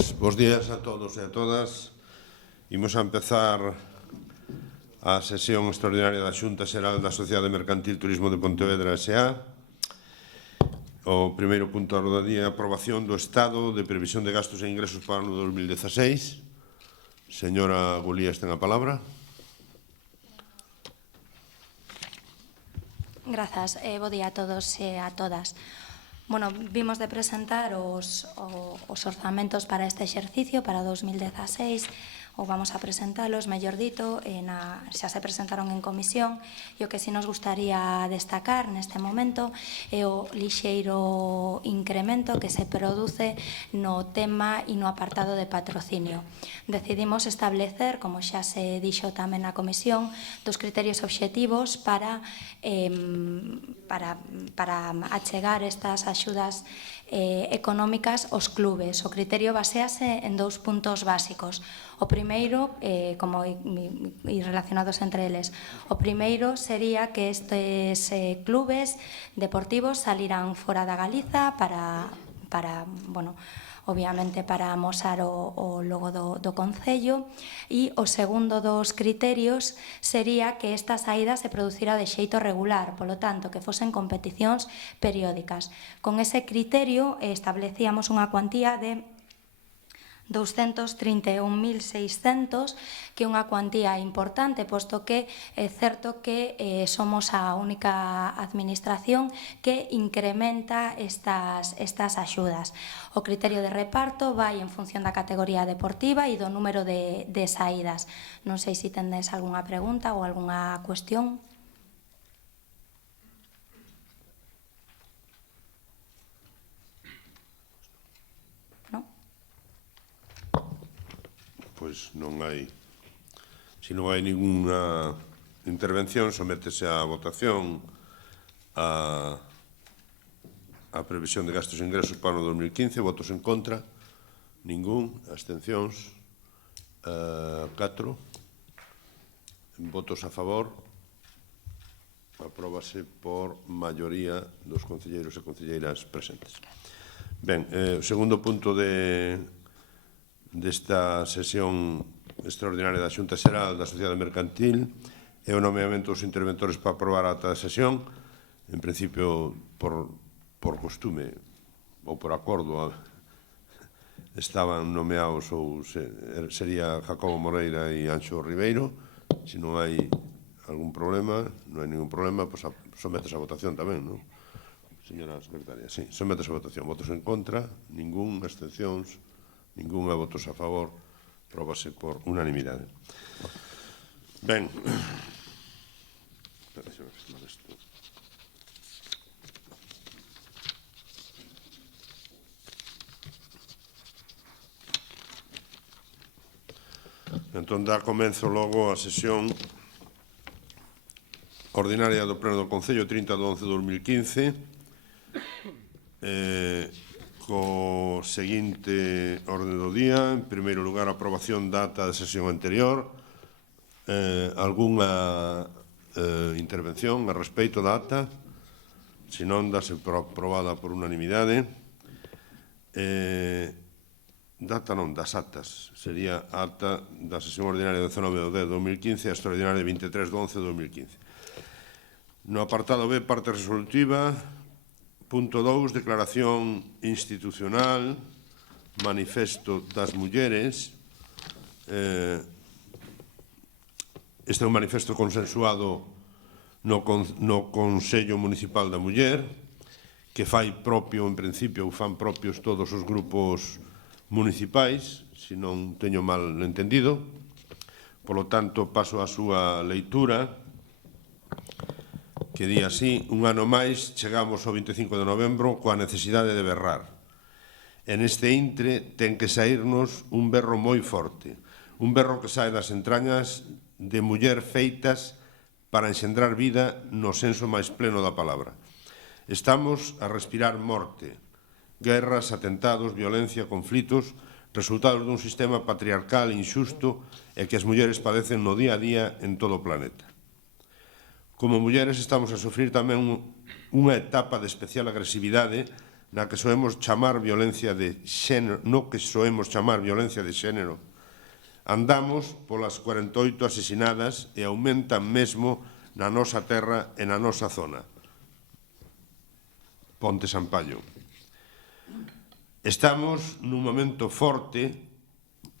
Bos días a todos e a todas. Imos a empezar a sesión extraordinaria da Xunta Xeral da Sociedade Mercantil Turismo de Pontevedra S.A. O primeiro punto do día é a aprobación do Estado de Previsión de Gastos e Ingresos para o ano 2016. Señora Gulías, ten a palabra. Grazas. Bo día a todos e a todas. Vimos de presentar os orzamentos para este exercicio, para 2016, ou vamos a presentalos, mellor dito, xa se presentaron en comisión, e o que si nos gustaría destacar neste momento é o lixeiro incremento que se produce no tema e no apartado de patrocinio. Decidimos establecer, como xa se dixo tamén na comisión, dos criterios obxectivos para achegar estas axudas económicas aos clubes. O criterio basease en dous puntos básicos. O primeiro, como relacionados entre eles, o primeiro sería que estes clubes deportivos salirán fora da Galiza para obviamente para amosar o logo do Concello, e o segundo dos criterios sería que esta saída se producira de xeito regular, polo tanto, que fosen competicións periódicas. Con ese criterio establecíamos unha cuantía de 231.600, que é unha cuantía importante, posto que é certo que somos a única administración que incrementa estas axudas. O criterio de reparto vai en función da categoría deportiva e do número de saídas. Non sei se tendes algunha pregunta ou algunha cuestión. Pois non hai. Se non hai ninguna intervención, sométese a votación a previsión de gastos e ingresos para o 2015. Votos en contra? Ningún. Abstencións? 4. Votos a favor? Apróbase por maioría dos concelleiros e concelleiras presentes. Ben, o segundo punto desta sesión extraordinaria da Xunta Xeral da Sociedade Mercantil é o nomeamento dos interventores para aprobar a ata da sesión. En principio, por costume ou por acordo, estaban nomeados ou sería Jacobo Moreira e Anxo Ribeiro. Se non hai algún problema, non hai ningún problema, pois sometes a votación tamén, non? Señora secretaria, sí, sometes a votación. Votos en contra? Ningún. Abstencións? Ningún. Votos a favor? Apróbase por unanimidade. Ben. Entón, dá comenzo logo a sesión ordinaria do Pleno do Concello 30 de 11 de 2015, co seguinte orde do día. En primeiro lugar, a aprobación da ata da sesión anterior. Algúnha intervención a respeito da ata? Se non, dase por aprobada por unanimidade. Data non, das atas. Sería a ata da sesión ordinaria de 19 de 10 de 2015 e a extraordinaria de 23 de 11 de 2015. No apartado B, parte resolutiva. Punto 2, declaración institucional, manifesto das mulleres. Este é un manifesto consensuado no Consello Municipal da Muller, que fai propio, en principio, ou fan propios todos os grupos municipais, se non teño mal entendido. Polo tanto, paso a súa leitura, que di así: un ano máis chegamos ao 25 de novembro coa necesidade de berrar. En este intre ten que saírnos un berro moi forte, un berro que sae das entrañas de muller feitas para enxendrar vida no senso máis pleno da palabra. Estamos a respirar morte, guerras, atentados, violencia, conflitos, resultados dun sistema patriarcal inxusto e que as mulleres padecen no día a día en todo o planeta. Como mulleres estamos a sofrir tamén unha etapa de especial agresividade na que soemos chamar violencia de xénero, andamos polas 48 asesinadas e aumentan mesmo na nosa terra e na nosa zona. Ponte Sampaio. Estamos nun momento forte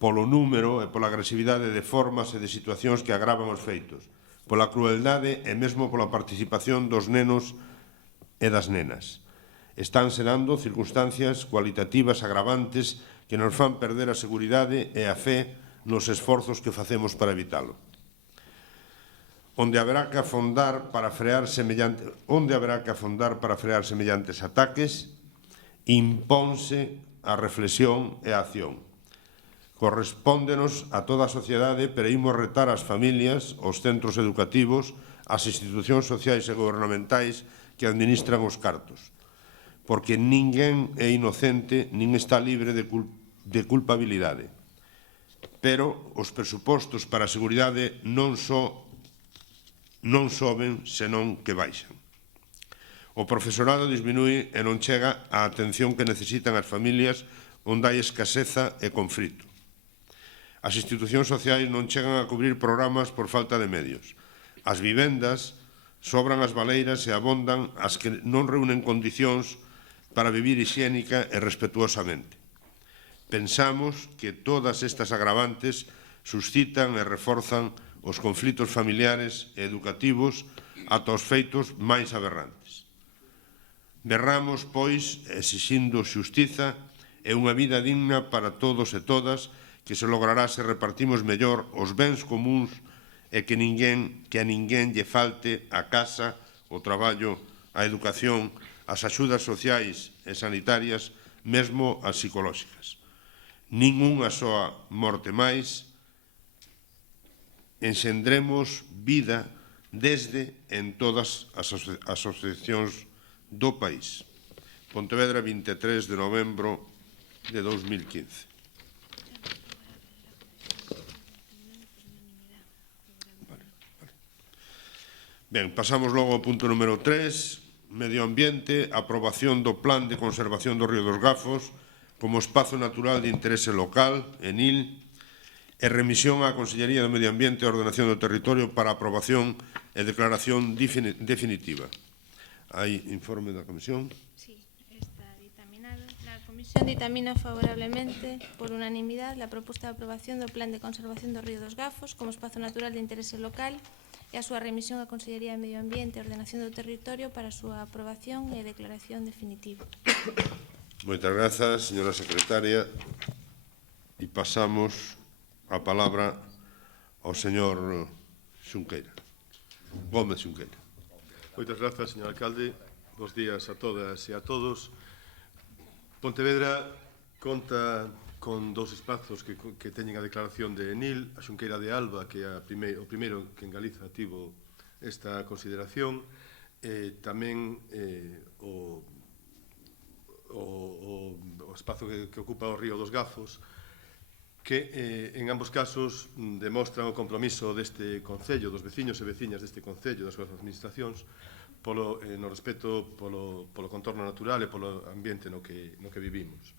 polo número e pola agresividade de formas e de situacións que agravan os feitos, pola crueldade e mesmo pola participación dos nenos e das nenas. Estánse dando circunstancias cualitativas agravantes que nos fan perder a seguridade e a fe nos esforzos que facemos para evitalo. Onde haberá que afondar para frear semellantes ataques, impónse a reflexión e a acción. Correspóndenos a toda a sociedade, pero imos retar as familias, os centros educativos, as institucións sociais e gobernamentais que administran os cartos. Porque ninguén é inocente nin está libre de culpabilidade. Pero os presupostos para a seguridade non soben, senón que baixan. O profesorado disminúe e non chega a atención que necesitan as familias onde hai escaseza e conflito. As institucións sociais non chegan a cubrir programas por falta de medios. As vivendas sobran as baleiras e abondan as que non reúnen condicións para vivir hixiénica e respetuosamente. Pensamos que todas estas agravantes suscitan e reforzan os conflitos familiares e educativos ata os feitos máis aberrantes. Berramos, pois, exixindo xustiza e unha vida digna para todos e todas que se logrará se repartimos mellor os bens comuns e que a ninguén lle falte a casa, o traballo, a educación, as axudas sociais e sanitarias, mesmo as psicolóxicas. Nin unha soa morte máis, enxendremos vida desde en todas as asociacións do país. Pontevedra, 23 de novembro de 2015. Ben, pasamos logo ao punto número 3, Medio Ambiente, aprobación do Plan de Conservación do Río dos Gafos como espazo natural de interese local, ENIL, e remisión á Consellería do Medio Ambiente e Ordenación do Territorio para aprobación e declaración definitiva. Hai informe da Comisión? Sí, está dictaminado. La Comisión dictamina favorablemente, por unanimidad, la propuesta de aprobación do Plan de Conservación do Río dos Gafos como espazo natural de interese local e a súa remisión á Consellería de Medio Ambiente e Ordenación do Territorio para a súa aprobación e declaración definitiva. Moitas grazas, señora secretaria. E pasamos a palabra ao señor Xunqueira. Gómez Xunqueira. Moitas grazas, señor alcalde. Bos días a todas e a todos. Pontevedra conta con dous espazos que teñen a declaración de ENIL, a Xunqueira de Alba, que é o primeiro que en Galiza tivo esta consideración, tamén o espazo que ocupa o Río dos Gafos, que en ambos casos demostran o compromiso deste Concello, dos veciños e veciñas deste Concello, das súas administracións, no respeto polo contorno natural e polo ambiente no que vivimos.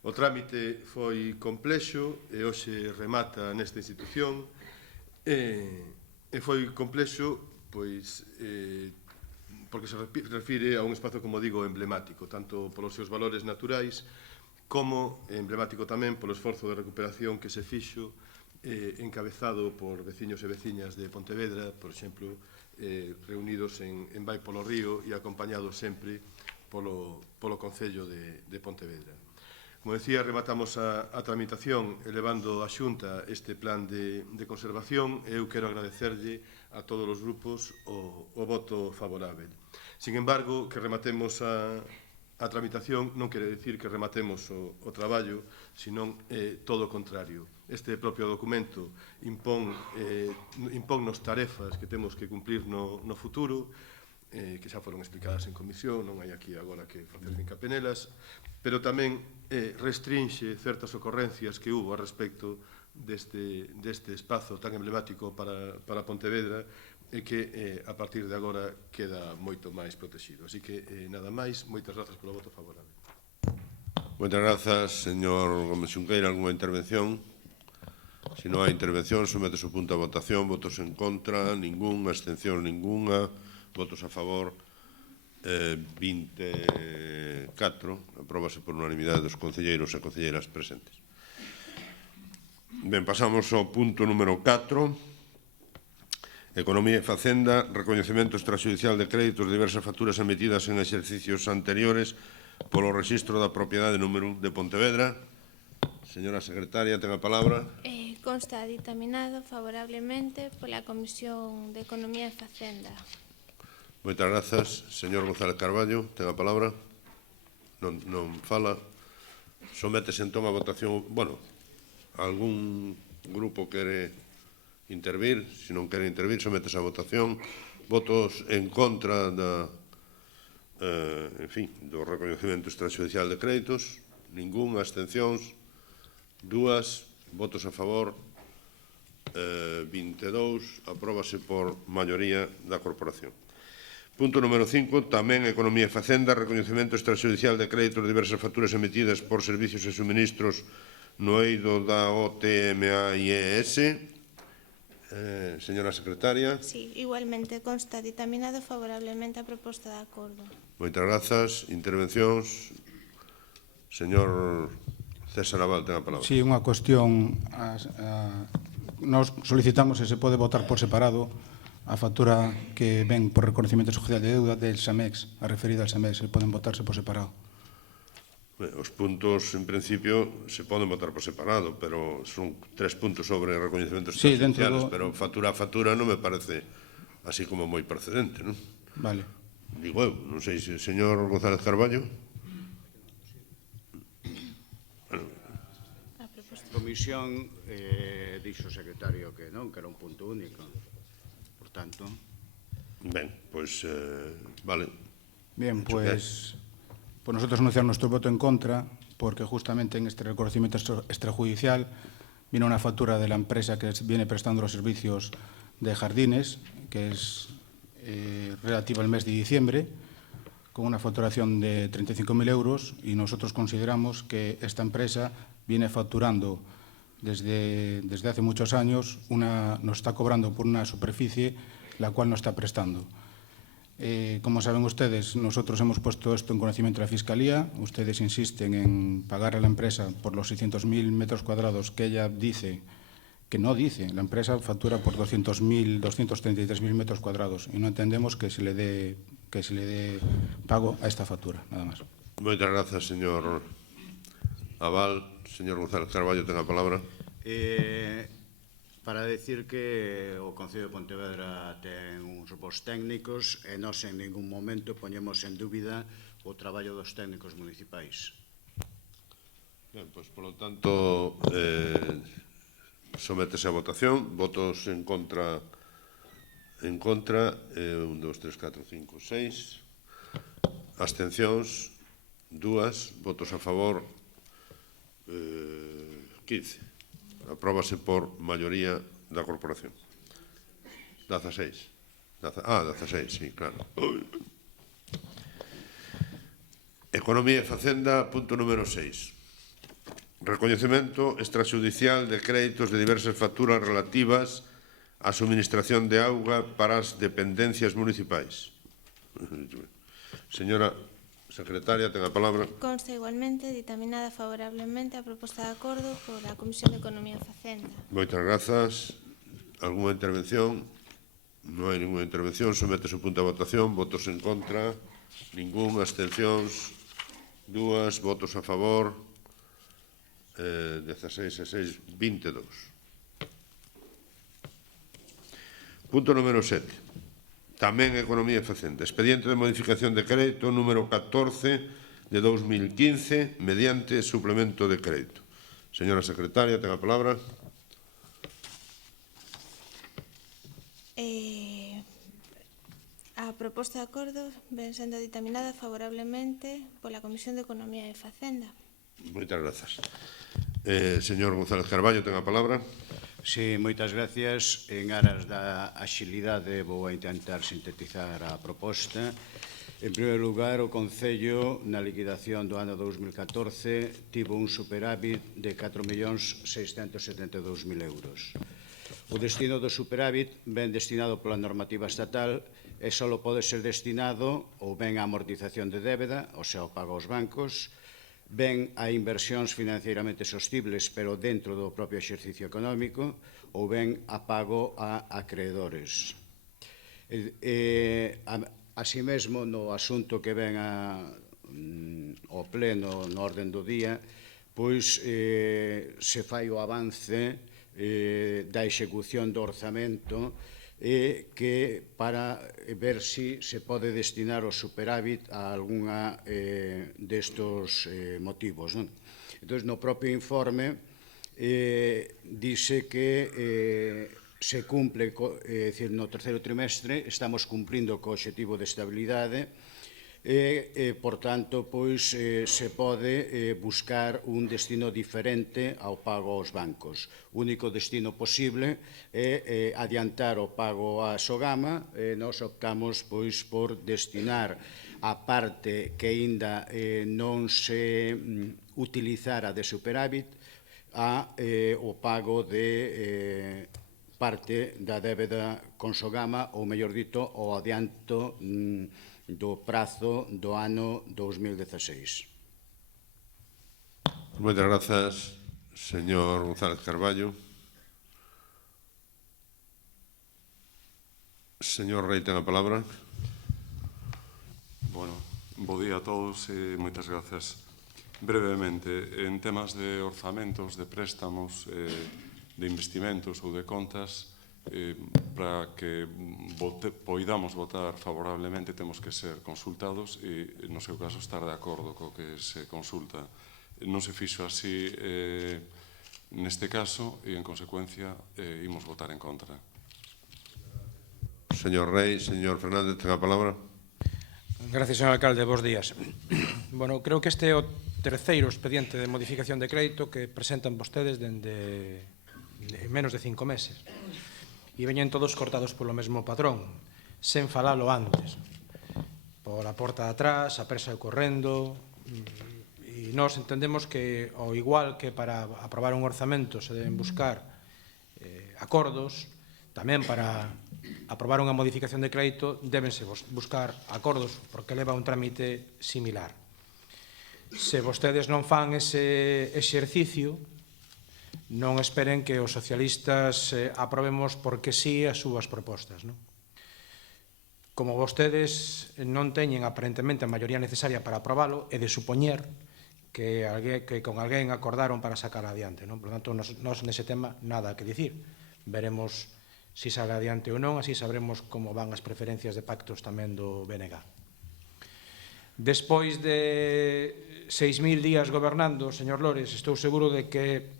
O trámite foi complexo e hoxe remata nesta institución e foi complexo pois porque se refire a un espazo, como digo, emblemático, tanto polos seus valores naturais como emblemático tamén polo esforzo de recuperación que se fixo encabezado por veciños e veciñas de Pontevedra, por exemplo, reunidos en Vai polo Río e acompañados sempre polo Concello de Pontevedra. Como decía, rematamos a tramitación elevando a Xunta este plan de conservación e eu quero agradecerlle a todos os grupos o voto favorável. Sin embargo, que rematemos a tramitación non quere dicir que rematemos o traballo, senón todo o contrario. Este propio documento impónnos tarefas que temos que cumplir no futuro, que xa foron explicadas en comisión, non hai aquí agora que facer fincapenelas, pero tamén restrinxe certas ocorrencias que hubo a respecto deste espazo tan emblemático para Pontevedra e que a partir de agora queda moito máis protegido. Así que nada máis, moitas grazas polo voto favorável. Moitas grazas, señor Gómez Xunqueira. Alguna intervención? Se non hai intervención, sometes o punto a votación. Votos en contra, ningún. Abstención, ninguna. Votos a favor, 24. Apróbase por unanimidade dos concelleiros e concelleiras presentes. Ben, pasamos ao punto número 4. Economía e Facenda, recoñecemento extrajudicial de créditos de diversas facturas emitidas en exercicios anteriores polo Rexistro da Propiedade número 1 de Pontevedra. Señora secretaria, ten a palabra. Consta ditaminado favorablemente pola Comisión de Economía e Facenda. Moitas grazas. Señor González Carballo, ten a palabra. Non fala. Sométese entón a votación. Bueno, algún grupo quere intervir? Se non quere intervir, sométese a votación. Votos en contra do recoñecemento extrajudicial de créditos. Ningún. Abstencións. 2. Votos a favor. 22. Apróbase por maioría da corporación. Punto número 5. Tamén Economía e Facenda, recoñecemento extrajudicial de créditos de diversas facturas emitidas por servicios e suministros no eido da OTMAIES. Señora secretaria. Sí, igualmente consta ditaminado favorablemente a proposta de acordo. Moitas grazas. Intervencións. Señor César Abal, ten a palabra. Sí, unha cuestión. Nos solicitamos se pode votar por separado a factura que ven por reconocimiento social de deuda del SAMEX, a referida al SAMEX, se poden votarse por separado. Os puntos, en principio, se poden votar por separado, pero son 3 puntos sobre recoñecementos extrajudiciales, pero factura a factura non me parece así como moi procedente, non? Vale. Digo eu, non sei se o señor González Carballo. A comisión dixo o secretario que non, que era un punto único. Por tanto... Ben, pois, vale. Bien, pues nosotros anunciamos nuestro voto en contra porque justamente en este reconocimiento extrajudicial viene una factura de la empresa que viene prestando los servicios de jardines, que es relativa al mes de diciembre, con una facturación de 35.000 euros, y nosotros consideramos que esta empresa viene facturando desde hace muchos años, nos está cobrando por una superficie la cual no está prestando. Como saben ustedes, nosotros hemos puesto esto en conocimiento de la Fiscalía. Ustedes insisten en pagar a la empresa por los 600.000 metros cuadrados que ella dice, que no dice. La empresa factura por 233.000 metros cuadrados y no entendemos que se le dé pago a esta factura, nada más. Moitas grazas, señor Abal. Señor González Carballo, ten a palabra. Para decir que o Concello de Pontevedra ten uns bons técnicos e nós en ningún momento poñemos en dúbida o traballo dos técnicos municipais. Ben, pois, polo tanto, sométese a votación. Votos en contra, 1, 2, 3, 4, 5, 6. Abstencións, 2. Votos a favor, 15. Apróbase por maioría da corporación. 16. 16, sí, claro. Economía e Facenda, punto número 6. Recoñecemento extrajudicial de créditos de diversas facturas relativas á suministración de auga para as dependencias municipais. Señora secretaria, ten a palabra. Consta igualmente ditaminada favorablemente a proposta de acordo pola Comisión de Economía e Facenda. Moitas grazas. Alguna intervención? Non hai ninguna intervención. Sometes o punto a votación. Votos en contra. Ningún. Abstencións. 2. Votos a favor. 16 e 6, 22. Punto número 7. Tamén Economía e Facenda. Expediente de modificación de crédito número 14 de 2015 mediante suplemento de crédito. Señora secretaria, ten a palabra. A proposta de acordo ven sendo ditaminada favorablemente pola Comisión de Economía e Facenda. Moitas grazas. Señor González Carballo, ten a palabra. Sí, moitas gracias. En aras da axilidade vou a intentar sintetizar a proposta. En primeiro lugar, o Concello, na liquidación do ano 2014, tivo un superávit de 4.672.000 euros. O destino do superávit ben destinado pola normativa estatal e só pode ser destinado ou ben a amortización de débeda, ou sea, o pago aos bancos, ben a inversións financieramente sostibles, pero dentro do propio exercicio económico, ou ben a pago a acreedores. Así mesmo, no asunto que ven ao pleno no orden do día, pois se fai o avance da execución do orzamento que para ver se pode destinar o superávit a algunha destos motivos. Entón, no propio informe dice que se cumple, é dicir, no terceiro trimestre estamos cumprindo co obxectivo de estabilidade e, por tanto, pois se pode buscar un destino diferente ao pago aos bancos. O único destino posible é adiantar o pago a Sogama e nós optamos pois por destinar a parte que aínda non se utilizara de superávit o pago de parte da débeda con Sogama, ou mellor dito, o adianto do prazo do ano 2016. Moitas grazas, señor González Carballo. Señor Rei, ten a palabra. Bueno, bo día a todos e moitas grazas. Brevemente, en temas de orzamentos, de préstamos, de investimentos ou de contas, para que poidamos votar favorablemente temos que ser consultados e, no seu caso, estar de acordo co que se consulta. Non se fixo así neste caso e, en consecuencia, imos votar en contra. Señor Rei, señor Fernández, ten a palabra. Gracias, señor alcalde. Bos días. Bueno, creo que este é o terceiro expediente de modificación de crédito que presentan vostedes dende menos de 5 meses. E veñen todos cortados polo mesmo patrón, sen falalo antes. Por a porta de atrás, a presa e correndo. E nós entendemos que, ao igual que para aprobar un orzamento se deben buscar acordos, tamén para aprobar unha modificación de crédito débense buscar acordos, porque leva un trámite similar. Se vostedes non fan ese exercicio, non esperen que os socialistas aprobemos porque sí as súas propostas. Como vostedes non teñen aparentemente a maioría necesaria para aprobalo, é de supoñer que con alguén acordaron para sacar adiante. Por lo tanto, nós nese tema nada que dicir. Veremos se sale adiante ou non, así sabremos como van as preferencias de pactos tamén do BNG. Despois de 6.000 días gobernando, señor Lores, estou seguro de que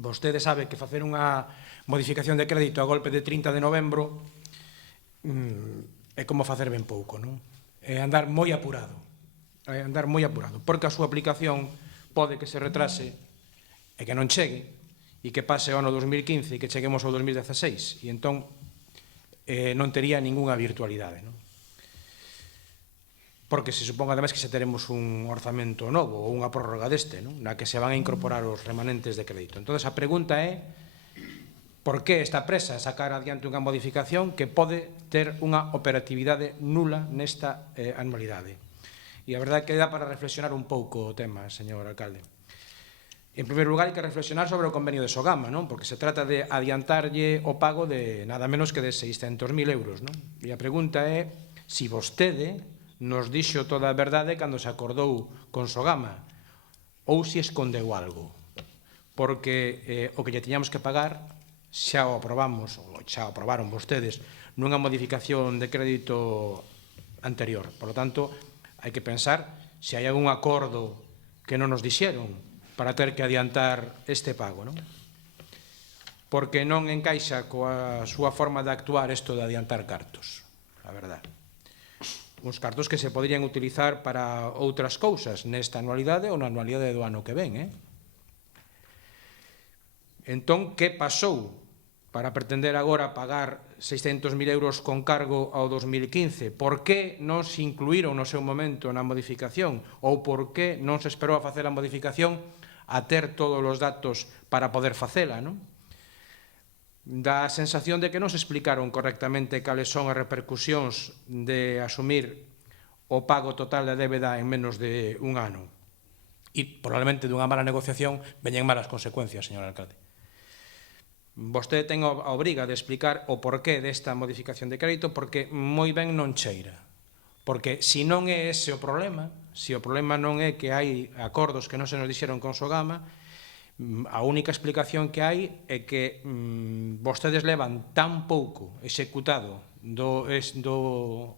vostede sabe que facer unha modificación de crédito a golpe de 30 de novembro é como facer ben pouco, non? É andar moi apurado, porque a súa aplicación pode que se retrase e que non chegue, e que pase o ano 2015 e que cheguemos ao 2016, e entón non tería ningunha virtualidade, non? Porque se supón ademais que se teremos un orzamento novo ou unha prórroga deste, na que se van a incorporar os remanentes de crédito. Entón, a pregunta é por que esta presa sacar adiante unha modificación que pode ter unha operatividade nula nesta anualidade. E a verdade é que dá para reflexionar un pouco o tema, señor alcalde. En primeiro lugar, hai que reflexionar sobre o convenio de Sogama, porque se trata de adiantarlle o pago de nada menos que de 600.000 euros. E a pregunta é se vostede nos dixo toda a verdade cando se acordou con Sogama ou se escondeu algo, porque o que lle tiñamos que pagar xa o aprobamos, ou xa o aprobaron vostedes nunha modificación de crédito anterior. Por lo tanto, hai que pensar se hai algún acordo que non nos dixeron para ter que adiantar este pago, non? Porque non encaixa coa súa forma de actuar isto de adiantar cartos, a verdade. Uns cartos que se poderían utilizar para outras cousas nesta anualidade ou na anualidade do ano que ven. Entón, que pasou para pretender agora pagar 600.000 euros con cargo ao 2015? Por que non se incluíron no seu momento na modificación? Ou por que non se esperou a facer a modificación a ter todos os datos para poder facela, non? Dá a sensación de que non se explicaron correctamente cales son as repercusións de asumir o pago total da débeda en menos de un ano. E probablemente dunha mala negociación veñen malas consecuencias, señor alcalde. Vostede ten a obriga de explicar o porqué desta modificación de crédito, porque moi ben non cheira. Porque se non é ese o problema, se o problema non é que hai acordos que non se nos dixeron con Sogama, a única explicación que hai é que vostedes levan tan pouco executado do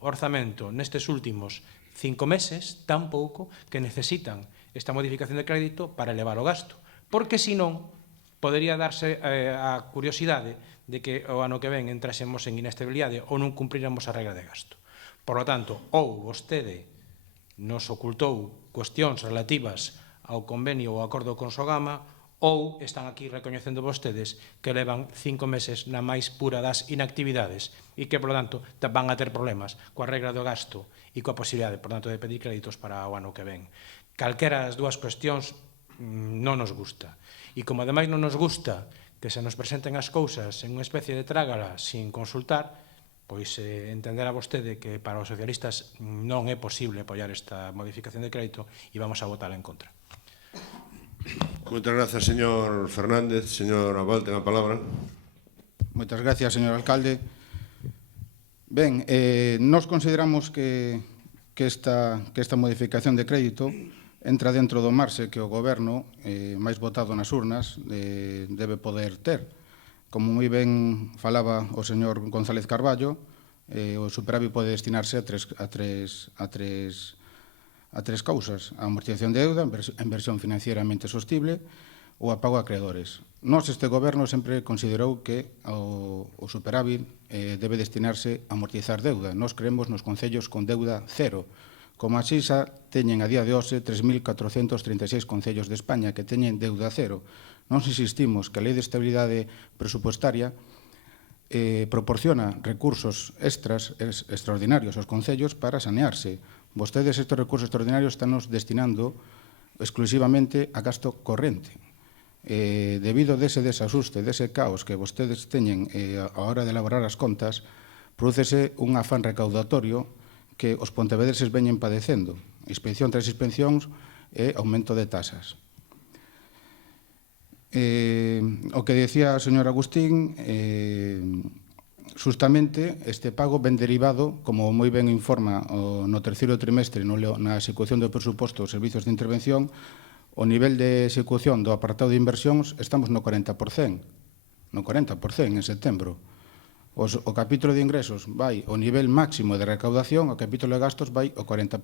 orzamento nestes últimos 5 meses, tan pouco, que necesitan esta modificación de crédito para elevar o gasto. Porque, senón, podería darse a curiosidade de que o ano que ven entrásemos en inestabilidade ou non cumpríramos a regra de gasto. Por lo tanto, ou vostede nos ocultou cuestións relativas ao convenio ou acordo con Sogama, ou están aquí recoñecendo vostedes que levan 5 meses na máis pura das inactividades e que, por lo tanto, van a ter problemas coa regra do gasto e coa posibilidade, por tanto, de pedir créditos para o ano que ven. Calquera das dúas cuestións non nos gusta. E como ademais non nos gusta que se nos presenten as cousas en unha especie de trágala sin consultar, pois entenderá vostede que para os socialistas non é posible apoiar esta modificación de crédito e vamos a votar en contra. Moitas grazas, señor Fernández. Señor Abal, ten a palabra. Moitas gracias, señor alcalde. Ben, nós consideramos que esta modificación de crédito entra dentro do marxe que o goberno, máis votado nas urnas, debe poder ter. Como moi ben falaba o señor González Carballo, o superávit pode destinarse a tres causas: a amortización de deuda, a inversión financieramente sostible ou a pago a acreedores. Nós, este goberno, sempre considerou que o superávit debe destinarse a amortizar deuda. Nós creemos nos concellos con deuda cero. Como así xa teñen a día de hoxe 3.436 concellos de España que teñen deuda cero. Nós insistimos que a Lei de Estabilidade Presupuestaria proporciona recursos extraordinarios aos concellos para sanearse. Vostedes estes recursos extraordinarios estánnos destinando exclusivamente a gasto corrente. Debido dese desasuste, dese caos que vostedes teñen a hora de elaborar as contas, prodúcese un afán recaudatorio que os pontevedreses veñen padecendo, inspección tras inspeccións e aumento de tasas. O que decía o señor Agustín, justamente este pago ven derivado, como moi ben informa no terceiro trimestre na execución do presuposto dos servizos de intervención, o nivel de execución do apartado de inversións estamos no 40%, en setembro. O capítulo de ingresos vai ao nivel máximo de recaudación, o capítulo de gastos vai ao 40%.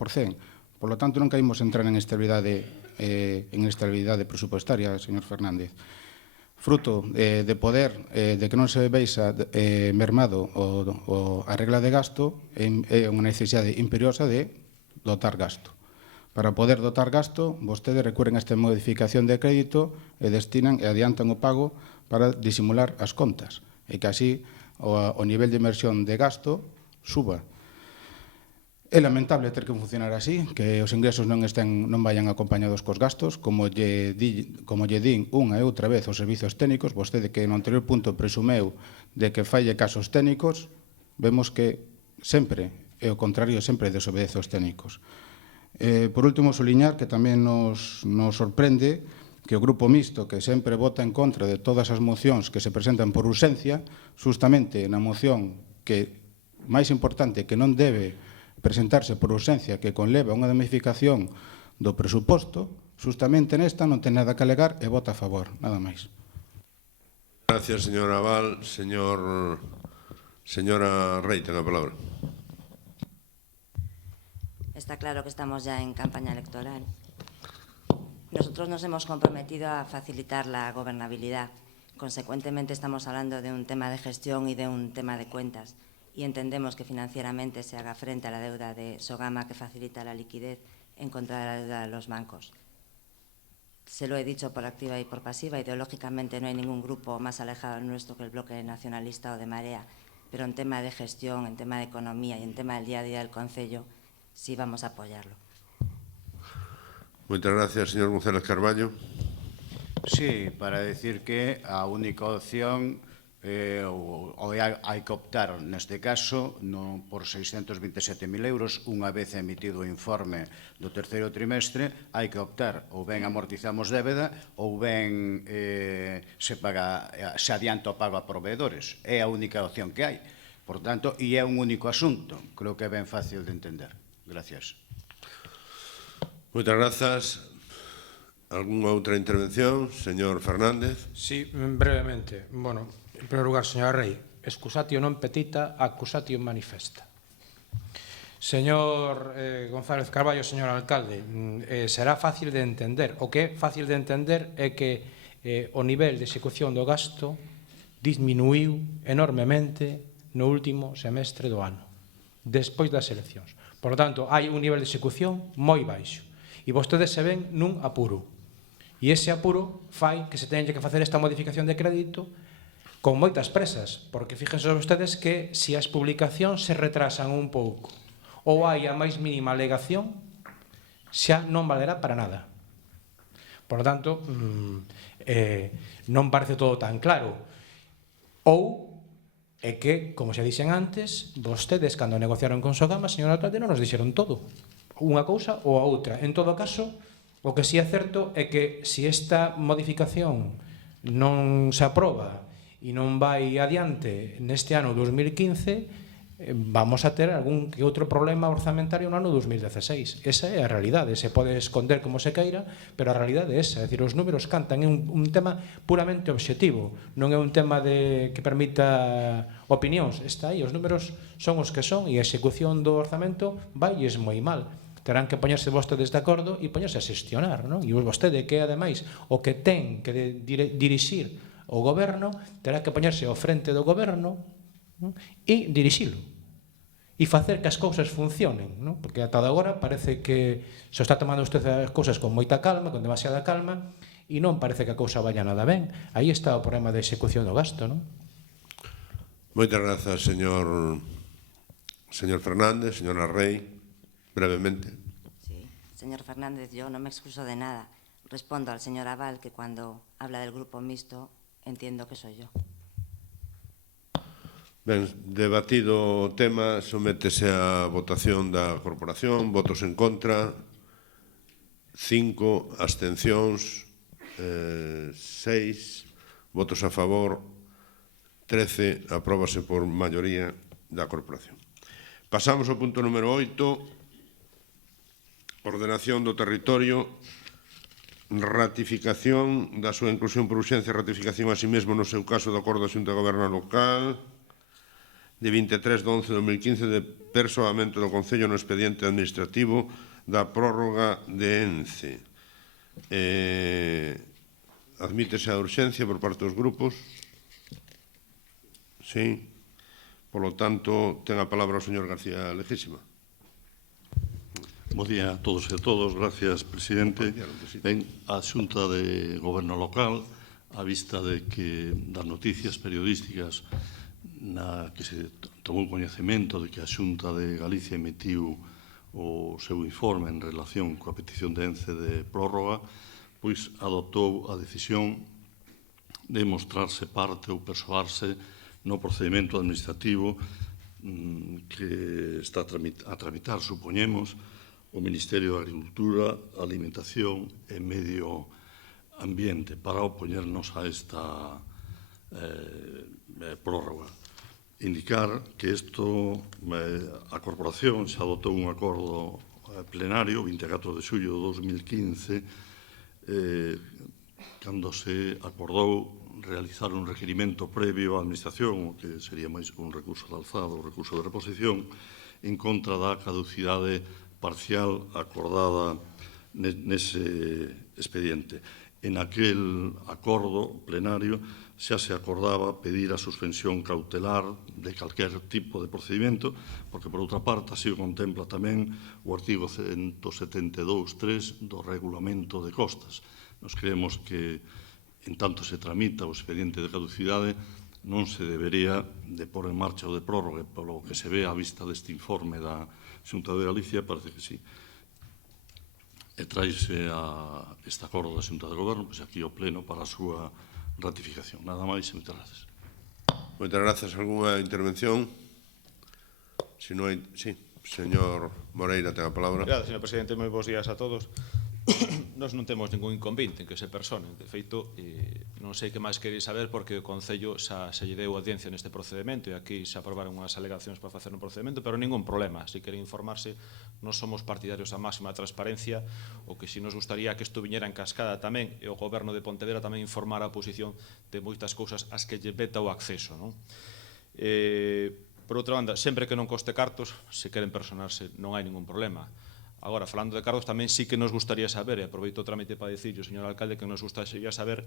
Por lo tanto, non caímos entrar en inestabilidade presupuestaria, señor Fernández. Fruto de poder, de que non se veixa mermado a regla de gasto, é unha necesidade imperiosa de dotar gasto. Para poder dotar gasto, vostedes recurren a esta modificación de crédito e destinan e adiantan o pago para disimular as contas, e que así o nivel de inversión de gasto suba. É lamentable ter que funcionar así, que os ingresos non vayan acompañados cos gastos, como lle din unha e outra vez os servizos técnicos. Vostede, que no anterior punto presumeu de que falle casos técnicos, vemos que sempre é o contrario, sempre desobedece aos técnicos. Por último, suliñar que tamén nos sorprende que o Grupo Mixto, que sempre vota en contra de todas as mocións que se presentan por urxencia, justamente na moción que máis importante, que non debe presentarse por urxencia, que conleva unha modificación do presuposto, justamente nesta non ten nada que alegar e vota a favor, nada máis. Gracias, señor Abal. Señora Rey, ten a palabra. Está claro que estamos ya en campaña electoral. Nosotros nos hemos comprometido a facilitar la gobernabilidad. Consecuentemente, estamos hablando de un tema de gestión y de un tema de cuentas. Y entendemos que financieramente se haga frente a la deuda de Sogama, que facilita la liquidez en contra de la deuda de los bancos. se lo he dicho por activa y por pasiva, ideológicamente no hay ningún grupo más alejado del nuestro que el Bloque Nacionalista o de Marea, pero en tema de gestión, en tema de economía y en tema del día a día del Concello, sí vamos a apoyarlo. Moitas gracias, señor González Carballo. Sí, para decir que a única opción hai que optar, neste caso, por 627.000 euros, unha vez emitido o informe do terceiro trimestre, hai que optar, ou ben amortizamos débeda, ou ben se adianta o pago a proveedores. É a única opción que hai. Por tanto, e é un único asunto. Creo que é ben fácil de entender. Gracias. Moitas grazas. Algúnha outra intervención? Señor Fernández. Sí, brevemente. Bueno, en primeiro lugar, señora Rei, excusatio non petita, accusatio manifesta. Señor González Carballo, señor alcalde, será fácil de entender. O que é fácil de entender é que o nivel de execución do gasto disminuiu enormemente no último semestre do ano, despois das eleccións. Por lo tanto, hai un nivel de execución moi baixo. E vostedes se ven nun apuro. E ese apuro fai que se teña que facer esta modificación de crédito con moitas presas, porque fíjense vostedes que se as publicacións se retrasan un pouco ou hai a máis mínima alegación, xa non valerá para nada. Por lo tanto, non parece todo tan claro. Ou é que, como xa dixen antes, vostedes, cando negociaron con Sogama, señor alcalde, non nos dixeron todo. Unha cousa ou a outra. En todo caso, o que sí é certo é que se esta modificación non se aproba e non vai adiante neste ano 2015, vamos a ter algún que outro problema orzamentario no ano 2016. Esa é a realidade. Se pode esconder como se queira, pero a realidade é esa. É dicir, os números cantan. É un tema puramente obxectivo. Non é un tema que permita opinións. Está aí. Os números son os que son e a execución do orzamento vailles moi mal. Terán que poñerse vostedes de acordo e poñerse a xestionar, non? E vostede, que é ademais o que ten que dirixir o goberno, terá que poñerse ao frente do goberno, non? E dirixilo e facer que as cousas funcionen, non? Porque ata agora parece que se está tomando usted as cousas con moita calma, con demasiada calma, e non parece que a cousa vaya nada ben. Aí está o problema de execución do gasto, non? Moitas grazas, señor Fernández. Señora Rei. Brevemente. Sí, señor Fernández, yo no me excuso de nada. Respondo al señor Abal que cuando habla del grupo mixto entiendo que soy yo. Ben, debatido o tema, sométese a votación da corporación. Votos en contra, 5, abstencións, 6, votos a favor, 13, apróbase por maioría da corporación. Pasamos ao punto número 8, ordenación do territorio, ratificación da súa inclusión por urxencia, ratificación a sí mesmo no seu caso do acordo da Xunta de Goberno local de 23 de 11 de 2015 de persoamento do Concello no expediente administrativo da prórroga de ENCE. Admítese a urxencia por parte dos grupos? Sí. Por lo tanto, ten a palabra o señor García Lejísima. Bo día a todos e a todos. Gracias, presidente. Ben, a Xunta de Goberno Local, a vista de que das noticias periodísticas na que se tomou coñecemento de que a Xunta de Galicia emitiu o seu informe en relación coa petición de ENCE de prórroga, pois adoptou a decisión de mostrarse parte ou persoarse no procedimento administrativo que está a tramitar, supoñemos, o Ministerio de Agricultura, Alimentación e Medio Ambiente para opoñernos a esta prórroga. Indicar que a Corporación xa adoptou un acordo plenario 24 de xullo de 2015 cando se acordou realizar un requerimento previo á Administración, o que sería máis un recurso de alzada ou recurso de reposición, en contra da caducidade parcial acordada nese expediente. En aquel acordo plenario xa se acordaba pedir a suspensión cautelar de calquer tipo de procedimento, porque, por outra parte, así o contempla tamén o artigo 172.3 do Regulamento de Costas. Nos creemos que, en tanto se tramita o expediente de caducidade, non se debería de pôr en marcha o de prórroga, polo que se ve á vista deste informe da Xunta de Galicia, parece que sí. E traise este acordo da Xunta de Goberno aquí ao Pleno para a súa ratificación. Nada máis e moitas gracias. Moitas gracias. Alguna intervención? Si non hai... Sí, señor Moreira, ten a palabra. Gracias, señor presidente. Moi bons días a todos. Nós non temos ningún inconvinte en que se persone. De feito, non sei que máis queréis saber porque o Concello xa se lle deu audiencia neste procedimento e aquí se aprobaron unhas alegacións para facer un procedimento, pero ningún problema. Se quere informarse, non somos partidarios da máxima transparencia, o que si nos gustaría que isto viñera en cascada tamén e o Goberno de Pontevedra tamén informara a oposición de moitas cousas ás que lle veta o acceso, non? Por outra banda, sempre que non coste cartos, se queren personarse, non hai ningún problema. Agora, falando de cargos, tamén sí que nos gustaría saber, e aproveito o trámite para dicirlo, señor alcalde, que nos gustaría saber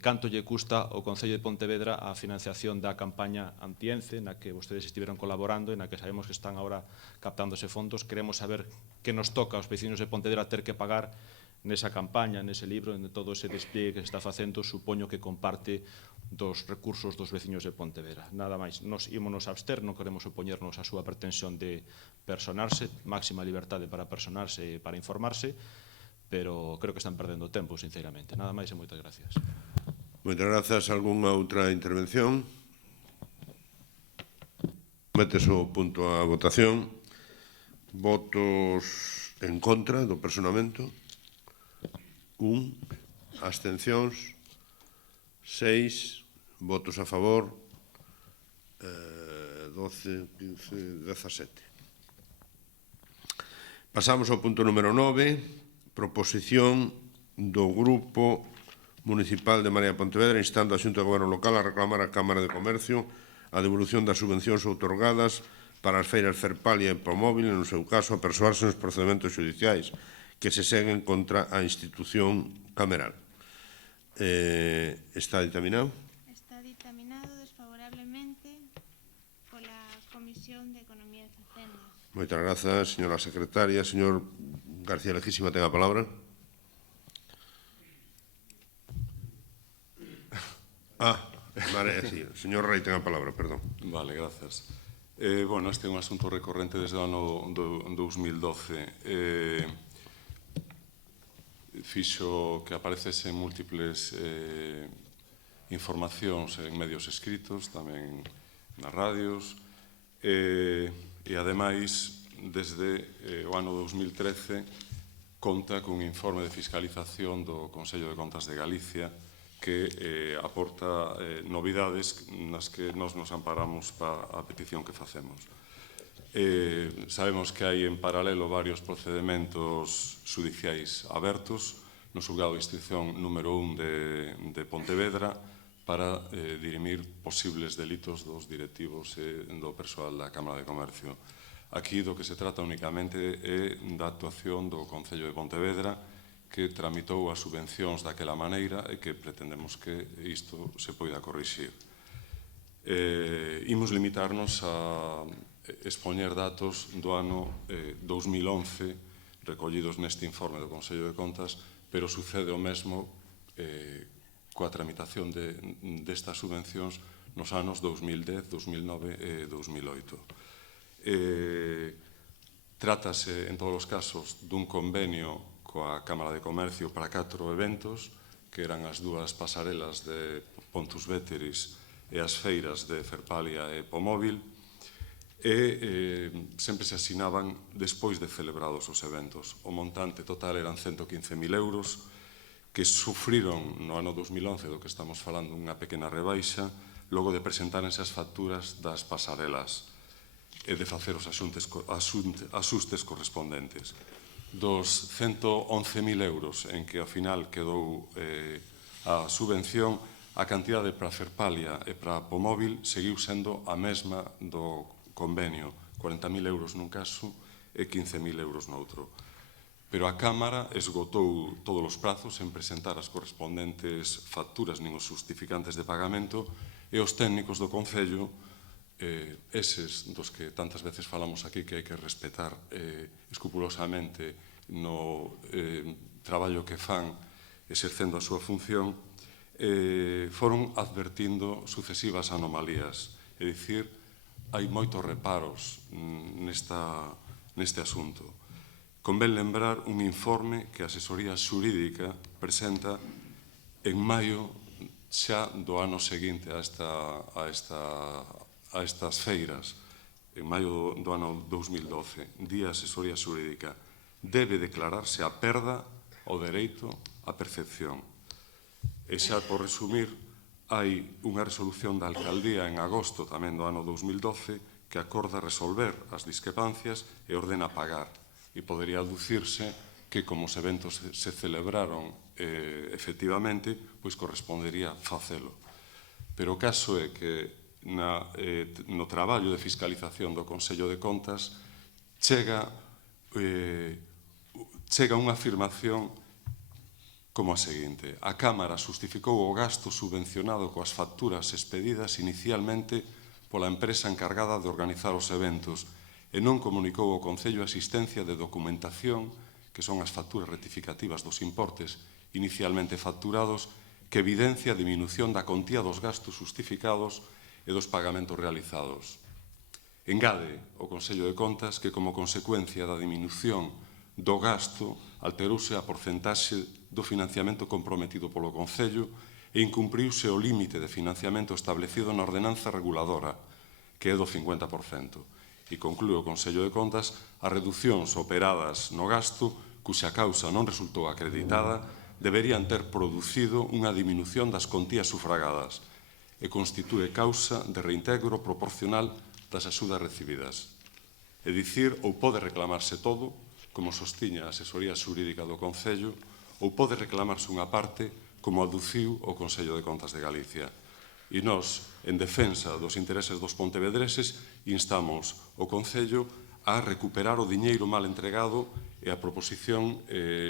canto lle custa ao Concello de Pontevedra a financiación da campaña anti-ENCE, na que vostedes estiveron colaborando e na que sabemos que están agora captándose fondos. Queremos saber que nos toca aos vecinos de Pontevedra ter que pagar nesa campaña, nese libro, en todo ese despliegue que se está facendo, supoño que comparte dos recursos dos veciños de Pontevedra. Nada máis, nos ímonos a abster, non queremos opoñernos á súa pretensión de personarse, máxima liberdade para personarse e para informarse, pero creo que están perdendo tempo, sinceramente. Nada máis e moitas gracias. Moitas grazas. Algunha outra intervención? Metes o punto a votación. Votos en contra do personamento? 1. Abstencións? 6 votos a favor, 12, 15, 17. Pasamos ao punto número 9, proposición do Grupo Municipal de Marea Pontevedra instando a Xunta de Goberno Local a reclamar á Cámara de Comercio a devolución das subvencións outorgadas para as feiras Ferpalia e Promóvil, no seu caso, a persoarse nos procedimentos judiciais que se seguen contra a institución cameral. Está dictaminado? Está dictaminado desfavorablemente pola Comisión de Economía e Facenda. Moitas grazas, señora secretaria. Señor García Lejísima, ten a palabra. Sí, señor Rei ten a palabra, perdón. Vale, grazas. Bueno, este é un asunto recorrente desde o ano 2012. Fixo que aparecesen múltiples informacións en medios escritos, tamén nas radios, e ademais, desde o ano 2013, conta cun informe de fiscalización do Consello de Contas de Galicia que aporta novidades nas que nos amparamos para a petición que facemos. Sabemos que hai en paralelo varios procedementos judiciais abertos no xulgado de instrucción número 1 de Pontevedra para dirimir posibles delitos dos directivos e do persoal da Cámara de Comercio. Aquí do que se trata únicamente é da actuación do Concello de Pontevedra que tramitou as subvencións daquela maneira e que pretendemos que isto se poida corrixir. Imos limitarnos a expoñer datos do ano 2011 recollidos neste informe do Consello de Contas, pero sucede o mesmo coa tramitación destas subvencións nos anos 2010, 2009 e 2008. Trátase, en todos os casos, dun convenio coa Cámara de Comercio para 4 eventos, que eran as dúas pasarelas de Pontus Veteris e as feiras de Ferpalia e Pomóvil, e sempre se asinaban despois de celebrados os eventos. O montante total eran 115.000 euros que sufriron no ano 2011, do que estamos falando, unha pequena rebaixa, logo de presentárense as facturas das pasarelas e de facer os asustes correspondentes. Dos 111.000 euros en que ao final quedou a subvención, a cantidade para Ferpalia e para Pomóvil seguiu sendo a mesma do convenio, 40.000 euros nun caso e 15.000 euros noutro. Pero a Cámara esgotou todos os prazos en presentar as correspondentes facturas nin os justificantes de pagamento e os técnicos do Concello, eses dos que tantas veces falamos aquí que hai que respetar escrupulosamente no traballo que fan exercendo a súa función, foron advertindo sucesivas anomalías. É dicir, hai moitos reparos neste asunto. Convén lembrar un informe que a asesoría xurídica presenta en maio xa do ano seguinte a estas feiras, en maio do ano 2012, di a asesoría xurídica, debe declararse a perda o dereito á percepción. E xa, por resumir, hai unha resolución da Alcaldía en agosto tamén do ano 2012 que acorda resolver as discrepancias e ordena pagar. E podería aducirse que, como os eventos se celebraron efectivamente, pois correspondería facelo. Pero o caso é que no traballo de fiscalización do Consello de Contas chega unha afirmación como a seguinte: a Cámara xustificou o gasto subvencionado coas facturas expedidas inicialmente pola empresa encargada de organizar os eventos e non comunicou ao Concello a existencia de documentación, que son as facturas rectificativas dos importes inicialmente facturados, que evidencia a diminución da contía dos gastos xustificados e dos pagamentos realizados. Engade o Consello de Contas que, como consecuencia da diminución do gasto, alterouse a porcentaxe do financiamento comprometido polo Concello e incumpriuse o límite de financiamento establecido na ordenanza reguladora, que é do 50%. E conclúe o Consello de Contas as reducións operadas no gasto, cuxa causa non resultou acreditada, deberían ter producido unha diminución das contías sufragadas e constitúe causa de reintegro proporcional das axudas recibidas. É dicir, ou pode reclamarse todo, como sostiña a asesoría xurídica do Concello, ou pode reclamarse unha parte, como aduciu o Consello de Contas de Galicia. E nós, en defensa dos intereses dos pontevedreses, instamos o Concello a recuperar o diñeiro mal entregado e a proposición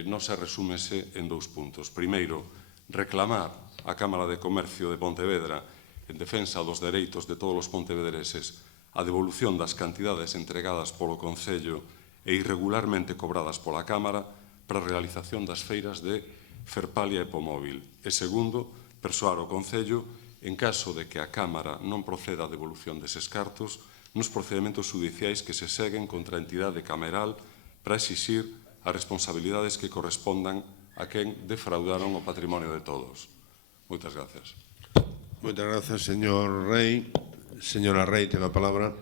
nosa resúmese en 2 puntos. Primeiro, reclamar á Cámara de Comercio de Pontevedra, en defensa dos dereitos de todos os pontevedreses, a devolución das cantidades entregadas polo Concello e irregularmente cobradas pola Cámara para a realización das feiras de Ferpalia e Pomóvil. E segundo, persoar o Concello en caso de que a Cámara non proceda a devolución deses cartos nos procedimentos judiciais que se seguen contra a entidade cameral para exixir as responsabilidades que correspondan a quen defraudaron o patrimonio de todos. Moitas gracias. Moitas gracias, señor Rey. Señora Rey, ten a palabra.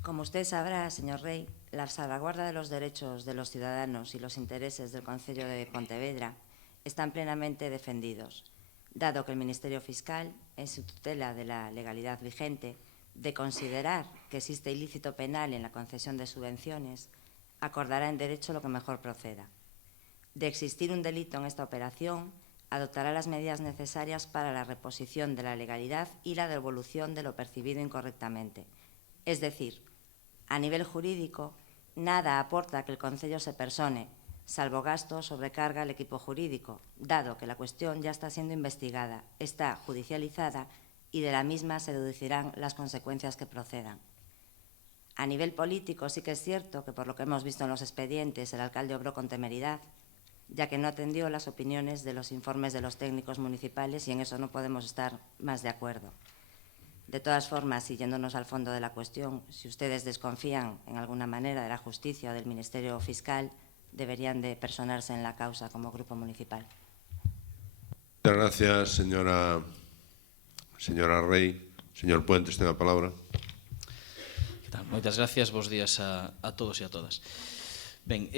Como usted sabrá, señor Rey, la salvaguarda de los derechos de los ciudadanos y los intereses del Concello de Pontevedra están plenamente defendidos, dado que el Ministerio Fiscal, en su tutela de la legalidad vigente, de considerar que existe ilícito penal en la concesión de subvenciones, acordará en derecho lo que mejor proceda. De existir un delito en esta operación, adoptará las medidas necesarias para la reposición de la legalidad y la devolución de lo percibido incorrectamente. Es decir, a nivel jurídico, nada aporta a que el Concello se persone, salvo gasto o sobrecarga al equipo jurídico, dado que la cuestión ya está siendo investigada, está judicializada y de la misma se deducirán las consecuencias que procedan. A nivel político sí que es cierto que, por lo que hemos visto en los expedientes, el alcalde obró con temeridad, ya que no atendió las opiniones de los informes de los técnicos municipales y en eso no podemos estar más de acuerdo. De todas formas, y yéndonos al fondo de la cuestión, si ustedes desconfían en alguna manera de la justicia o del Ministerio Fiscal, deberían de personarse en la causa como grupo municipal. Muchas gracias, señora Rey. Señor Puentes, ten a palabra. Moitas gracias, bos días a todos e a todas. Ben,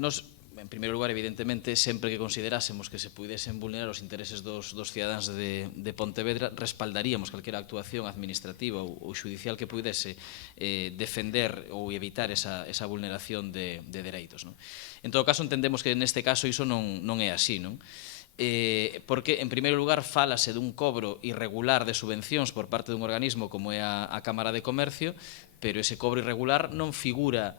nos, en primeiro lugar, evidentemente, sempre que considerásemos que se puidesen vulnerar os intereses dos cidadáns de Pontevedra, respaldaríamos calquera actuación administrativa ou xudicial que puidese defender ou evitar esa vulneración de dereitos. En todo caso, entendemos que neste caso iso non é así, non? Porque, en primeiro lugar, fálase dun cobro irregular de subvencións por parte dun organismo como é a Cámara de Comercio, pero ese cobro irregular non figura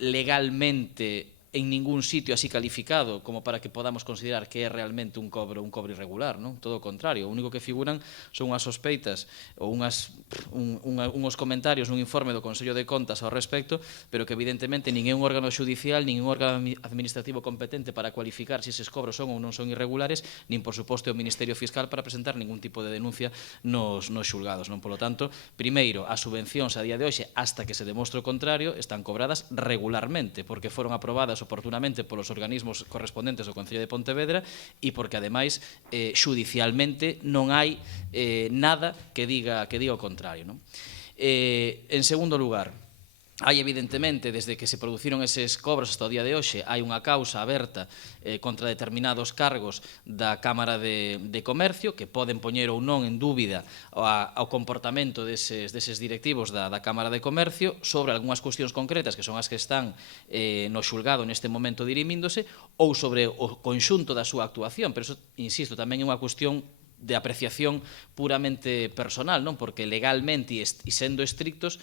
legalmente en ningún sitio así calificado como para que podamos considerar que é realmente un cobro irregular, non? Todo o contrario, o único que figuran son unhas sospeitas ou uns comentarios nun informe do Consello de Contas ao respecto, pero que evidentemente nin é un órgano xudicial, nin un órgano administrativo competente para cualificar se eses cobros son ou non son irregulares, nin, por suposto, o Ministerio Fiscal para presentar ningún tipo de denuncia nos xulgados. Non? Polo tanto, primeiro, as subvencións a día de hoxe, hasta que se demostre o contrario, están cobradas regularmente, porque foron aprobadas oportunamente polos organismos correspondentes do Concello de Pontevedra e porque, ademais, xudicialmente non hai nada que diga o contrario. Non? En segundo lugar, hai evidentemente, desde que se produciron eses cobros hasta o día de hoxe, hai unha causa aberta contra determinados cargos da Cámara de Comercio que poden poñer ou non en dúbida o comportamento deses directivos da Cámara de Comercio sobre algunhas cuestións concretas que son as que están no xulgado neste momento dirimíndose ou sobre o conxunto da súa actuación, pero iso, insisto, tamén é unha cuestión de apreciación puramente personal, non? Porque legalmente e sendo estrictos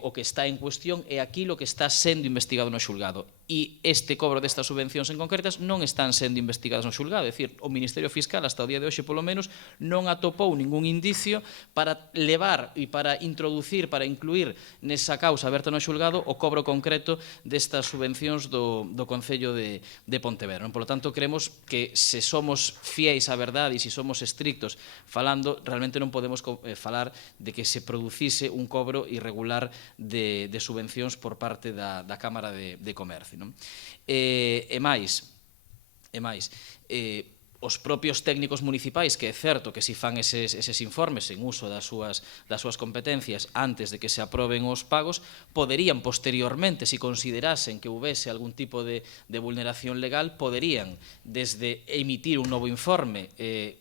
o que está en cuestión é aquilo que está sendo investigado no xulgado. E este cobro destas subvencións en concretas non están sendo investigadas no xulgado. É dicir, o Ministerio Fiscal, hasta o día de hoxe, polo menos, non atopou ningún indicio para levar e para introducir, para incluir nesa causa aberta no xulgado o cobro concreto destas subvencións do Concello de Pontevedra. Por lo tanto, creemos que se somos fiéis á verdade e se somos estrictos falando, realmente non podemos falar de que se producise un cobro irregular de subvencións por parte da Cámara de Comercio. Non? E máis, os propios técnicos municipais, que é certo que si fan eses informes en uso das súas competencias antes de que se aproben os pagos, poderían posteriormente, se considerasen que houvese algún tipo de vulneración legal, poderían, desde emitir un novo informe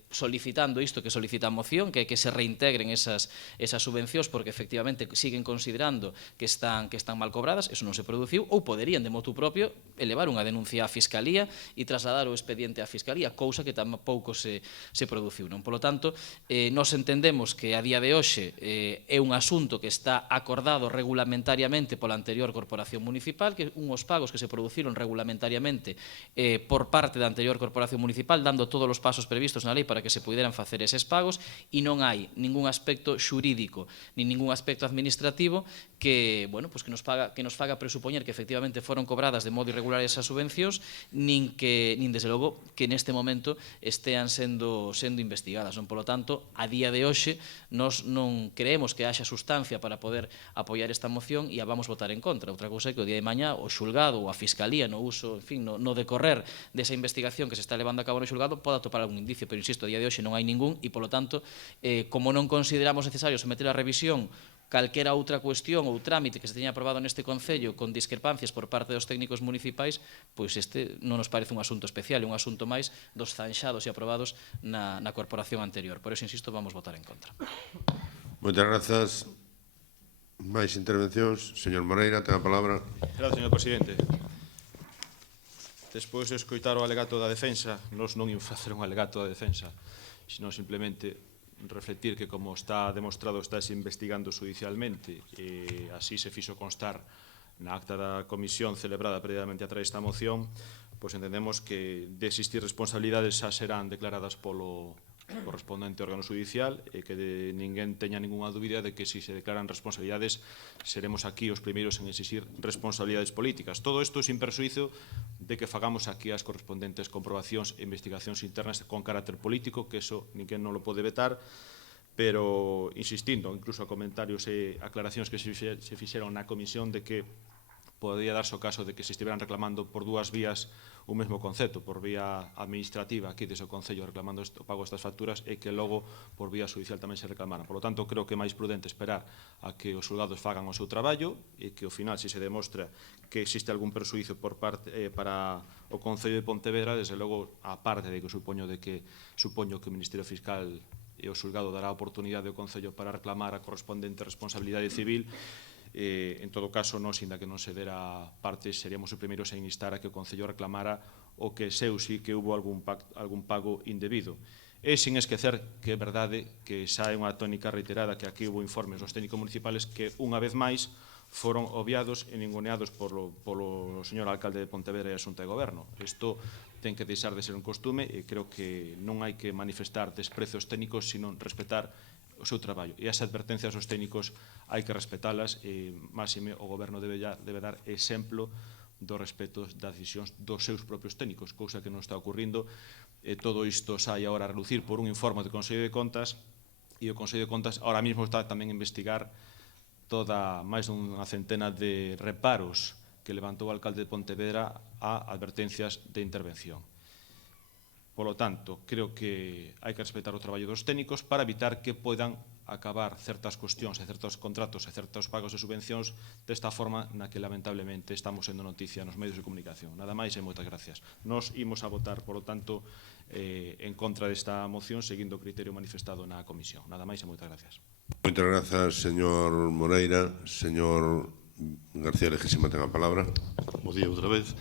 solicitando isto que solicita a moción, que é que se reintegren esas subvencións porque efectivamente siguen considerando que están mal cobradas, eso non se produciu, ou poderían de motu propio elevar unha denuncia á Fiscalía e trasladar o expediente á Fiscalía, cousa que tampouco se produciu. Non? Polo tanto, nos entendemos que a día de hoxe é un asunto que está acordado regulamentariamente pola anterior Corporación Municipal, que unhos pagos que se produciron regulamentariamente por parte da anterior Corporación Municipal, dando todos os pasos previstos na lei para que se puderan facer eses pagos, e non hai ningún aspecto xurídico nin ningún aspecto administrativo que nos faga presupoñer que efectivamente foron cobradas de modo irregular esas subvencións, nin desde logo que neste momento estean sendo investigadas. Polo tanto, a día de hoxe nos non creemos que haxa sustancia para poder apoiar esta moción e a vamos votar en contra. Outra cousa é que o día de mañá o xulgado ou a Fiscalía no uso, en fin, no decorrer desa investigación que se está levando a cabo no xulgado poda atopar algún indicio, pero insisto, a día de hoxe non hai ningún e, polo tanto, como non consideramos necesario someter a revisión calquera outra cuestión ou trámite que se teña aprobado neste Concello con discrepancias por parte dos técnicos municipais, pois este non nos parece un asunto especial, é un asunto máis dos zanxados e aprobados na corporación anterior. Por eso, insisto, vamos votar en contra. Moitas grazas. Máis intervencións. Señor Moreira, ten a palabra. Gracias, señor presidente. Despois de escoitar o alegato da defensa, nos non imos facer un alegato da defensa, sino simplemente reflectir que, como está demostrado, estáse investigando judicialmente e así se fixo constar na acta da comisión celebrada previamente a traer esta moción, pois entendemos que de existir responsabilidades xa serán declaradas polo correspondente órgano judicial e que ninguén teña ninguna dúbida de que se declaran responsabilidades seremos aquí os primeiros en exixir responsabilidades políticas. Todo isto sin perxuízo de que fagamos aquí as correspondentes comprobacións e investigacións internas con carácter político, que eso ninguén non lo pode vetar, pero insistindo incluso a comentarios e aclaracións que se fixeron na comisión de que podría darse o caso de que se estiveran reclamando por dúas vías un mesmo concepto, por vía administrativa aquí desde o Concello reclamando o pago destas facturas e que logo por vía judicial tamén se reclamaran. Por lo tanto, creo que é máis prudente esperar a que os xulgados fagan o seu traballo e que ao final, se se demostra que existe algún perxuízo para o Concello de Pontevedra, desde logo, a parte de que supoño que o Ministerio Fiscal e o xulgado dará a oportunidade ao Concello para reclamar a correspondente responsabilidade civil. En todo caso, nós, inda que non se dera parte, seríamos os primeiros en instar a que o Concello reclamara o que seu sí que hubo algún pago indebido. E sin esquecer que é verdade que xa é unha tónica reiterada que aquí hubo informes dos técnicos municipales que, unha vez máis, foron obviados e ninguneados polo señor alcalde de Pontevedra e a Xunta de Goberno. Isto ten que deixar de ser un costume e creo que non hai que manifestar desprezos técnicos, sino respetar o seu traballo. E as advertencias aos técnicos hai que respetalas e, máxime, o Goberno debe dar exemplo do respeto das decisións dos seus propios técnicos, cousa que non está ocurrindo. Todo isto sai agora a relucir por un informe do Consello de Contas e o Consello de Contas ahora mesmo está tamén a investigar toda máis dunha centena de reparos que levantou o alcalde de Pontevedra a advertencias de intervención. Polo tanto, creo que hai que respetar o traballo dos técnicos para evitar que poidan acabar certas cuestións e certos contratos e certos pagos de subvencións desta forma na que lamentablemente estamos sendo noticia nos medios de comunicación. Nada máis e moitas gracias. Nos imos a votar, polo tanto, en contra desta moción, seguindo o criterio manifestado na comisión. Nada máis e moitas gracias. Moitas grazas, señor Moreira. Señor García Legísima, ten a palabra. Bo día outra vez.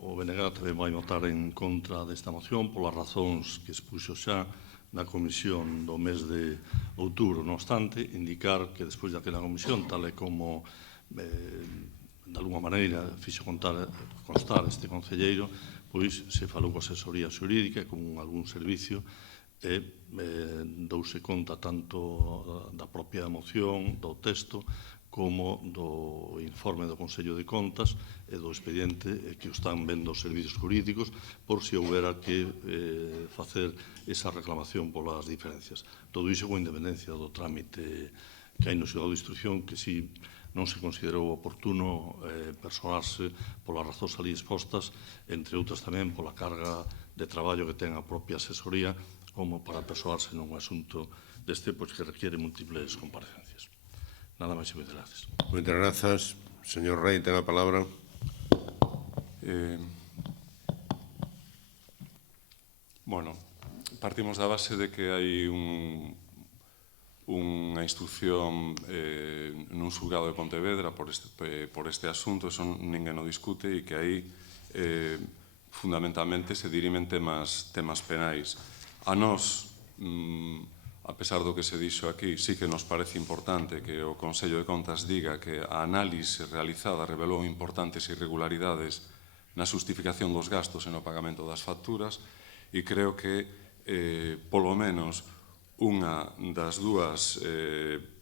O BNG tamén vai votar en contra desta moción polas razóns que expuxo xa na comisión do mes de outubro. Non obstante, indicar que despois daquela comisión, tal e como de alguma maneira fixo constar este concelleiro, pois se falou coa asesoría xurídica con algún servicio e douse conta tanto da propia moción, do texto, como do informe do Consello de Contas e do expediente que están vendo os servicios jurídicos por se houbera que facer esa reclamación polas diferencias. Todo iso con independencia do trámite que hai no xulgado de instrucción, que si non se considerou oportuno personarse polas razóns ali expostas, entre outras tamén pola carga de traballo que ten a propia asesoría, como para persoarse nun asunto deste que requiere múltiples comparecencias. Nada máis e moitas gracias. Moitas grazas. Señor Rey, ten a palabra. Bueno, partimos da base de que hai unha instrucción nun xulgado de Pontevedra por este asunto, eso ninguén o discute, e que aí fundamentalmente se dirimen temas penais. A nós, a pesar do que se dixo aquí, sí que nos parece importante que o Consello de Contas diga que a análise realizada revelou importantes irregularidades na justificación dos gastos e no pagamento das facturas, e creo que, polo menos, unha das dúas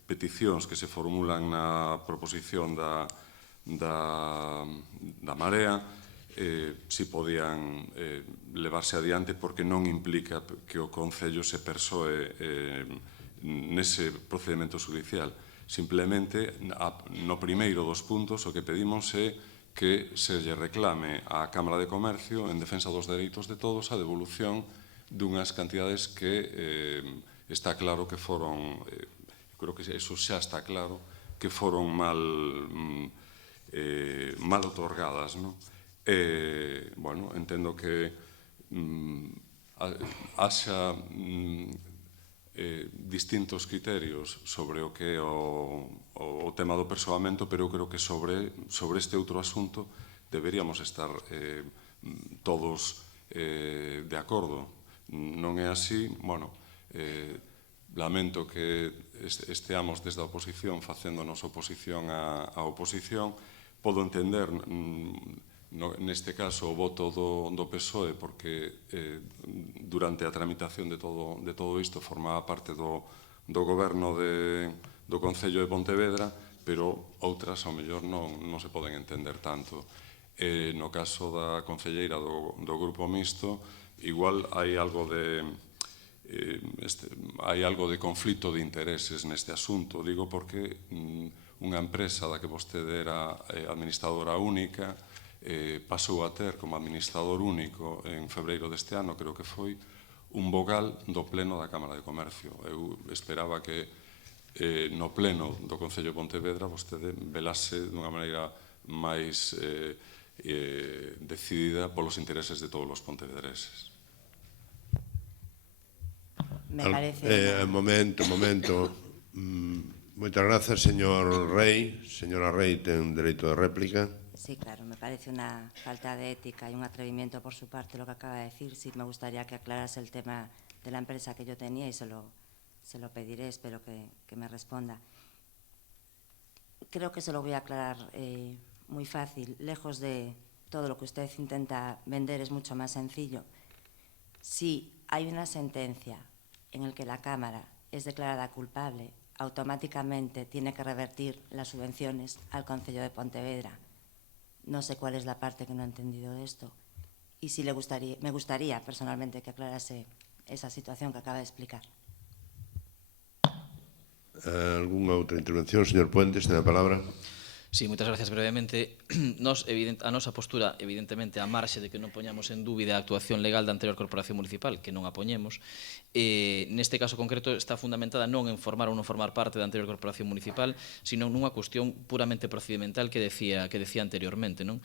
peticións que se formulan na proposición da Marea si podían levarse adiante, porque non implica que o Concello se persoe nese procedimento judicial. Simplemente, no primeiro dos puntos, o que pedimos é que se lle reclame á Cámara de Comercio, en defensa dos dereitos de todos, a devolución dunhas cantidades que está claro que foron, creo que eso xa está claro, que foron mal otorgadas, non? Bueno, entendo que haxa distintos criterios sobre o que é o tema do persoamento, pero eu creo que sobre este outro asunto deberíamos estar todos de acordo. Non é así, bueno, lamento que esteamos desde a oposición facéndonos oposición á oposición. Podo entender neste caso o voto do PSOE, porque durante a tramitación de todo isto formaba parte do goberno do Concello de Pontevedra, pero outras ao mellor non se poden entender tanto. No caso da concelleira do Grupo Mixto, igual hai algo de conflito de intereses neste asunto. Digo porque unha empresa da que vostede era administradora única pasou a ter como administrador único en febreiro deste ano, creo que foi, un vogal do Pleno da Cámara de Comercio. Eu esperaba que no Pleno do Concello de Pontevedra vostede velase dunha maneira máis decidida polos intereses de todos os pontevedreses. Me parece... Momento. Moitas grazas, señor Rey. Señora Rey, ten dereito de réplica. Sí, claro, me parece una falta de ética y un atrevimiento por su parte lo que acaba de decir. Sí, me gustaría que aclarase el tema de la empresa que yo tenía y se lo pediré, espero que me responda. creo que se lo voy a aclarar muy fácil. Lejos de todo lo que usted intenta vender, es mucho más sencillo. Si hay una sentencia en la que la Cámara es declarada culpable, automáticamente tiene que revertir las subvenciones al Concello de Pontevedra. No sé cuál es la parte que no ha entendido de esto. Y sí me gustaría personalmente que aclarase esa situación que acaba de explicar. ¿Algunha outra intervención? Señor Puentes, ten a palabra. Sí, moitas gracias. Brevemente, a nosa postura, evidentemente, a marxe de que non poñamos en dúbida a actuación legal da anterior corporación municipal, que non a poñemos, neste caso concreto está fundamentada non en formar ou non formar parte da anterior corporación municipal, sino nunha cuestión puramente procedimental que decía anteriormente, non?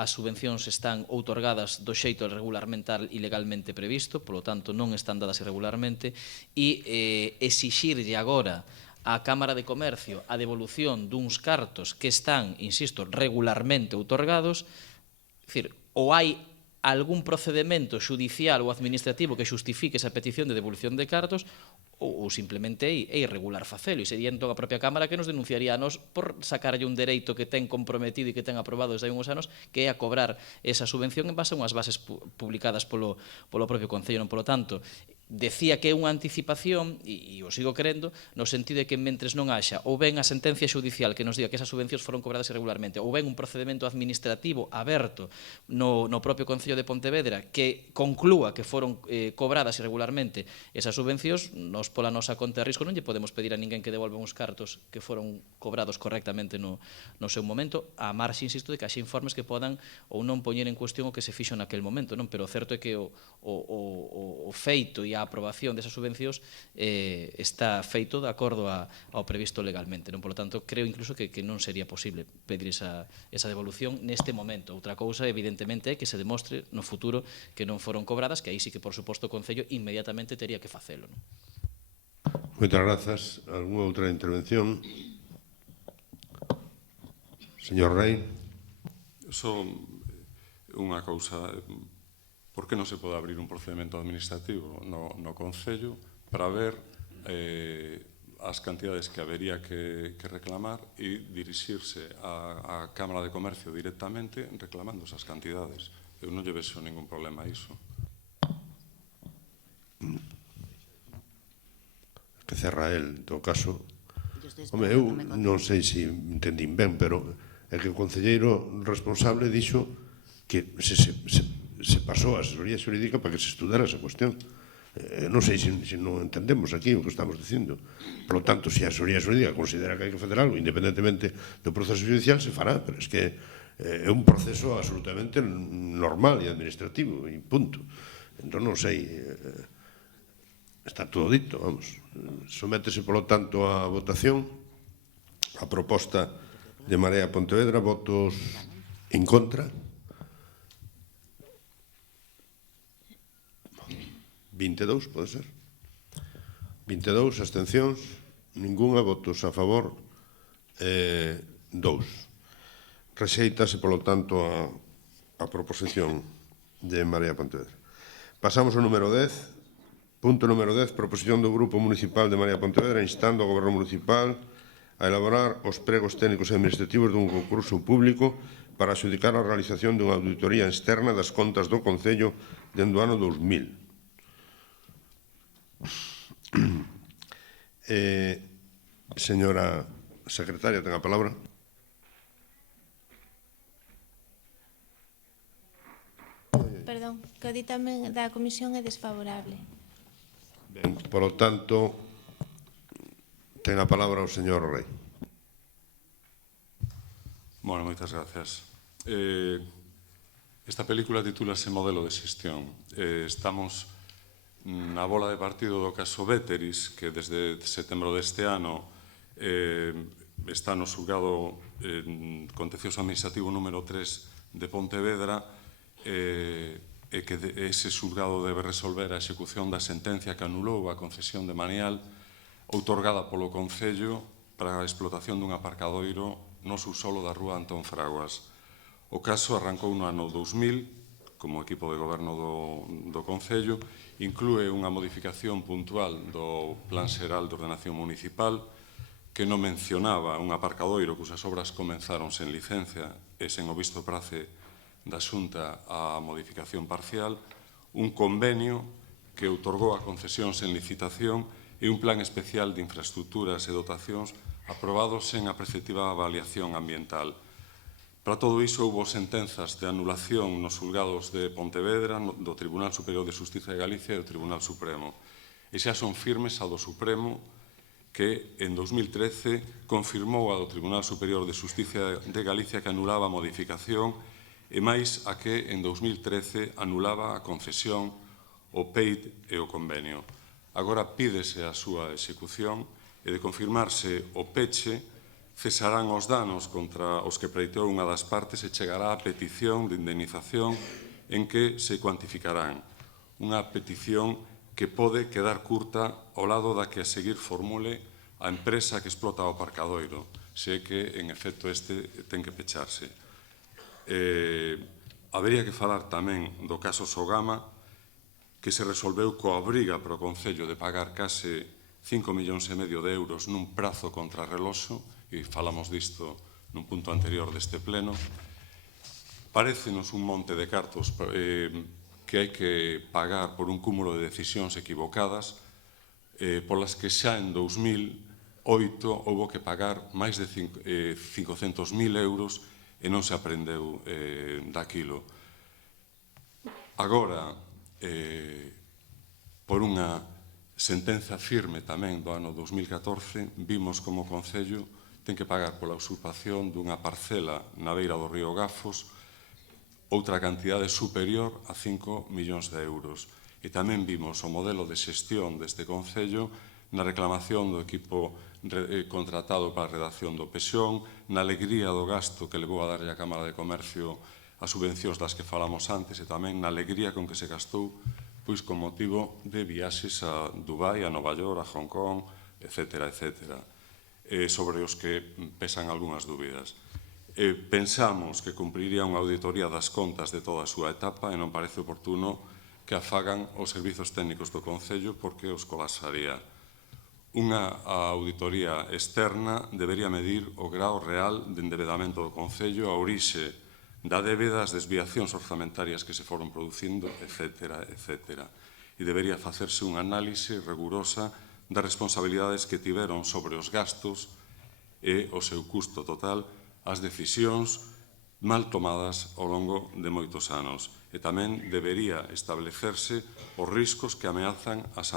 As subvencións están outorgadas do xeito regularmente e legalmente previsto, polo tanto non están dadas irregularmente, e exixirlle agora a Cámara de Comercio a devolución duns cartos que están, insisto, regularmente outorgados, é dicir, ou hai algún procedemento xudicial ou administrativo que xustifique esa petición de devolución de cartos, ou simplemente é irregular facelo, e sería entón a propia Cámara que nos denunciaría a nos por sacarlle un dereito que ten comprometido e que ten aprobado desde hai uns anos, que é a cobrar esa subvención en base a unhas bases publicadas polo propio Concello. Non, polo tanto, decía que é unha anticipación, e o sigo crendo, no sentido de que mentres non haxa ou ben a sentencia xudicial que nos diga que esas subvencións foron cobradas irregularmente, ou ben un procedimento administrativo aberto no propio Concello de Pontevedra que conclúa que foron cobradas irregularmente esas subvencións, nos pola nosa conta de risco non lle podemos pedir a ninguén que devolva uns cartos que foron cobrados correctamente no seu momento, a marxe, insisto, de que haxe informes que podan ou non poñer en cuestión o que se fixo naquel momento, non? Pero o certo é que o feito e a aprobación desas subvencións está feito de acordo ao previsto legalmente. Por lo tanto, creo incluso que non sería posible pedir esa devolución neste momento. Outra cousa, evidentemente, é que se demostre no futuro que non foron cobradas, que aí sí que, por suposto, o Concello inmediatamente tería que facelo. Moitas grazas. Algúna outra intervención? Señor Rei. Só unha cousa. Por que non se pode abrir un procedimento administrativo no Concello para ver as cantidades que habería que reclamar e dirixirse á Cámara de Comercio directamente reclamando esas cantidades? Eu non lle vexo ningún problema a iso. Que cerra el, en todo caso. Home, eu non sei se entendín ben, pero é que o concelleiro responsable dixo que se pasou a asesoría xurídica para que se estudara esa cuestión. Non sei se non entendemos aquí o que estamos dicindo. Por lo tanto, se a asesoría xurídica considera que hai que facer algo, independentemente do proceso judicial, se fará, pero é que é un proceso absolutamente normal e administrativo, e punto. Entón, non sei, está todo dito, vamos. Sométese, por lo tanto, a votación a proposta de Marea Pontevedra. Votos en contra. 22, pode ser? 22, abstencións, ningunha, votos a favor, 2. Rexeítase, polo tanto, a proposición de Marea Pontevedra. Pasamos ao número 10. Punto número 10, proposición do Grupo Municipal de Marea Pontevedra instando ao Goberno Municipal a elaborar os pregos técnicos e administrativos dun concurso público para adxudicar a realización dunha auditoría externa das contas do Concello dende o ano 2000. Señora secretaria, ten a palabra. Perdón, que o ditame da comisión é desfavorable. Ben, por lo tanto, ten a palabra o señor Rei. Bueno, moitas gracias. Esta película titúlase Modelo de xestión. Estamos na bola de partido do caso Véteris, que desde setembro deste ano está no xulgado contencioso administrativo número 3 de Pontevedra, e que ese xulgado debe resolver a execución da sentencia que anulou a concesión de Manial outorgada polo Concello para a explotación dun aparcadoiro no subsolo da rúa Antón Fraguas. O caso arrancou no ano 2000 como equipo de goberno do Concello, inclúe unha modificación puntual do Plan Xeral de Ordenación Municipal que non mencionaba un aparcadoiro cusas obras comenzaron sen licencia e sen o visto prace da Xunta a modificación parcial, un convenio que outorgou a concesión sen licitación e un plan especial de infraestructuras e dotacións aprobados sen a preceptiva avaliación ambiental. Para todo iso, houve sentenzas de anulación nos xulgados de Pontevedra, do Tribunal Superior de Xustiza de Galicia e do Tribunal Supremo. E xa son firmes a do Supremo que en 2013 confirmou a do Tribunal Superior de Xustiza de Galicia que anulaba a modificación e máis a que en 2013 anulaba a concesión, o PEIT e o convenio. Agora pídese a súa execución e de confirmarse o peche cesarán os danos contra os que pleiteou unha das partes e chegará a petición de indemnización en que se cuantificarán. Unha petición que pode quedar curta ao lado da que a seguir formule a empresa que explota o aparcadoiro, se é que, en efecto, este ten que pecharse. Habería que falar tamén do caso Sogama, que se resolveu coa obriga para o Concello de pagar case 5,5 millóns de euros nun prazo contrarreloxo, e falamos disto nun punto anterior deste pleno. Parécenos un monte de cartos que hai que pagar por un cúmulo de decisións equivocadas, polas que xa en 2008 houve que pagar máis de 500.000 euros e non se aprendeu daquilo. Agora, por unha sentenza firme tamén do ano 2014, vimos como o Concello ten que pagar pola usurpación dunha parcela na beira do río Gafos outra cantidade superior a 5 millóns de euros. E tamén vimos o modelo de xestión deste Concello na reclamación do equipo contratado para a redacción do PEXON, na alegría do gasto que levou a darlle a Cámara de Comercio as subvencións das que falamos antes e tamén na alegría con que se gastou pois con motivo de viaxes a Dubai, a Nova York, a Hong Kong, etc., etc., sobre os que pesan algunhas dúbidas. Pensamos que cumpriría unha auditoría das contas de toda a súa etapa e non parece oportuno que a fagan os servizos técnicos do Concello porque os colapsaría. Unha auditoría externa debería medir o grao real de endebedamento do Concello, a orixe da débeda, as desviacións orzamentarias que se foron producindo, etc., etc. E debería facerse unha análise rigurosa das responsabilidades que tiveron sobre os gastos e o seu custo total as decisións mal tomadas ao longo de moitos anos. E tamén debería establecerse os riscos que ameazan as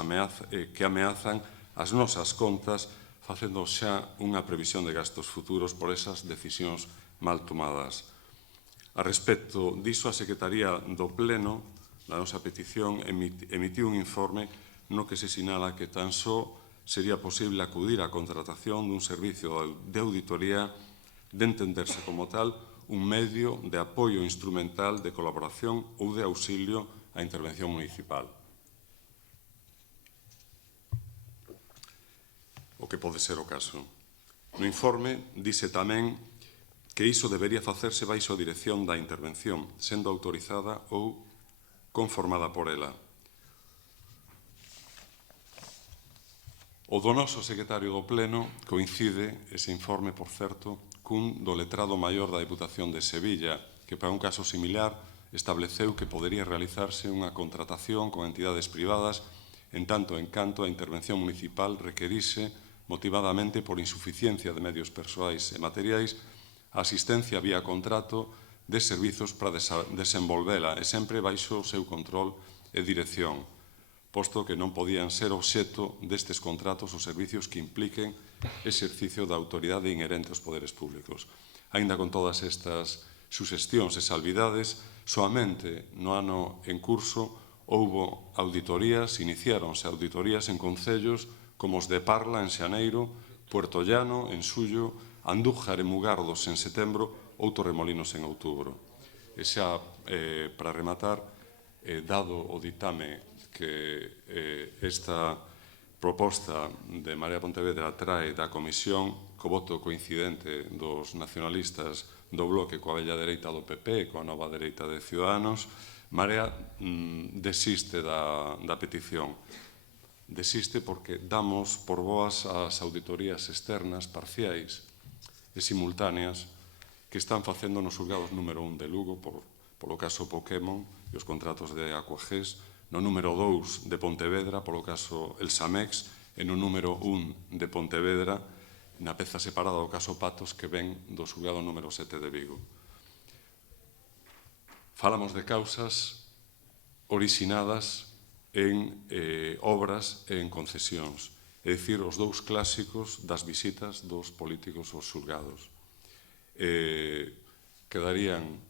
nosas contas, facendo xa unha previsión de gastos futuros por esas decisións mal tomadas. A respecto diso, a Secretaría do Pleno, da nosa petición, emitiu un informe no que se sinala que tan só sería posible acudir á contratación dun servicio de auditoría de entenderse como tal un medio de apoio instrumental de colaboración ou de auxilio á intervención municipal. O que pode ser o caso. No informe dice tamén que iso debería facerse baixo a dirección da intervención, sendo autorizada ou conformada por ela. O do noso secretario do Pleno coincide ese informe, por certo, cun do letrado maior da Deputación de Sevilla, que para un caso similar estableceu que podería realizarse unha contratación con entidades privadas en tanto en canto a intervención municipal requerise, motivadamente por insuficiencia de medios persoais e materiais, a asistencia vía contrato de servizos para desenvolvela e sempre baixo o seu control e dirección, posto que non podían ser obxecto destes contratos os servicios que impliquen exercicio da autoridade inherente aos poderes públicos. Aínda con todas estas suxestións e salvidades, soamente no ano en curso houbo auditorías, iniciáronse auditorías en concellos como os de Parla en xaneiro, Puerto Llano en xullo, Andújar e Mugardos en setembro ou Torremolinos en outubro. E xa, para rematar, dado o ditame que esta proposta de Marea Pontevedra trae da Comisión co voto coincidente dos nacionalistas do bloque coa vella dereita do PP e coa nova dereita de Ciudadanos, Marea desiste da petición. desiste porque damos por boas as auditorías externas parciais e simultáneas que están facendo nos xulgados número 1 de Lugo polo caso Pokémon e os contratos de Aquagés, no número 2 de Pontevedra polo caso El Samex e no número 1 de Pontevedra na peza separada do caso Patos que ven do xulgado número 7 de Vigo. Falamos de causas orixinadas en obras e en concesións, é dicir, os dous clásicos das visitas dos políticos aos xulgados. Quedarían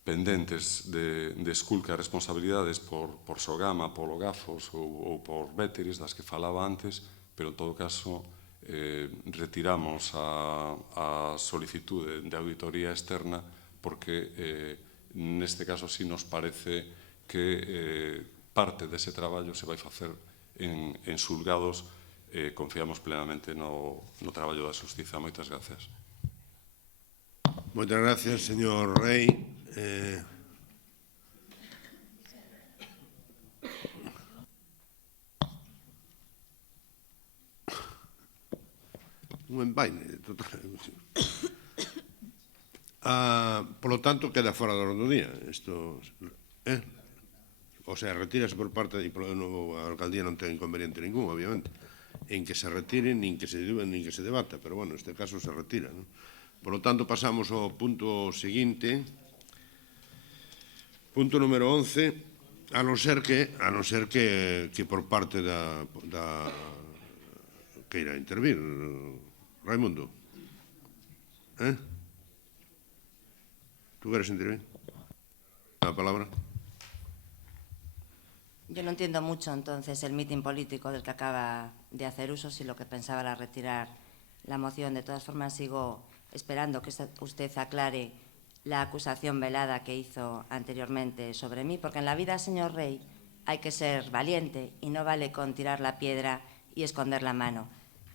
pendentes de esculca responsabilidades por Sogama, polo Gafos ou por Béteris, das que falaba antes, pero en todo caso retiramos a solicitude de auditoría externa porque neste caso sí nos parece que parte dese traballo se vai facer en xulgados. Confiamos plenamente no traballo da Xustiza. Moitas gracias. Moitas gracias, señor Rey. Un embaine total. Por lo tanto, queda fora do orden do día. O sea, retírase por parte de a alcaldía non ten inconveniente ningún, obviamente, en que se retire nin que se debata, pero bueno, neste caso se retira, non? Por lo tanto, pasamos ao punto seguinte, punto número 11, a non ser que por parte da queira intervir, Raimundo. ¿Tú quieres intervenir? La palabra. Yo no entiendo mucho entonces el mitin político del que acaba de hacer uso, si lo que pensaba era retirar la moción. De todas formas, sigo esperando que usted aclare la acusación velada que hizo anteriormente sobre mí, porque en la vida, señor Rey, hay que ser valiente y no vale con tirar la piedra y esconder la mano.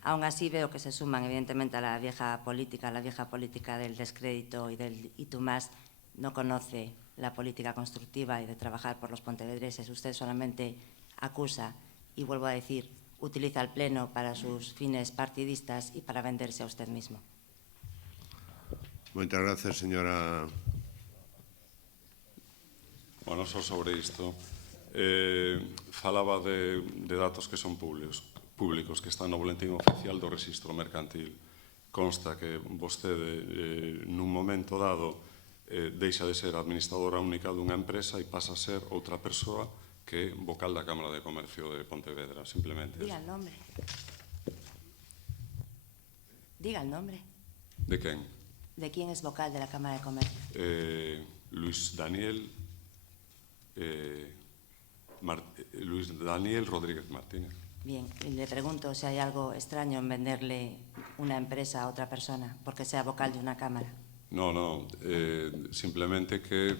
Aún así veo que se suman evidentemente a la vieja política del descrédito y del "y tú más", no conoce la política constructiva y de trabajar por los pontevedreses. Usted solamente acusa y, vuelvo a decir, utiliza el Pleno para sus fines partidistas y para venderse a usted mismo. Moitas gracias, señora. Bueno, só sobre isto. Falaba de datos que son públicos, que están no boletín oficial do Rexistro Mercantil. Consta que vostede, nun momento dado, deixa de ser administradora única dunha empresa e pasa a ser outra persoa que é vocal da Cámara de Comercio de Pontevedra, simplemente. Diga el nombre. Diga el nombre. De quen? ¿De quién es vocal de la Cámara de Comercio? Luis Daniel Rodríguez Martínez. Bien, y le pregunto si hay algo extraño en venderle una empresa a otra persona porque sea vocal de una cámara. No, simplemente que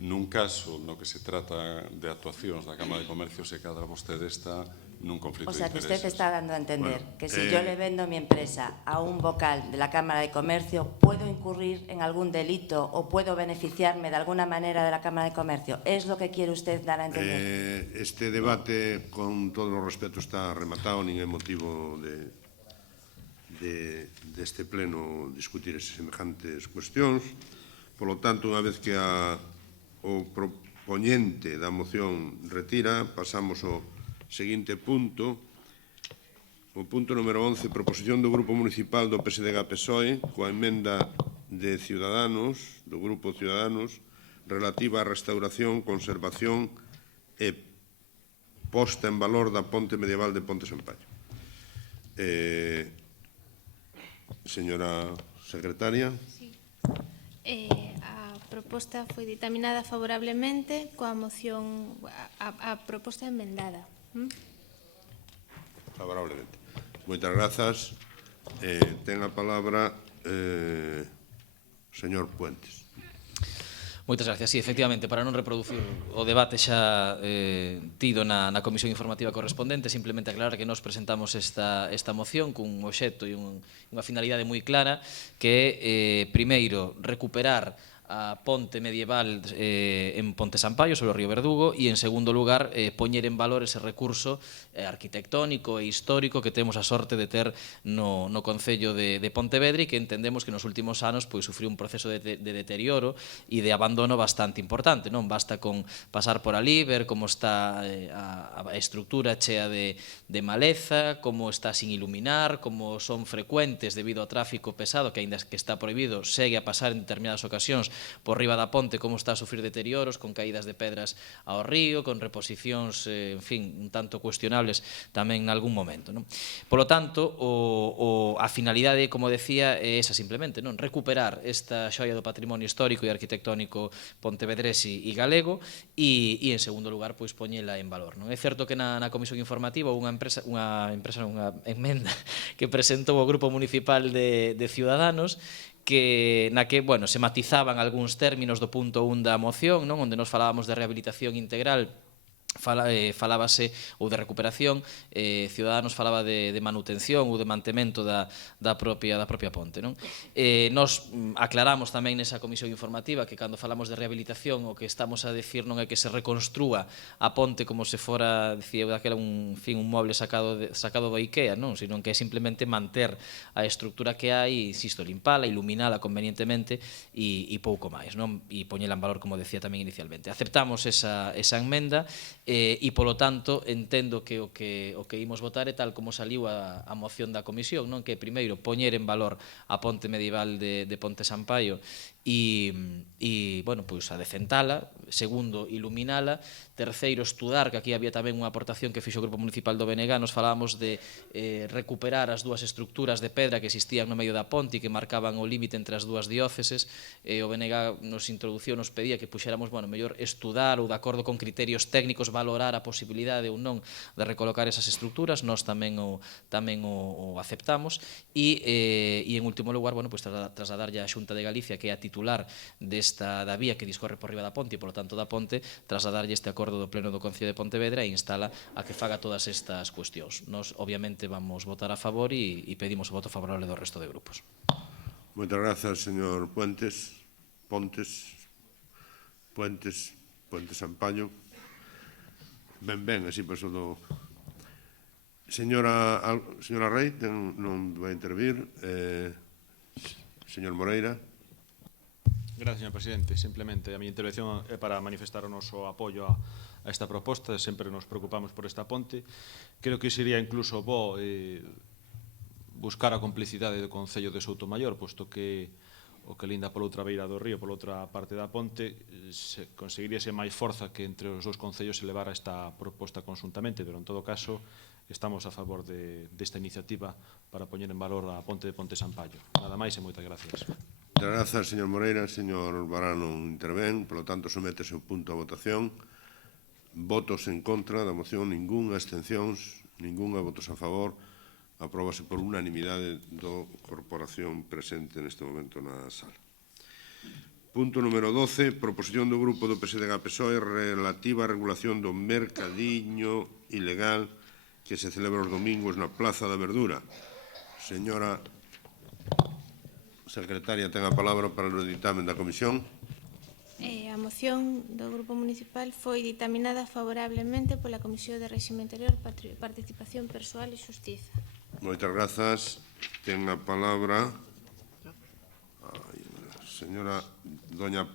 nun caso no que se trata de actuacións da Cámara de Comercio se cadra vostede está nun conflito de intereses. O sea, que usted está dando a entender que si yo le vendo mi empresa a un vocal de la Cámara de Comercio, ¿puedo incurrir en algún delito o puedo beneficiarme de alguna manera de la Cámara de Comercio? ¿Es lo que quiere usted dar a entender? Este debate, con todo o respeto, está rematado, nin é motivo deste pleno discutir semejantes cuestións. Por lo tanto, unha vez que o propoñente da moción retira, pasamos ao seguinte punto, o punto número 11, proposición do Grupo Municipal do PSDG-PSOE coa emenda de Ciudadanos, do Grupo Ciudadanos, relativa á restauración, conservación e posta en valor da ponte medieval de Ponte Sampaio. Señora secretaria. Sí. A proposta foi dictaminada favorablemente coa moción, a proposta emendada. Favorablemente. Moitas grazas. Ten a palabra señor Puentes. Moitas gracias. Sí, efectivamente, para non reproducir o debate xa tido na comisión informativa correspondente, simplemente aclarar que nós presentamos esta moción cun obxecto e unha finalidade moi clara, que é, primeiro, recuperar a ponte medieval en Ponte Sampaio, sobre o río Verdugo, e en segundo lugar poñer en valor ese recurso arquitectónico e histórico que temos a sorte de ter no Concello de Pontevedra e que entendemos que nos últimos anos sufriu un proceso de deterioro e de abandono bastante importante. Non basta con pasar por ali, ver como está a estrutura chea de maleza, como está sin iluminar, como son frecuentes debido ao tráfico pesado, que aínda que está prohibido, segue a pasar en determinadas ocasións por riba da ponte, como está a sufrir deterioros, con caídas de pedras ao río, con reposicións, en fin, un tanto cuestionables tamén en algún momento. Polo tanto, a finalidade, como decía, é esa simplemente, recuperar esta xoia do patrimonio histórico e arquitectónico pontevedrés e galego e, en segundo lugar, poñela en valor. É certo que na comisión informativa unha emenda que presentou o Grupo Municipal de Ciudadanos na que se matizaban algúns términos do punto 1 da moción, onde nos falábamos de rehabilitación integral, falábase ou de recuperación, Ciudadanos falaba de manutención ou de mantemento da propia ponte. Nos aclaramos tamén nesa comisión informativa que cando falamos de rehabilitación o que estamos a decir non é que se reconstrúa a ponte como se fora, dicía daquela, un moble sacado do IKEA, sino que é simplemente manter a estructura que hai, insisto, limpala, iluminala convenientemente e pouco máis, e poñela en valor, como decía tamén inicialmente. Aceptamos esa emenda e, polo tanto, entendo que o que imos votar é tal como saliu a moción da comisión, que primeiro poñer en valor a ponte medieval de Ponte Sampaio e adecentala, segundo, iluminala, terceiro, estudar, que aquí había tamén unha aportación que fixo o Grupo Municipal do BNG, nos falábamos de recuperar as dúas estructuras de pedra que existían no medio da ponte e que marcaban o límite entre as dúas dióceses. O BNG nos introduciu, nos pedía que puxéramos, mellor estudar ou de acordo con criterios técnicos valorar a posibilidade ou non de recolocar esas estructuras. Nós tamén o aceptamos e, en último lugar, trasladarlle á Xunta de Galicia, que é a titular da vía que discorre por riba da ponte e, polo tanto, da ponte, trasladarlle este acordo do Pleno do Concello de Pontevedra e instala a que faga todas estas cuestións. Nos, obviamente, vamos votar a favor e pedimos o voto favorable do resto de grupos. Moitas grazas, señor Puentes Sampaio. Ben, así paso do... Señora Rey, non vai intervir. Señor Moreira. Gracias, señor presidente. Simplemente a miña intervención é para manifestar o noso apoio a esta proposta. Sempre nos preocupamos por esta ponte. Creo que sería incluso bo buscar a complicidade do Concello de Soutomaior, posto que o que linda pola outra beira do río, pola outra parte da ponte, conseguiríase máis forza que entre os dous concellos se levara esta proposta conjuntamente, pero en todo caso estamos a favor desta iniciativa para poñer en valor a ponte de Ponte Sampaio. Nada máis e moitas gracias. Moitas grazas, señor Moreira. Señor Barano intervén, polo tanto, sométese o punto a votación. Votos en contra da moción, ningún, abstencións, ninguna, votos a favor. Apróbase por unanimidade do corporación presente neste momento na sala. Punto número 12, proposición do Grupo do PSDG-PSOE relativa á regulación do mercadiño ilegal que se celebra os domingos na Plaza da Verdura. Señora secretaria, ten a palabra para o ditamen da comisión. A moción do Grupo Municipal foi ditaminada favorablemente pola Comisión de Réxime Interior, Participación Persoal e Xustiza. Moitas grazas. Ten a palabra a señora doña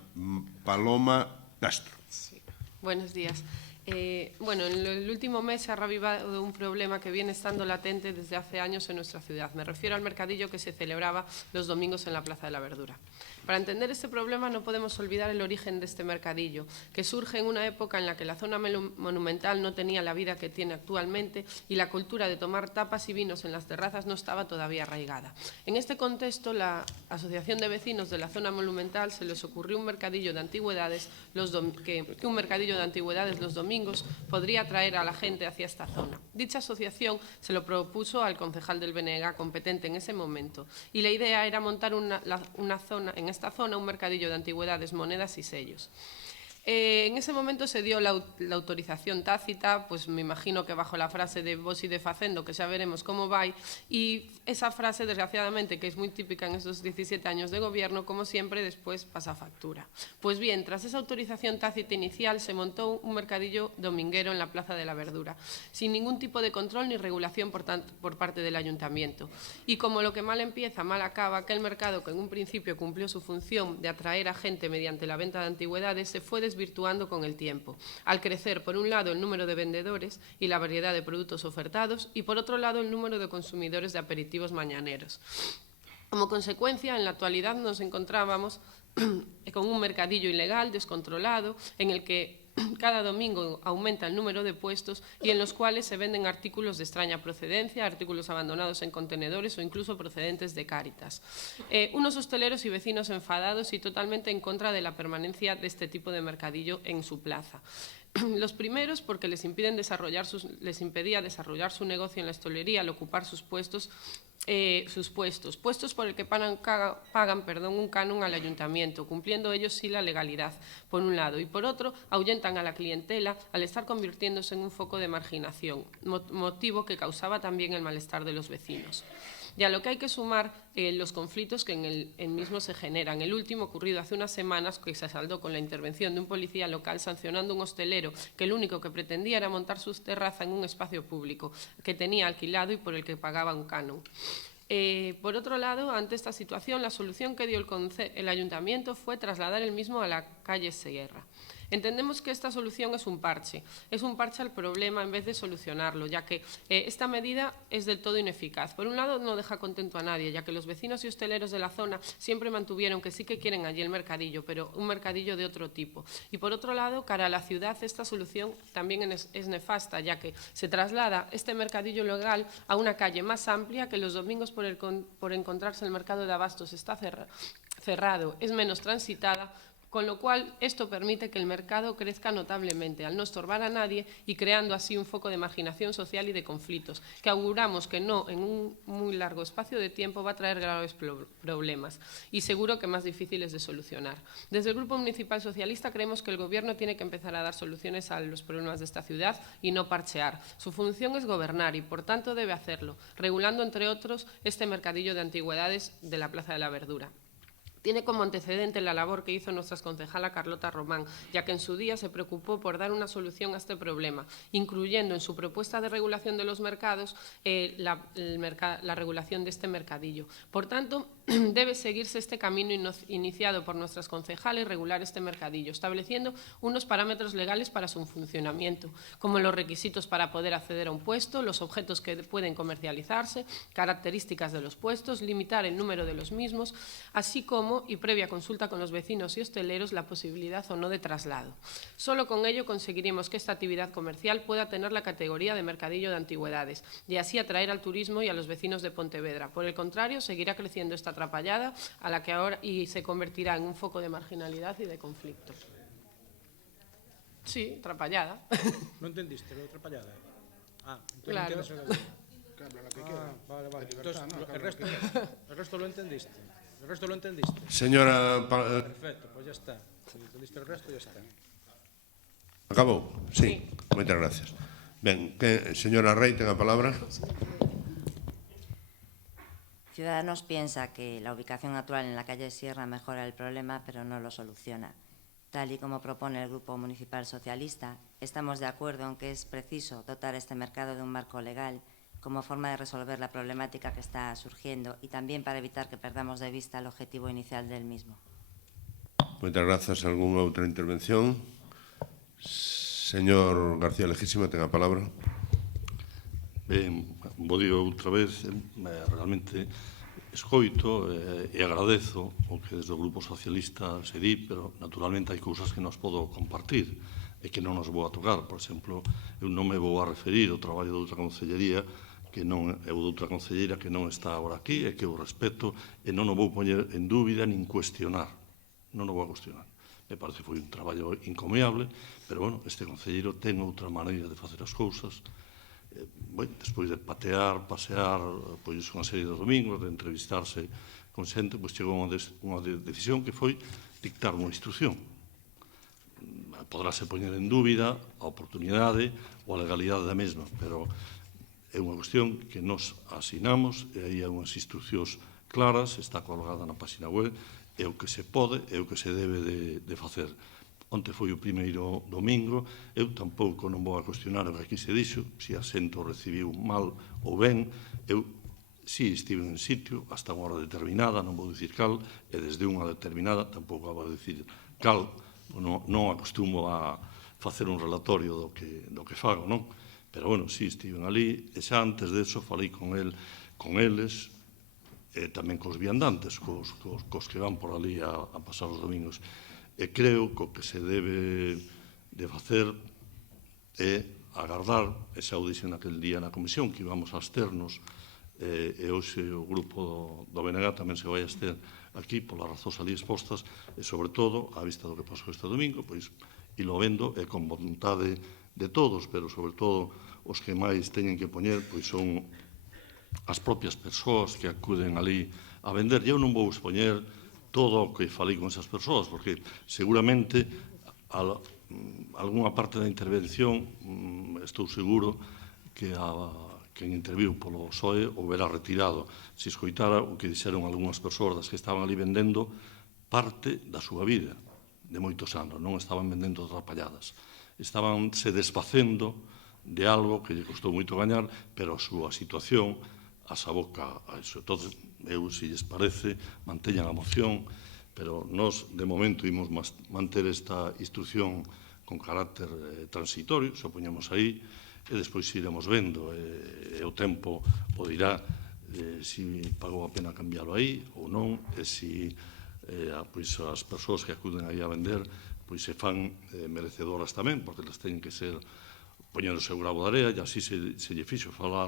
Paloma Castro. Sí. Buenos días. En el último mes se ha revivado un problema que viene estando latente desde hace años en nuestra ciudad. Me refiero al mercadillo que se celebraba los domingos en la Plaza de la Verdura. Para entender este problema no podemos olvidar el origen de este mercadillo, que surge en una época en la que la zona monumental no tenía la vida que tiene actualmente y la cultura de tomar tapas y vinos en las terrazas no estaba todavía arraigada. En este contexto, la Asociación de Vecinos de la Zona Monumental se les ocurrió un mercadillo de antigüedades los domingos podría atraer a la gente hacia esta zona. Dicha asociación se lo propuso al concejal del BNG competente en ese momento y la idea era montar en esta zona un mercadillo de antigüedades, monedas y sellos. En ese momento se dio la autorización tácita, pues me imagino que bajo la frase de vos ide facendo, que xa veremos como vai, e esa frase, desgraciadamente, que es moi típica en estos 17 años de gobierno, como siempre, después pasa factura. Pues bien, tras esa autorización tácita inicial, se montó un mercadillo dominguero en la Plaza de la Verdura, sin ningún tipo de control ni regulación por parte del ayuntamiento. Y como lo que mal empieza, mal acaba, aquel mercado que en un principio cumplió su función de atraer a gente mediante la venta de antigüedades, se fue desvirtuando con el tiempo, al crecer por un lado el número de vendedores y la variedad de productos ofertados y por otro lado el número de consumidores de aperitivos mañaneros. Como consecuencia, en la actualidad nos encontrábamos con un mercadillo ilegal, descontrolado, en el que cada domingo aumenta el número de puestos y en los cuales se venden artículos de extraña procedencia, artículos abandonados en contenedores o incluso procedentes de Cáritas. Unos hosteleros y vecinos enfadados y totalmente en contra de la permanencia de este tipo de mercadillo en su plaza. Los primeros porque les impedía desarrollar su negocio en la hostelería al ocupar sus puestos por el que pagan un canon al ayuntamiento, cumpliendo ellos sí la legalidad, por un lado, y por otro, ahuyentan a la clientela al estar convirtiéndose en un foco de marginación, motivo que causaba también el malestar de los vecinos. Y a lo que hay que sumar los conflictos que en el mismo se generan. El último ocurrido hace unas semanas, que se saldó con la intervención de un policía local sancionando a un hostelero que lo único que pretendía era montar su terraza en un espacio público que tenía alquilado y por el que pagaba un canon. Por otro lado, ante esta situación, la solución que dio el ayuntamiento fue trasladar el mismo a la calle Sierra. Entendemos que esta solución es un parche al problema en vez de solucionarlo, ya que esta medida es del todo ineficaz. Por un lado, no deja contento a nadie, ya que los vecinos y hosteleros de la zona siempre mantuvieron que sí que quieren allí el mercadillo, pero un mercadillo de otro tipo. Y por otro lado, cara a la ciudad, esta solución también es nefasta, ya que se traslada este mercadillo legal a una calle más amplia que los domingos por encontrarse el mercado de abastos está cerrado, es menos transitada, con lo cual esto permite que el mercado crezca notablemente, al no estorbar a nadie y creando así un foco de marginación social y de conflictos, que auguramos que no en un muy largo espacio de tiempo va a traer graves problemas y seguro que más difíciles de solucionar. Desde el Grupo Municipal Socialista creemos que el Gobierno tiene que empezar a dar soluciones a los problemas de esta ciudad y no parchear. Su función es gobernar y, por tanto, debe hacerlo, regulando, entre otros, este mercadillo de antigüedades de la Plaza de la Verdura. Tiene como antecedente la labor que hizo nuestra concejala Carlota Román, ya que en su día se preocupó por dar una solución a este problema, incluyendo en su propuesta de regulación de los mercados la regulación de este mercadillo. Por tanto, debe seguirse este camino iniciado por nuestras concejales y regular este mercadillo, estableciendo unos parámetros legales para su funcionamiento, como los requisitos para poder acceder a un puesto, los objetos que pueden comercializarse, características de los puestos, limitar el número de los mismos, así como, y previa consulta con los vecinos y hosteleros, la posibilidad o no de traslado. Solo con ello conseguiremos que esta actividad comercial pueda tener la categoría de mercadillo de antigüedades y así atraer al turismo y a los vecinos de Pontevedra. Por el contrario, seguirá creciendo esta atrapallada a la que ahora y se convertirá en un foco de marginalidad y de conflicto. Sí, atrapallada. ¿No entendiste lo de atrapallada? Claro. Vale. Entonces, el resto lo entendiste. ¿El resto lo entendiste? Señora... Perfecto, pues ya está. Si entendiste el resto, ya está. Acabou? Sí. Moitas gracias. Ben, señora Rey, ten a palabra. Ciudadanos piensa que la ubicación actual en la calle Sierra mejora el problema, pero no lo soluciona. Tal y como propone el Grupo Municipal Socialista, estamos de acuerdo en que es preciso dotar este mercado de un marco legal como forma de resolver la problemática que está surgiendo y también para evitar que perdamos de vista el objetivo inicial del mismo. Moitas grazas. Algúna outra intervención? Señor García Legísima, ten a palabra. Ben, vou digo outra vez, realmente escoito e agradezo o que desde o Grupo Socialista se di, pero naturalmente hai cousas que nos podo compartir e que non nos vou a tocar. Por exemplo, eu non me vou a referir ao traballo de outra concellería que non é o de outra concelleira que non está agora aquí e que eu respeto e non o vou poñer en dúbida nin cuestionar. Non o vou a cuestionar. Me parece que foi un traballo encomiable, pero, bueno, este concelleiro ten outra maneira de facer as cousas. Despois de pasear, pois unha serie de domingos, de entrevistarse con xente, pois chegou a unha decisión que foi dictar unha instrucción. Poderase poñer en dúbida a oportunidade ou a legalidade da mesma, pero é unha cuestión que nos asinamos e aí hai unhas instruccións claras, está colgada na página web, é o que se pode, é o que se debe de facer. Onte foi o primeiro domingo, eu tampouco non vou a cuestionar o que aquí se dixo, se a xente o recibiu mal ou ben, eu si estive en sitio hasta unha hora determinada, non vou dicir cal, e desde unha determinada tampouco vou dicir cal, non acostumo a facer un relatorio do que fago, non? Pero, bueno, si estiven ali, e xa antes deso falei con eles, e tamén cos viandantes, cos que van por ali a pasar os domingos. E creo que o que se debe de facer é agardar, e xa o dixen aquel día na comisión, que íbamos a absternos, e hoxe o grupo do BNG tamén se vai a abster aquí, polas razóns ali expostas, e, sobre todo, a vista do que pasou este domingo, pois, ilo vendo e con vontade de todos, pero sobre todo os que máis teñen que poñer pois son as propias persoas que acuden ali a vender. Eu non vou expoñer todo o que falei con esas persoas, porque seguramente algunha parte da intervención estou seguro que quen interviu polo PSOE o verá retirado. Se escoitara o que dixeron algunhas persoas das que estaban ali vendendo parte da súa vida de moitos anos, non estaban vendendo atrapalladas. Estaban se desfacendo de algo que lle costou moito gañar, pero a súa situación as aboca a iso. Entón, eu, se lles parece, manteñan a moción, pero nós, de momento, imos manter esta instrucción con carácter transitorio, se o poñemos aí, e despois iremos vendo, e o tempo o dirá se pagou a pena cambiálo aí ou non, e se as persoas que acuden aí a vender pois se fan merecedoras tamén, porque elas teñen que ser poñer o seu gravo de area, e así se lle fixo falar,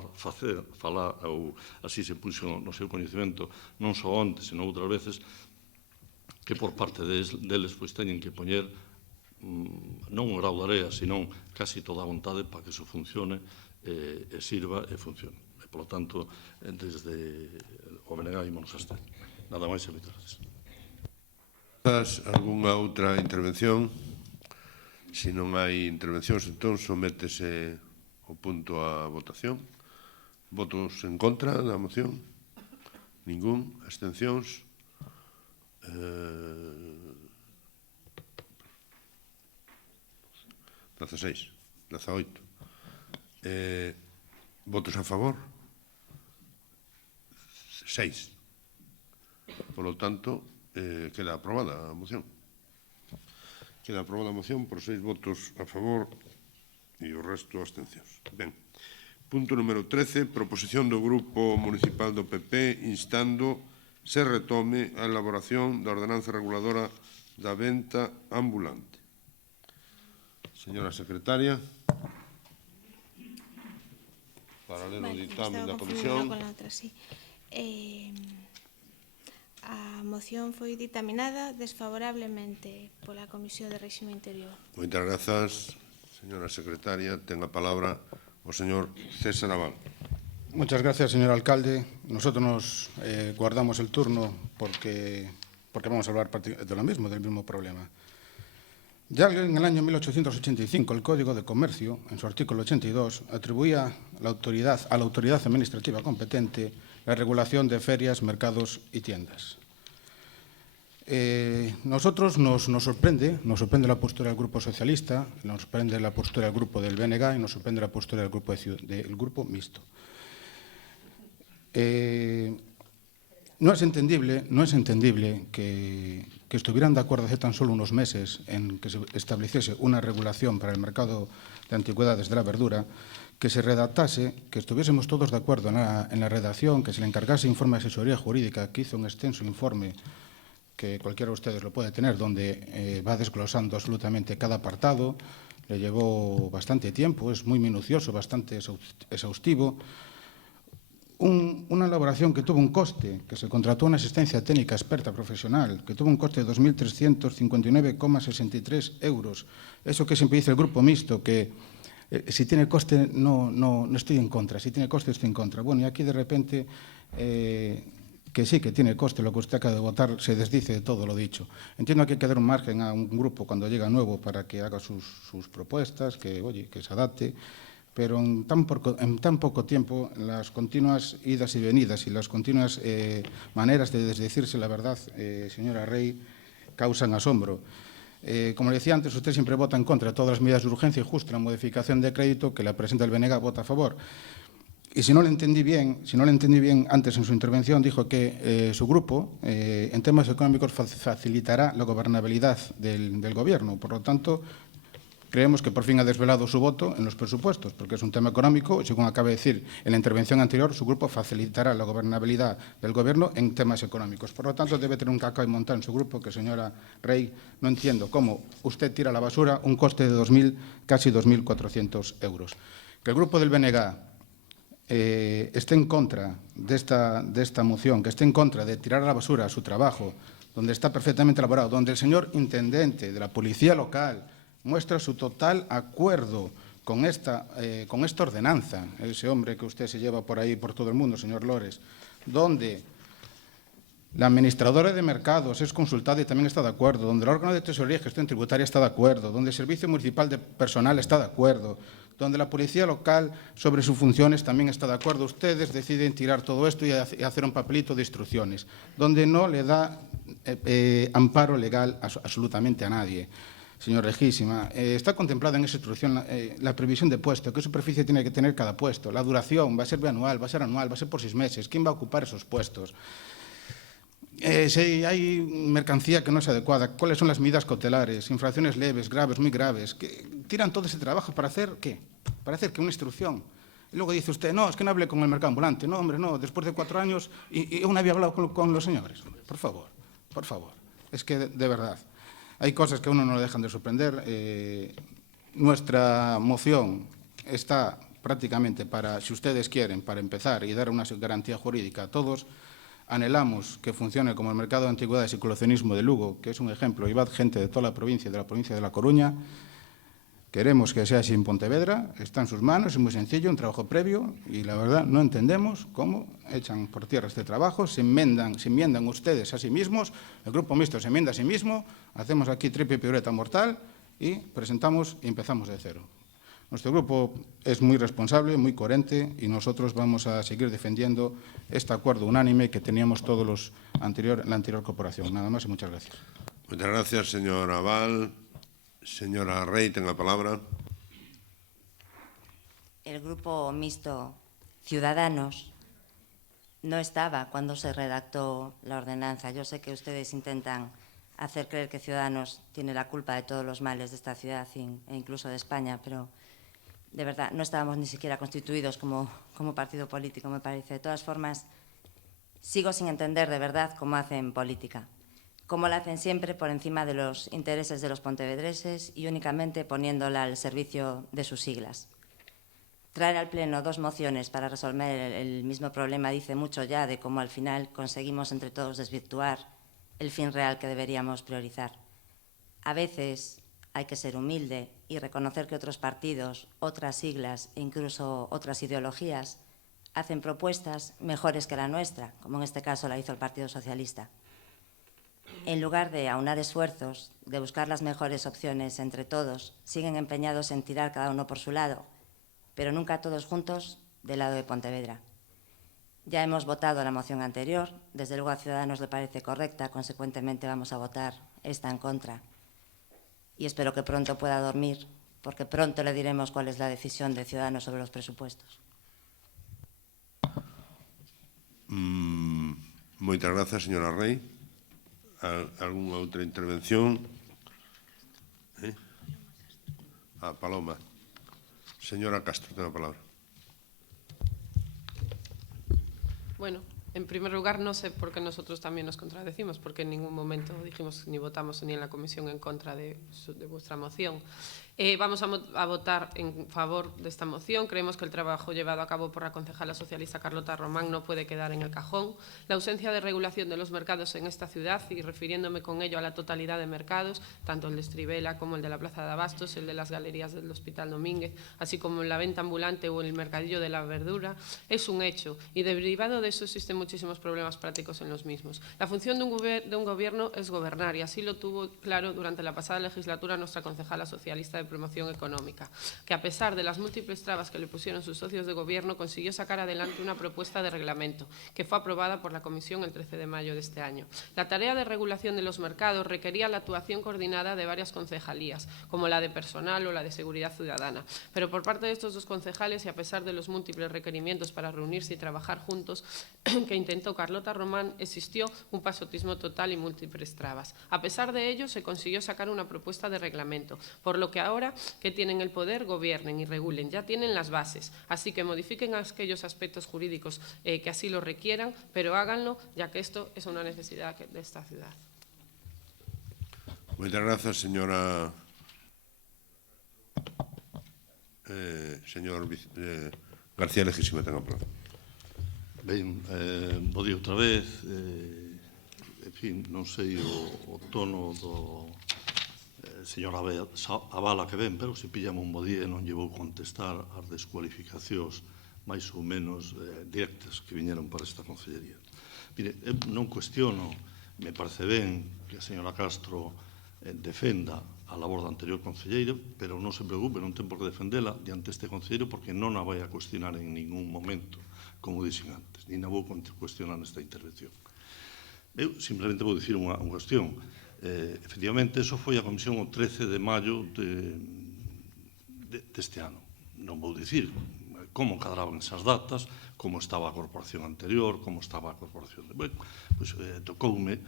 ou así se puxo no seu coñecemento, non só onte, senón outras veces, que por parte deles pois teñen que poñer non un gravo de area, senón casi toda a vontade para que iso funcione, e sirva e funcione. E, polo tanto, desde o BNG ímonos a estar. Nada máis e moitas gracias. Algúnha outra intervención? Se non hai intervencións, entón, sométese o punto a votación. Votos en contra da moción? Ningún? Abstencións? 16, 18. Votos a favor? 6. Por lo tanto, queda aprobada a moción. Queda aprobada a moción por 6 votos a favor e o resto abstencións. Ben. Punto número 13, proposición do Grupo Municipal do PP instando se retome a elaboración da ordenanza reguladora da venta ambulante. Señora secretaria, paralelo ao ditame da comisión. A moción foi ditaminada desfavorablemente pola Comisión de Réxime Interior. Moitas grazas, señora secretaria. Ten a palabra o señor César Abal. Muchas gracias, señor alcalde. Nosotros nos guardamos el turno porque vamos a hablar de lo mismo, del mismo problema. Ya en el año 1885 el Código de Comercio, en su artículo 82, atribuía a la autoridad administrativa competente la regulación de ferias, mercados y tiendas. Nosotros nos sorprende la postura del Grupo Socialista, nos sorprende la postura del Grupo del BNG y nos sorprende la postura del Grupo Mixto. No es entendible que estuvieran de acuerdo hace tan solo unos meses en que se estableciese una regulación para el mercado de antigüedades de la verdura, que se redactase, que estuviésemos todos de acuerdo en la redacción, que se le encargase informe de asesoría jurídica, que hizo un extenso informe que cualquiera de ustedes lo puede tener, donde va desglosando absolutamente cada apartado. Le llevó bastante tiempo, es muy minucioso, bastante exhaustivo. Una elaboración que tuvo un coste, que se contrató una asistencia técnica experta profesional, que tuvo un coste de 2.359,63 euros. Eso que siempre dice el Grupo Mixto, que si tiene coste no estoy en contra, si tiene coste estoy en contra. Bueno, y aquí de repente que sí, que tiene coste, lo que usted acaba de votar se desdice de todo lo dicho. Entiendo que hay que dar un margen a un grupo cuando llega nuevo para que haga sus propuestas, que se adapte, pero en tan poco tiempo las continuas idas y venidas y las continuas maneras de desdecirse la verdad, señora Rey, causan asombro. Como le decía antes, usted siempre vota en contra de todas las medidas de urgencia y justo la modificación de crédito que la presidenta del BNG vota a favor. Y si no le entendí bien antes en su intervención, dijo que su grupo en temas económicos facilitará la gobernabilidad del Gobierno. Por lo tanto, creemos que por fin ha desvelado su voto en los presupuestos, porque es un tema económico y, según acaba de decir en la intervención anterior, su grupo facilitará la gobernabilidad del Gobierno en temas económicos. Por lo tanto, debe tener un cacao y montar en su grupo que, señora Rey, no entiendo cómo usted tira a la basura un coste de casi 2.400 euros. Que el grupo del BNG esté en contra de esta moción, que esté en contra de tirar a la basura su trabajo, donde está perfectamente elaborado, donde el señor intendente de la Policía Local muestra su total acuerdo con esta ordenanza, ese hombre que usted se lleva por ahí, por todo el mundo, señor Lores, donde la administradora de mercados es consultada y también está de acuerdo, donde el órgano de tesorería y gestión tributaria está de acuerdo, donde el Servicio Municipal de Personal está de acuerdo, donde la Policía Local sobre sus funciones también está de acuerdo. Ustedes deciden tirar todo esto y hacer un papelito de instrucciones, donde no le da amparo legal absolutamente a nadie. Señor Regísima, está contemplada en esa instrucción la previsión de puesto, qué superficie tiene que tener cada puesto, la duración, va a ser bianual, va a ser anual, va a ser por 6 meses, quién va a ocupar esos puestos. Si hay mercancía que no es adecuada, cuáles son las medidas cautelares, infracciones leves, graves, muy graves, que tiran todo ese trabajo para hacer ¿qué? Para hacer que una instrucción. Y luego dice usted, no, es que no hable con el mercado ambulante. No, hombre, no, después de 4 años y aún había hablado con los señores. Por favor, por favor. Es que, de verdad, hay cosas que a uno no le dejan de sorprender. Nuestra moción está prácticamente para, si ustedes quieren, para empezar y dar una garantía jurídica a todos. Anhelamos que funcione como el mercado de antigüedades y coleccionismo de Lugo, que es un ejemplo, y va gente de toda la provincia de La Coruña. Queremos que sea así en Pontevedra, está en sus manos, es muy sencillo, un trabajo previo, y la verdad no entendemos cómo echan por tierra este trabajo, se enmiendan ustedes a sí mismos, el Grupo Mixto se enmienda a sí mismo, hacemos aquí triple pirueta mortal y presentamos y empezamos de cero. Nuestro grupo es muy responsable, muy coherente y nosotros vamos a seguir defendiendo este acuerdo unánime que teníamos todos la anterior corporación. Nada más y muchas gracias. Muchas gracias, señor Aval. Señora Rey, tenga la palabra. El Grupo Mixto Ciudadanos no estaba cuando se redactó la ordenanza. Yo sé que ustedes intentan hacer creer que Ciudadanos tiene la culpa de todos los males de esta ciudad e incluso de España, pero de verdad no estábamos ni siquiera constituidos como partido político, me parece. De todas formas, sigo sin entender de verdad cómo hacen política. Cómo la hacen siempre por encima de los intereses de los pontevedreses y únicamente poniéndola al servicio de sus siglas. Traer al Pleno 2 mociones para resolver el mismo problema dice mucho ya de cómo al final conseguimos entre todos desvirtuar el fin real que deberíamos priorizar. A veces hay que ser humilde y reconocer que otros partidos, otras siglas e incluso otras ideologías hacen propuestas mejores que la nuestra, como en este caso la hizo el Partido Socialista. En lugar de aunar esfuerzos, de buscar las mejores opciones entre todos, siguen empeñados en tirar cada uno por su lado, pero nunca todos juntos del lado de Pontevedra. Ya hemos votado la moción anterior, desde luego a Ciudadanos le parece correcta, consecuentemente vamos a votar esta en contra. Y espero que pronto pueda dormir, porque pronto le diremos cuál es la decisión de Ciudadanos sobre los presupuestos. Moitas gracias, señora Rey. ¿Alguna outra intervención? Paloma. Señora Castro, ten a palabra. Bueno, en primer lugar, no sé por qué nosotros también nos contradecimos, porque en ningún momento dijimos ni votamos ni en la comisión en contra de vuestra moción. Vamos a votar en favor de esta moción. Creemos que el trabajo llevado a cabo por la concejala socialista Carlota Román no puede quedar en el cajón. La ausencia de regulación de los mercados en esta ciudad, y refiriéndome con ello a la totalidad de mercados, tanto el de Estribela como el de la Plaza de Abastos, el de las galerías del Hospital Domínguez, así como la venta ambulante o el mercadillo de la verdura, es un hecho, y derivado de eso existen muchísimos problemas prácticos en los mismos. La función de un gobierno es gobernar, y así lo tuvo claro durante la pasada legislatura nuestra concejala socialista de Promoción Económica, que a pesar de las múltiples trabas que le pusieron sus socios de gobierno, consiguió sacar adelante una propuesta de reglamento que fue aprobada por la Comisión el 13 de mayo de este año. La tarea de regulación de los mercados requería la actuación coordinada de varias concejalías, como la de Personal o la de Seguridad Ciudadana, pero por parte de estos dos concejales, y a pesar de los múltiples requerimientos para reunirse y trabajar juntos que intentó Carlota Román, existió un pasotismo total y múltiples trabas. A pesar de ello, se consiguió sacar una propuesta de reglamento, por lo que ahora que tienen el poder, gobiernen y regulen. Ya tienen las bases, así que modifiquen aquellos aspectos jurídicos que así lo requieran, pero háganlo, ya que esto es una necesidad de esta ciudad. Muchas gracias, señora. Señor García Lejísima, tenga a palabra. Ben, bo día outra vez. En fin, non sei o tono do señor Abala que ven, pero se pillamos un bo día non lle vou contestar as descualificacións máis ou menos directas que viñeron para esta concellería. Mire, non cuestiono, me parece ben que a señora Castro defenda a labor da anterior concelleira, pero non se preocupe, non ten por que defendela diante este concelleiro, porque non a vai a cuestionar en ningún momento, como dixen antes, ni na vou cuestionar nesta intervención. Eu simplemente vou dicir unha cuestión. Efectivamente, eso foi a comisión o 13 de maio deste ano. Non vou dicir como cadraban esas datas, como estaba a corporación anterior, como estaba a corporación de... Bueno, pois tocoume,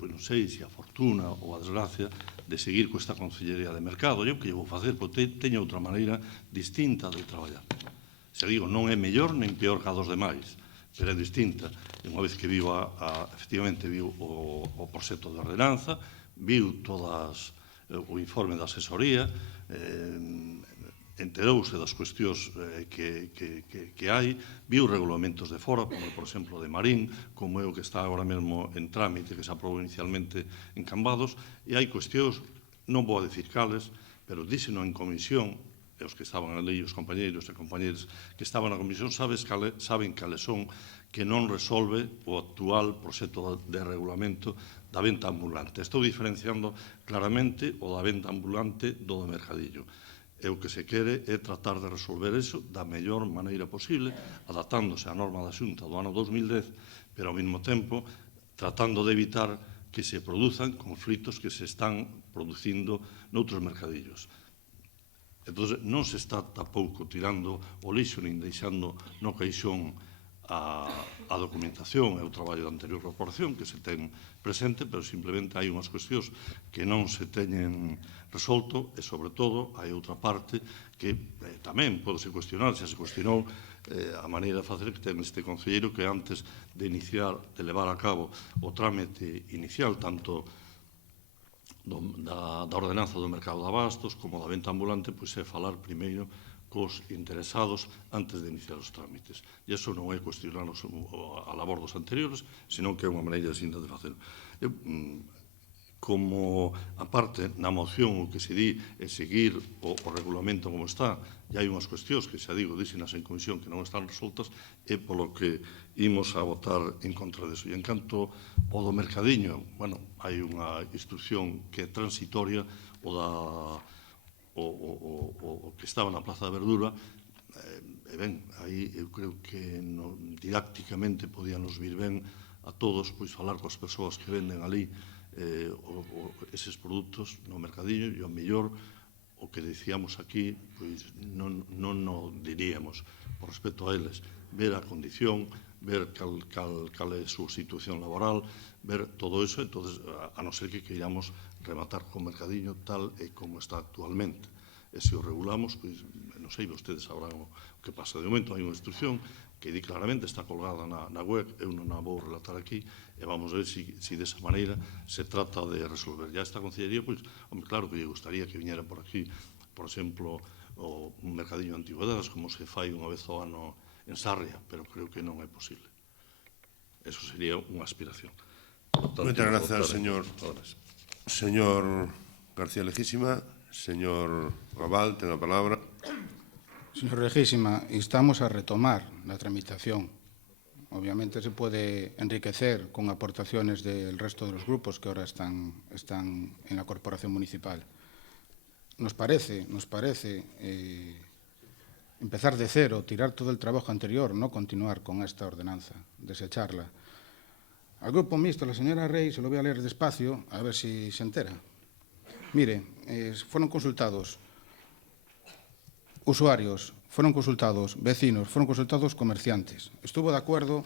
pois non sei se a fortuna ou a desgracia de seguir con esta concellería de mercado. Eu que lle vou facer, porque teño outra maneira distinta de traballar. Se digo, non é mellor nin peor que a dos demais, pero é distinta. Unha vez que viu, efectivamente, viu o proxecto de ordenanza, viu todas o informe da asesoría, enterouse das cuestións que hai, viu regulamentos de fora, como, por exemplo, de Marín, como é o que está agora mesmo en trámite, que se aprobou inicialmente en Cambados, e hai cuestións, non vou a dicir cales, pero díxeno en comisión, e os que estaban ali, os compañeiros e compañeiras que estaban na comisión, saben cales son, que non resolve o actual proxecto de regulamento da venta ambulante. Estou diferenciando claramente o da venta ambulante do mercadillo. E o que se quere é tratar de resolver iso da mellor maneira posible, adaptándose á norma da Xunta do ano 2010, pero ao mesmo tempo tratando de evitar que se produzan conflitos que se están producindo noutros mercadillos. Entón, non se está tampouco tirando o lixo nin deixando no caixón a documentación e o traballo da anterior corporación que se ten presente, pero simplemente hai unhas cuestións que non se teñen resolto e, sobre todo, hai outra parte que tamén pode se cuestionar, se cuestionou a maneira de facer que ten este concelleiro, que antes de iniciar, de levar a cabo o trámite inicial, tanto da ordenanza do mercado de abastos como da venta ambulante, pois é falar primeiro cos interesados antes de iniciar os trámites. E iso non é cuestionar a labor dos anteriores, senón que é unha maneira distinta de facer. Como, aparte, na moción o que se di é seguir o regulamento como está, e hai unhas cuestións que, xa digo, díxenas en comisión que non están resoltas, é polo que imos a votar en contra deso. E en canto ao do mercadiño, bueno, hai unha instrucción que é transitoria, o que estaba na Plaza da Verdura, e ben, aí eu creo que didácticamente podíanos vir ben a todos pois falar coas persoas que venden ali eses produtos no mercadillo, e ao mellor o que dicíamos aquí pois non o diríamos por respecto a eles, ver a condición, ver cal é a súa situación laboral, ver todo iso, entonces, a non ser que queiramos rematar co mercadillo tal e como está actualmente. E se o regulamos, pois, non sei, vostedes sabrán o que pasa. De momento hai unha instrucción que di claramente, está colgada na web, eu non a vou relatar aquí, e vamos a ver se desa maneira se trata de resolver. Ya esta concellería, pois, hombre, claro que lle gustaría que viñera por aquí por exemplo, o un mercadiño de antigüedades, como se fai unha vez ao ano en Sarria, pero creo que non é posible. Eso sería unha aspiración. Moitas grazas, señor García Lejísima. Señor Abal, ten a palabra. Señor Lejísima, instamos a retomar la tramitación. Obviamente se puede enriquecer con aportaciones del resto de los grupos que ahora están en la corporación municipal. Nos parece empezar de cero, tirar todo el trabajo anterior, no continuar con esta ordenanza, desecharla. Al grupo mixto, la señora Rey, se lo voy a leer despacio, a ver si se entera. Mire, fueron consultados usuarios, fueron consultados vecinos, fueron consultados comerciantes. Estuvo de acuerdo,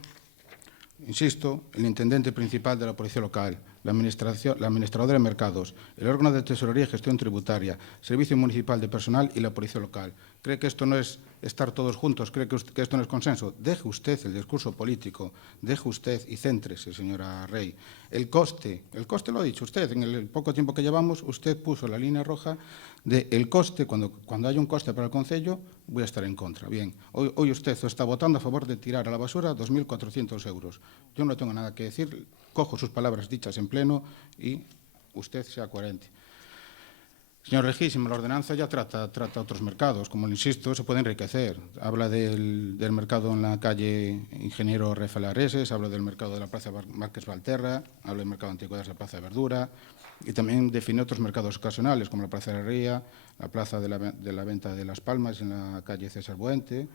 insisto, el intendente principal de la Policía Local, la administradora de mercados, el órgano de tesorería y gestión tributaria, Servicio Municipal de Personal y la Policía Local. ¿Cree que esto no es estar todos juntos? ¿Cree que esto no es consenso? Deje usted el discurso político, deje usted y céntrese, señora Rey. El coste lo ha dicho usted, en el poco tiempo que llevamos, usted puso la línea roja de el coste, cuando haya un coste para el concello, voy a estar en contra. Bien, hoy usted está votando a favor de tirar a la basura 2.400 euros. Yo no tengo nada que decir, cojo sus palabras dichas en pleno y usted sea coherente. Señor Lejísimo, la ordenanza ya trata otros mercados, como le insisto, se puede enriquecer. Habla del mercado en la calle Ingeniero Rafael Areses, habla del mercado de la Plaza Márquez Valterra, habla del mercado de antigüedades de la Plaza de Verdura y también define otros mercados ocasionales, como la Plaza de la Herrería, la Plaza de la Venta de las Palmas en la calle César Buente.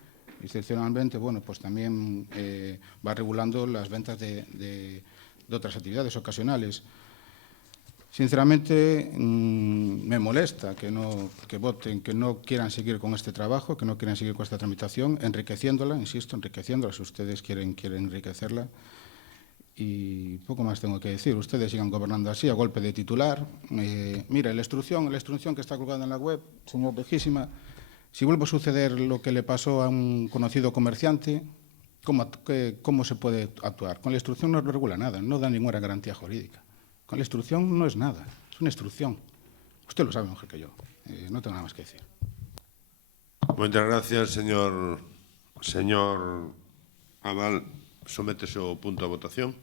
Excepcionalmente, bueno, pues también va regulando las ventas de otras actividades ocasionales. Sinceramente, me molesta que voten, que no quieran seguir con este trabajo, que no quieran seguir con esta tramitación, enriqueciéndola, insisto, enriqueciéndola, si ustedes quieren enriquecerla. Y poco más tengo que decir. Ustedes sigan gobernando así, a golpe de titular. Mira, la instrucción que está colgada en la web, señor Lejísima, si vuelve a suceder lo que le pasó a un conocido comerciante, ¿cómo se puede actuar? Con la instrucción no regula nada, no da ninguna garantía jurídica. Con la instrucción no es nada, es una instrucción. Usted lo sabe mejor que yo, no tengo nada más que decir. Muchas gracias, señor Abal. Sométese o punto a votación.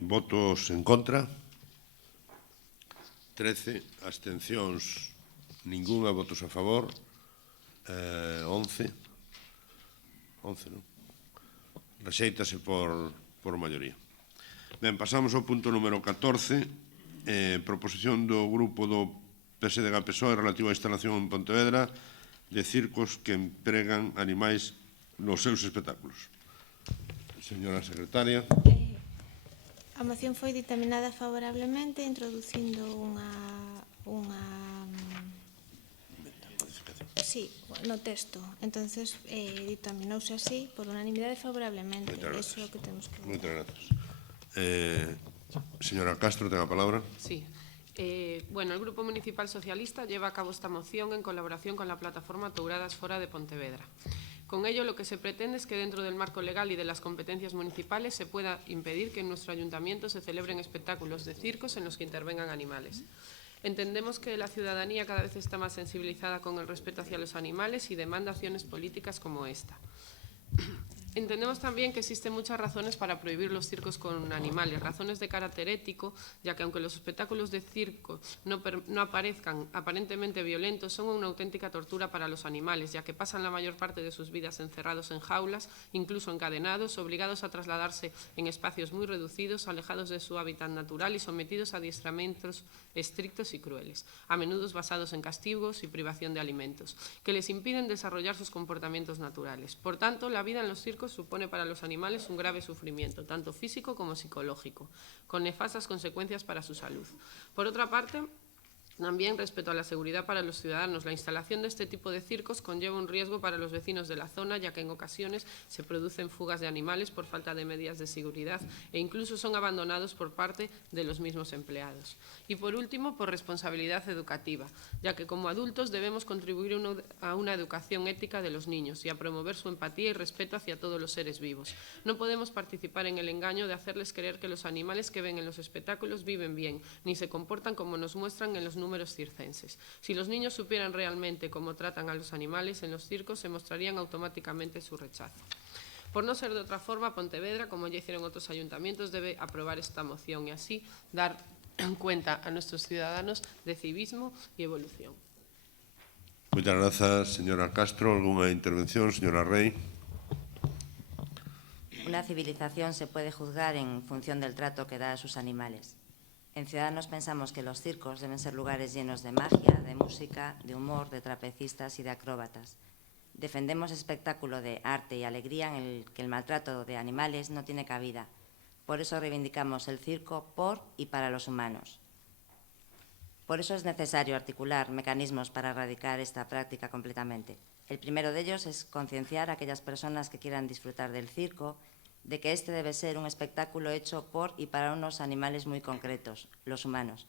Votos en contra. 13. Abstencións ningunha. Votos a favor. 11. 11, non? Rexéitase por maioría. Ben, pasamos ao punto número 14, proposición do grupo do PSDG-PSOE relativo á instalación en Pontevedra de circos que empregan animais nos seus espectáculos. Señora secretaria. A moción foi dictaminada favorablemente introducindo unha sí, no texto. Entonces, dictaminouse así por unanimidade favorablemente. Eso é o que temos que votar. Moitas gracias. Señora Castro, ten a palabra. Sí. Bueno, el Grupo Municipal Socialista lleva a cabo esta moción en colaboración con la plataforma Touradas Fora de Pontevedra. Con ello, lo que se pretende es que dentro del marco legal y de las competencias municipales se pueda impedir que en nuestro ayuntamiento se celebren espectáculos de circos en los que intervengan animales. Entendemos que la ciudadanía cada vez está más sensibilizada con el respeto hacia los animales y demanda acciones políticas como esta. Entendemos también que existen muchas razones para prohibir los circos con animales, razones de carácter ético, ya que aunque los espectáculos de circo no aparezcan aparentemente violentos, son una auténtica tortura para los animales, ya que pasan la mayor parte de sus vidas encerrados en jaulas, incluso encadenados, obligados a trasladarse en espacios muy reducidos, alejados de su hábitat natural y sometidos a adiestramientos estrictos y crueles, a menudo basados en castigos y privación de alimentos, que les impiden desarrollar sus comportamientos naturales. Por tanto, la vida en los circos supone para los animales un grave sufrimiento, tanto físico como psicológico, con nefastas consecuencias para su salud. Por otra parte, también respecto a la seguridad para los ciudadanos, la instalación de este tipo de circos conlleva un riesgo para los vecinos de la zona, ya que en ocasiones se producen fugas de animales por falta de medidas de seguridad e incluso son abandonados por parte de los mismos empleados. Y por último, por responsabilidad educativa, ya que como adultos debemos contribuir a una educación ética de los niños y a promover su empatía y respeto hacia todos los seres vivos. No podemos participar en el engaño de hacerles creer que los animales que ven en los espectáculos viven bien, ni se comportan como nos muestran en los números números circenses. Si los niños supieran realmente cómo tratan a los animales en los circos, se mostrarían automáticamente su rechazo. Por no ser de otra forma, Pontevedra, como ya hicieron otros ayuntamientos, debe aprobar esta moción y así dar cuenta a nuestros ciudadanos de civismo y evolución. Muchas gracias, señora Castro. ¿Alguna intervención, señora Rey? Una civilización se puede juzgar en función del trato que da a sus animales. En Ciudadanos pensamos que los circos deben ser lugares llenos de magia, de música, de humor, de trapecistas y de acróbatas. Defendemos espectáculo de arte y alegría en el que el maltrato de animales no tiene cabida. Por eso reivindicamos el circo por y para los humanos. Por eso es necesario articular mecanismos para erradicar esta práctica completamente. El primero de ellos es concienciar a aquellas personas que quieran disfrutar del circo de que este debe ser un espectáculo hecho por y para unos animales muy concretos, los humanos.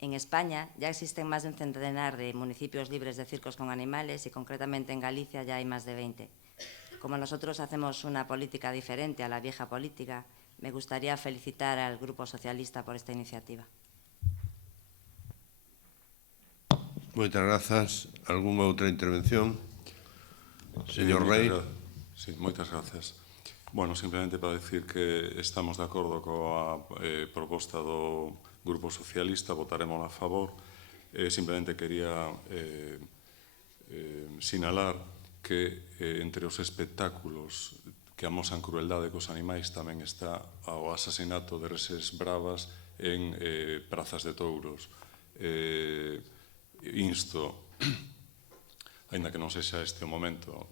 En España ya existen más de un centenar de municipios libres de circos con animales y concretamente en Galicia ya hay más de 20. Como nosotros hacemos una política diferente a la vieja política, me gustaría felicitar al Grupo Socialista por esta iniciativa. Muchas gracias. ¿Alguna outra intervención? Señor Rey. Sí, moitas gracias. Bueno, simplemente para decir que estamos de acordo coa proposta do Grupo Socialista, votaremos a favor. Simplemente quería sinalar que entre os espectáculos que amosan crueldade cos animais tamén está o asasinato de reses bravas en prazas de touros. Insto, ainda que non sexa este o momento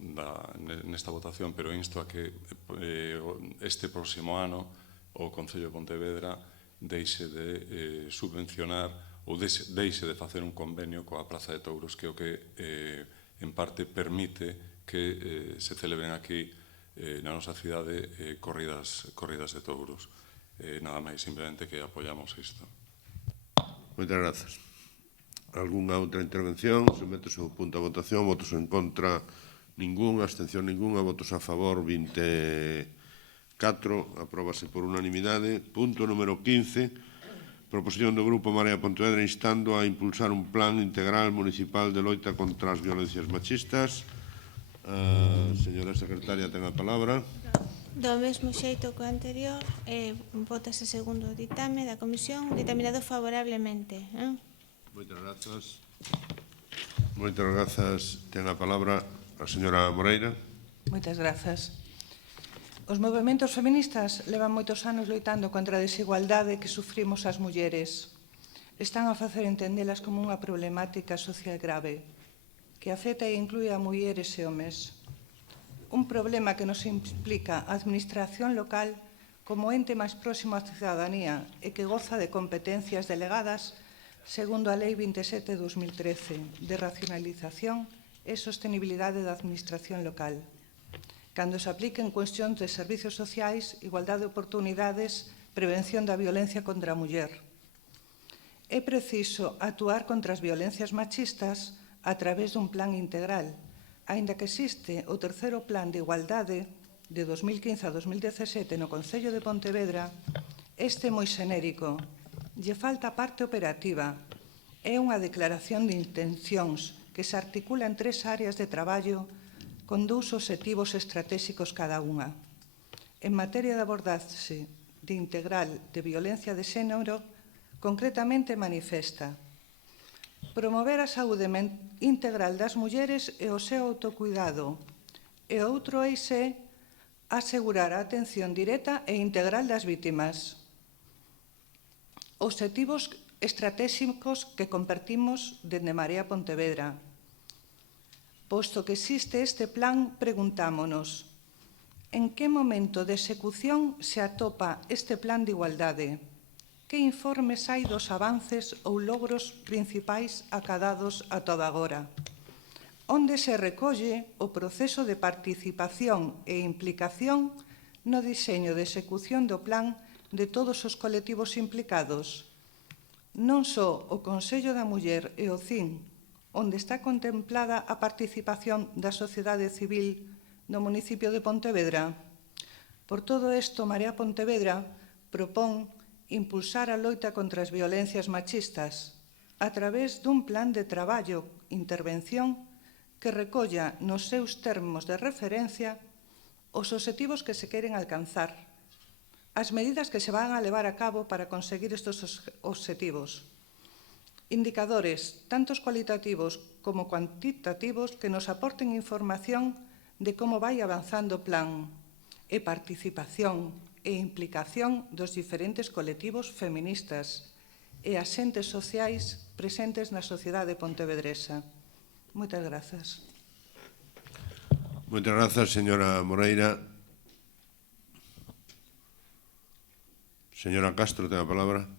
nesta votación, pero insto a que este próximo ano o Concello de Pontevedra deixe de subvencionar ou deixe de facer un convenio coa Praza de Touros, que é o que en parte permite que se celebren aquí na nosa cidade corridas de touros. Nada máis, simplemente que apoiamos isto. Moitas gracias. ¿Alguna outra intervención? Someto o punto a votación. Votos en contra, ningún. Abstención, ninguna. Votos a favor, 24. Apróbase por unanimidade. Punto número 15. Proposición do Grupo Marea Pontevedra instando a impulsar un plan integral municipal de loita contra as violencias machistas. Señora secretaria, ten a palabra. Do mesmo xeito que o anterior, votase segundo o ditame da Comisión, ditaminado favorablemente. Moitas grazas. Moitas grazas. Ten a palabra a señora Moreira. Moitas grazas. Os movementos feministas levan moitos anos loitando contra a desigualdade que sufrimos as mulleres. Están a facer entendelas como unha problemática social grave que afecta e inclúe a mulleres e homes. Un problema que nos implica a administración local como ente máis próximo á cidadanía e que goza de competencias delegadas segundo a Lei 27/2013 de racionalización e sostenibilidade da administración local, cando se aplica en cuestións de servizos sociais, igualdade de oportunidades, prevención da violencia contra a muller. É preciso actuar contra as violencias machistas a través dun plan integral, aínda que existe o terceiro plan de igualdade de 2015 a 2017 no Concello de Pontevedra, este moi xenérico. Lle falta parte operativa. É unha declaración de intencións que se articula en 3 áreas de traballo con 2 obxectivos estratégicos cada unha. En materia de abordaxe de integral de violencia de xénero, concretamente manifesta promover a saúde integral das mulleres e o seu autocuidado, e outro eixe asegurar a atención directa e integral das vítimas. Obxectivos estratégicos que compartimos dende Marea Pontevedra. Posto que existe este plan, preguntámonos en que momento de execución se atopa este plan de igualdade? Que informes hai dos avances ou logros principais acadados ata agora? Onde se recolle o proceso de participación e implicación no diseño de execución do plan de todos os colectivos implicados, non só o Consello da Muller e o CIN, onde está contemplada a participación da sociedade civil no municipio de Pontevedra. Por todo isto, Marea Pontevedra propón impulsar a loita contra as violencias machistas, a través dun plan de traballo intervención que recolla nos seus termos de referencia os obxectivos que se queren alcanzar, as medidas que se van a levar a cabo para conseguir estes obxectivos, indicadores tantos cualitativos como cuantitativos que nos aporten información de como vai avanzando o plan e participación e implicación dos diferentes colectivos feministas e axentes sociais presentes na sociedade pontevedresa. Moitas grazas. Moitas grazas, señora Moreira. Señora Castro, ten a palabra.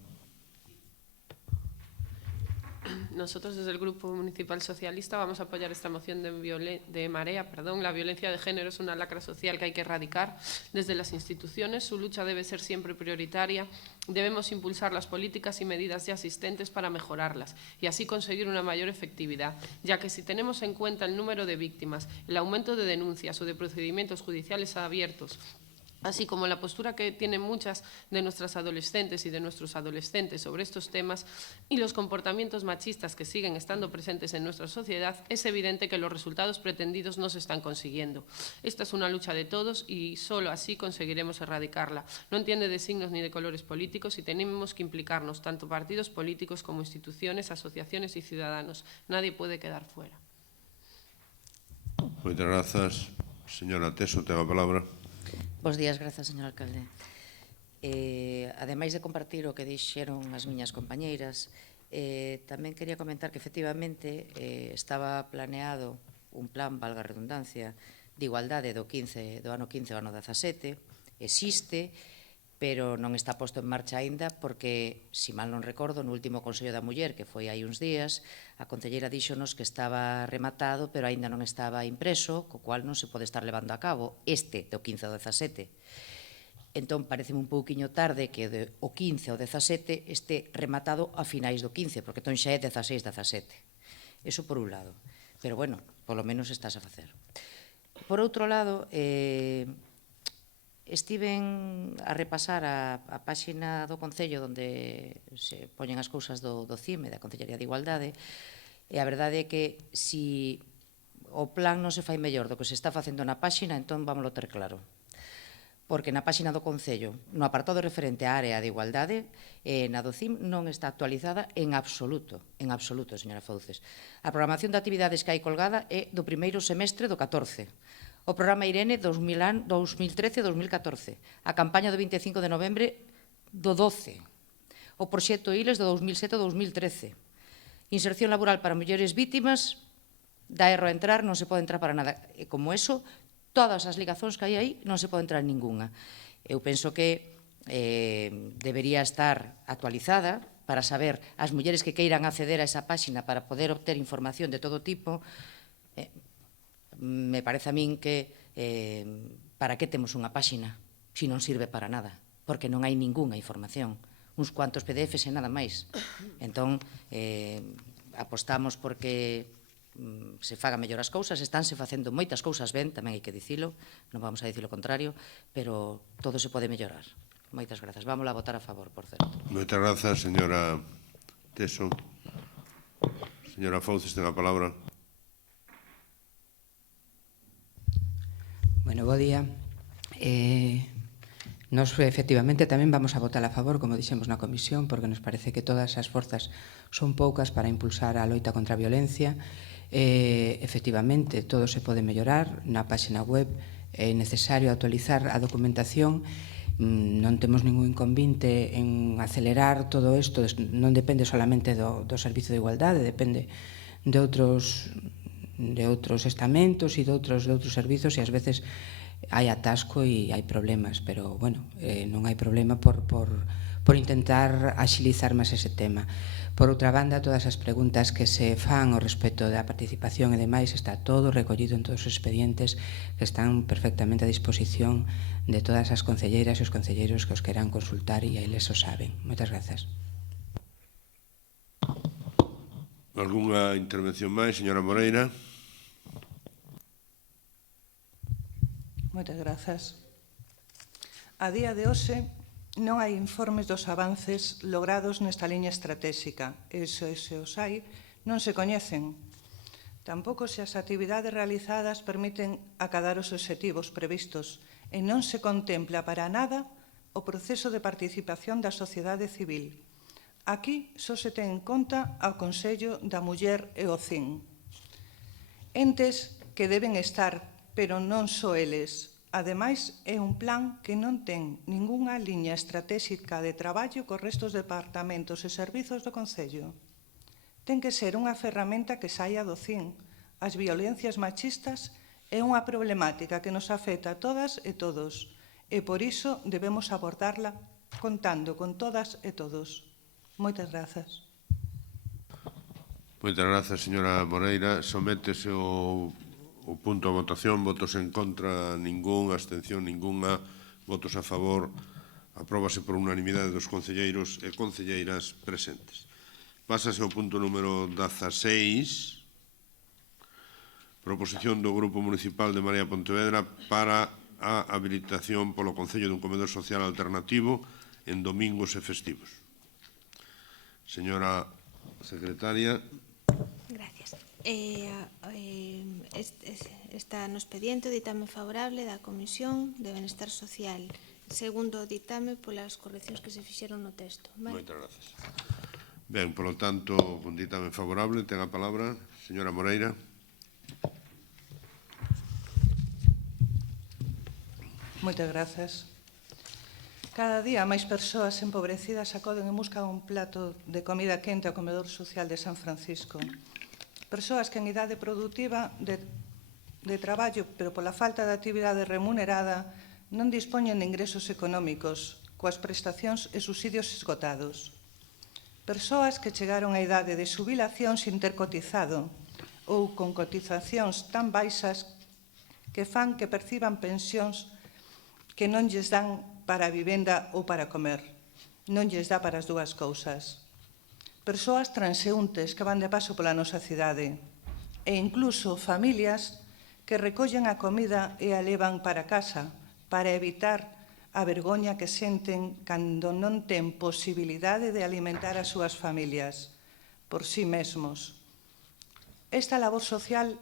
Nosotros desde el Grupo Municipal Socialista vamos a apoyar esta moción de Marea. La violencia de género es una lacra social que hay que erradicar desde las instituciones. Su lucha debe ser siempre prioritaria. Debemos impulsar las políticas y medidas ya existentes para mejorarlas y así conseguir una mayor efectividad, ya que si tenemos en cuenta el número de víctimas, el aumento de denuncias o de procedimientos judiciales abiertos, así como la postura que tienen muchas de nuestras adolescentes y de nuestros adolescentes sobre estos temas y los comportamientos machistas que siguen estando presentes en nuestra sociedad, es evidente que los resultados pretendidos no se están consiguiendo. Esta es una lucha de todos y solo así conseguiremos erradicarla. No entiende de signos ni de colores políticos y tenemos que implicarnos, tanto partidos políticos como instituciones, asociaciones y ciudadanos. Nadie puede quedar fuera. Moitas grazas. Señora Teso, ten a palabra. Bos días, grazas, señor alcalde. Ademais de compartir o que dixeron as miñas compañeiras, tamén quería comentar que efectivamente estaba planeado un plan, valga a redundancia, de igualdade do ano 15 ao ano 17, existe, pero non está posto en marcha aínda porque, se mal non recordo, no último Consello da Muller, que foi hai uns días, a concelleira díxonos que estaba rematado, pero aínda non estaba impreso, co cual non se pode estar levando a cabo do 15 ao 17. Entón, pareceme un pouquiño tarde que o 15 ao 17 este rematado a finais do 15, porque entón xa é 16-17. Eso por un lado. Pero, bueno, polo menos estás a facer. Por outro lado, estiven a repasar a páxina do Concello onde se poñen as cousas do CIME, da Concellería de Igualdade, e a verdade é que se o plan non se fai mellor do que se está facendo na páxina, entón vámoslo ter claro. Porque na páxina do Concello, no apartado referente á área de igualdade, na do CIM non está actualizada en absoluto, señora Fouces. A programación de actividades que hai colgada é do primeiro semestre do 14. O programa Irene 2013-2014, a campaña do 25 de novembre do 12, o proxecto ILES do 2007-2013, inserción laboral para mulleres vítimas, da erro a entrar, non se pode entrar para nada. E como eso, todas as ligazóns que hai aí non se pode entrar ninguna. Eu penso que debería estar actualizada para saber as mulleres que queiran acceder a esa páxina para poder obter información de todo tipo. Me parece a min que para que temos unha páxina se non sirve para nada, porque non hai ningunha información, uns cuantos PDFs e nada máis. Entón, apostamos porque se faga mellor as cousas, estánse facendo moitas cousas ben, tamén hai que dicilo, non vamos a dicir o contrario, pero todo se pode mellorar. Moitas grazas. Vamos a votar a favor, por certo. Moitas grazas, señora Teso. Señora Fouces, ten a palabra. Bueno, bo día. Nos, efectivamente, tamén vamos a votar a favor, como dixemos na comisión, porque nos parece que todas as forzas son poucas para impulsar a loita contra a violencia. Efectivamente, todo se pode mellorar. Na página web é necesario actualizar a documentación. Non temos ningún inconvinte en acelerar todo isto. Non depende solamente do Servicio de Igualdade, depende de outros estamentos e de outros servizos, e ás veces hai atasco e hai problemas, pero, bueno, non hai problema por intentar axilizar máis ese tema. Por outra banda, todas as preguntas que se fan ao respecto da participación e demais está todo recollido en todos os expedientes que están perfectamente a disposición de todas as concelleiras e os concelleiros que os queran consultar e eles o saben. Moitas grazas. Algúnha intervención máis, señora Moreira? Moitas grazas. A día de hoxe non hai informes dos avances logrados nesta liña estratégica, e se os hai, non se coñecen. Tampouco se as actividades realizadas permiten acadar os obxectivos previstos e non se contempla para nada o proceso de participación da sociedade civil. Aquí só se ten en conta ao Consello da Muller e o CIN. Entes que deben estar, pero non só eles. Ademais, é un plan que non ten ningunha liña estratégica de traballo cos restos departamentos e servizos do Concello. Ten que ser unha ferramenta que saia do CIN. As violencias machistas é unha problemática que nos afecta a todas e todos, e por iso debemos abordarla contando con todas e todos. Moitas grazas. Moitas grazas, señora Moreira. Sométese o punto a votación. Votos en contra, ningún. Abstención, ningunha. Votos a favor. Apróbase por unanimidade dos concelleiros e concelleiras presentes. Pásase ao punto número 16. Proposición do Grupo Municipal de Marea Pontevedra para a habilitación polo Concello dun comedor social alternativo en domingos e festivos. Señora secretaria. Gracias. Está no expediente o ditame favorable da Comisión de Benestar Social, segundo o ditame polas correccións que se fixeron no texto. Moitas grazas. Ben, polo tanto, con ditame favorable, ten a palabra señora Moreira. Moitas grazas. Cada día máis persoas empobrecidas acoden en busca dun plato de comida quente ao comedor social de San Francisco. Persoas que en idade productiva de traballo, pero pola falta de actividade remunerada, non dispoñen de ingresos económicos, coas prestacións e subsidios esgotados. Persoas que chegaron á idade de xubilación sin ter cotizado ou con cotizacións tan baixas que fan que perciban pensións que non lles dan para a vivenda ou para comer. Non lles dá para as dúas cousas. Persoas transeúntes que van de paso pola nosa cidade e incluso familias que recollen a comida e a levan para casa para evitar a vergoña que senten cando non ten posibilidade de alimentar as súas familias por sí mesmos. Esta labor social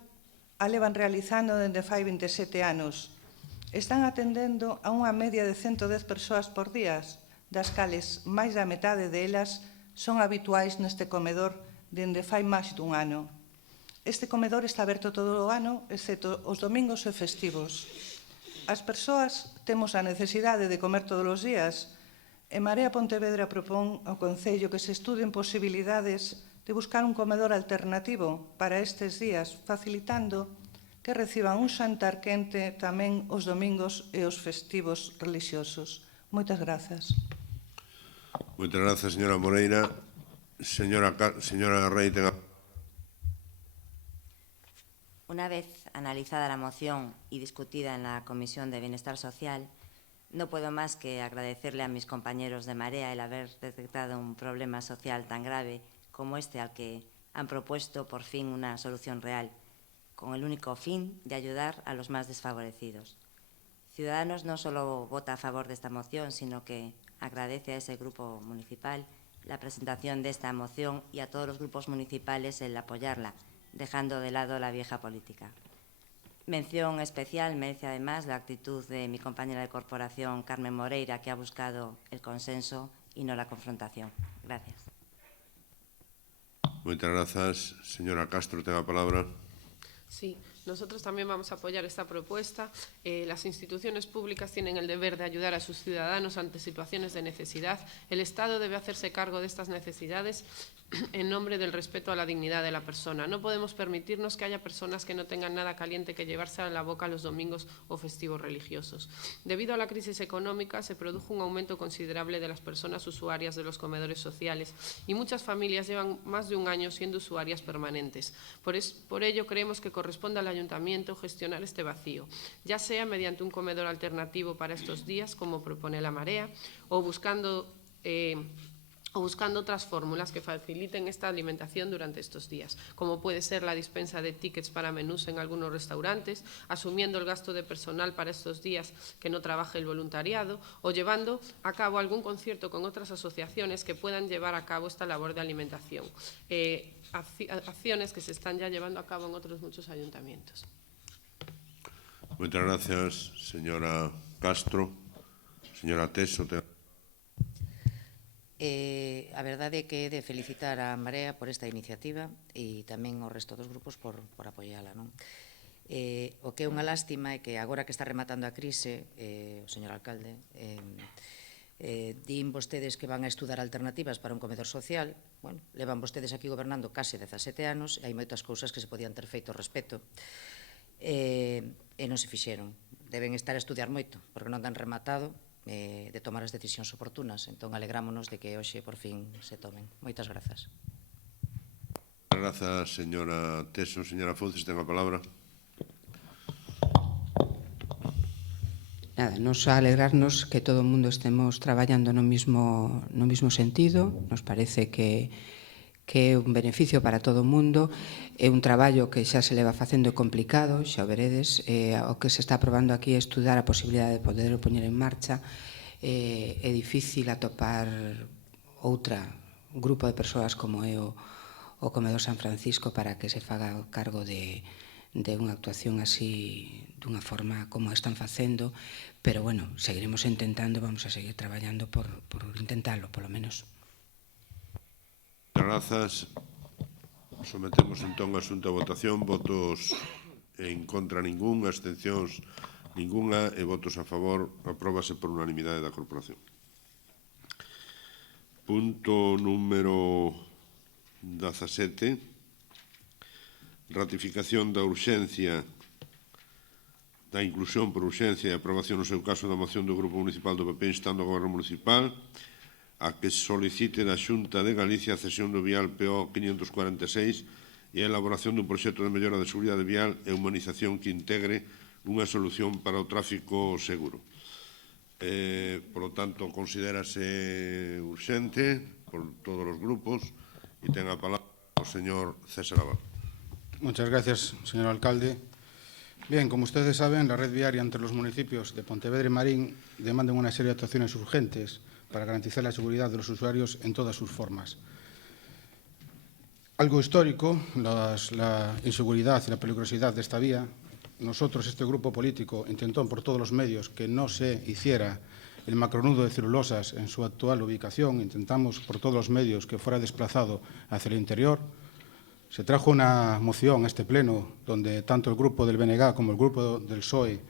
a levan realizando dende fai 27 anos. Están atendendo a unha media de 110 persoas por día, das cales máis da metade delas son habituais neste comedor dende fai máis dun ano. Este comedor está aberto todo o ano, exceto os domingos e festivos. As persoas temos a necesidade de comer todos os días e Marea Pontevedra propón ao Concello que se estudien posibilidades de buscar un comedor alternativo para estes días, facilitando que reciban un xantar quente tamén os domingos e os festivos relixiosos. Moitas grazas. Moitas grazas, señora Moreira. Señora Rey, tenga... Una vez analizada la moción y discutida en la Comisión de Bienestar Social, no puedo más que agradecerle a mis compañeros de Marea el haber detectado un problema social tan grave como este al que han propuesto por fin una solución real, con el único fin de ayudar a los más desfavorecidos. Ciudadanos no solo vota a favor de esta moción, sino que agradece a ese grupo municipal la presentación de esta moción y a todos los grupos municipales el apoyarla, dejando de lado la vieja política. Mención especial merece además la actitud de mi compañera de corporación, Carmen Moreira, que ha buscado el consenso y no la confrontación. Gracias. Moitas grazas. Señora Castro, ten a palabra. Sí, nosotros también vamos a apoyar esta propuesta. Las instituciones públicas tienen el deber de ayudar a sus ciudadanos ante situaciones de necesidad. El Estado debe hacerse cargo de estas necesidades en nombre del respeto a la dignidad de la persona. No podemos permitirnos que haya personas que no tengan nada caliente que llevarse a la boca los domingos o festivos religiosos. Debido a la crisis económica, se produjo un aumento considerable de las personas usuarias de los comedores sociales y muchas familias llevan más de un año siendo usuarias permanentes. Por ello, creemos que corresponde al Ayuntamiento gestionar este vacío, ya sea mediante un comedor alternativo para estos días, como propone la Marea, o buscando o buscando otras fórmulas que faciliten esta alimentación durante estos días, como puede ser la dispensa de tickets para menús en algunos restaurantes, asumiendo el gasto de personal para estos días que no trabaje el voluntariado, o llevando a cabo algún concierto con otras asociaciones que puedan llevar a cabo esta labor de alimentación. Acciones que se están ya llevando a cabo en otros muchos ayuntamientos. Muchas gracias, señora Castro. Señora Teso. A verdade é que é de felicitar a Marea por esta iniciativa e tamén ao resto dos grupos por apoiala, non? O que é unha lástima é que agora que está rematando a crise, o señor alcalde, din vostedes que van a estudar alternativas para un comedor social. Bueno, levan vostedes aquí gobernando case 17 anos e hai moitas cousas que se podían ter feito ao respecto e non se fixeron. Deben estar a estudiar moito porque non dan rematado de tomar as decisións oportunas. Entón, alegrámonos de que hoxe, por fin, se tomen. Moitas grazas. Grazas, señora Teso. Señora Fonces, ten a palabra. Nada, nos alegrarnos que todo o mundo estemos traballando no mismo sentido. Nos parece que é un beneficio para todo o mundo. É un traballo que xa se leva facendo complicado, xa o veredes. O que se está aprobando aquí é estudar a posibilidade de poder poñer en marcha. É difícil atopar un grupo de persoas como é o Comedor San Francisco para que se faga cargo de unha actuación así, dunha forma como están facendo, pero, bueno, seguiremos intentando, vamos a seguir traballando por intentalo, polo menos. Grazas. Sometemos entón o asunto a votación. Votos en contra ningún, abstencións ninguna e votos a favor. Apróbase por unanimidade da corporación. Punto número 17. Ratificación da urxencia da inclusión por urxencia e aprobación no seu caso da moción do Grupo Municipal do PP instando ao Goberno Municipal a que solicite da Xunta de Galicia a cesión do vial PO 546 e a elaboración dun proxecto de mellora de seguridade vial e humanización que integre unha solución para o tráfico seguro. Por lo tanto, considérase urxente por todos os grupos e ten a palabra o señor César Abad. Muchas gracias, señor alcalde. Bien, como ustedes saben, la red viaria entre los municipios de Pontevedra y Marín demandan una serie de actuaciones urgentes para garantizar la seguridad de los usuarios en todas sus formas. Algo histórico, la inseguridad y la peligrosidad de esta vía. Nosotros, este grupo político, intentó por todos los medios que no se hiciera el macronudo de celulosas en su actual ubicación. Intentamos por todos los medios que fuera desplazado hacia el interior. Se trajo una moción a este pleno donde tanto el grupo del BNG como el grupo del PSOE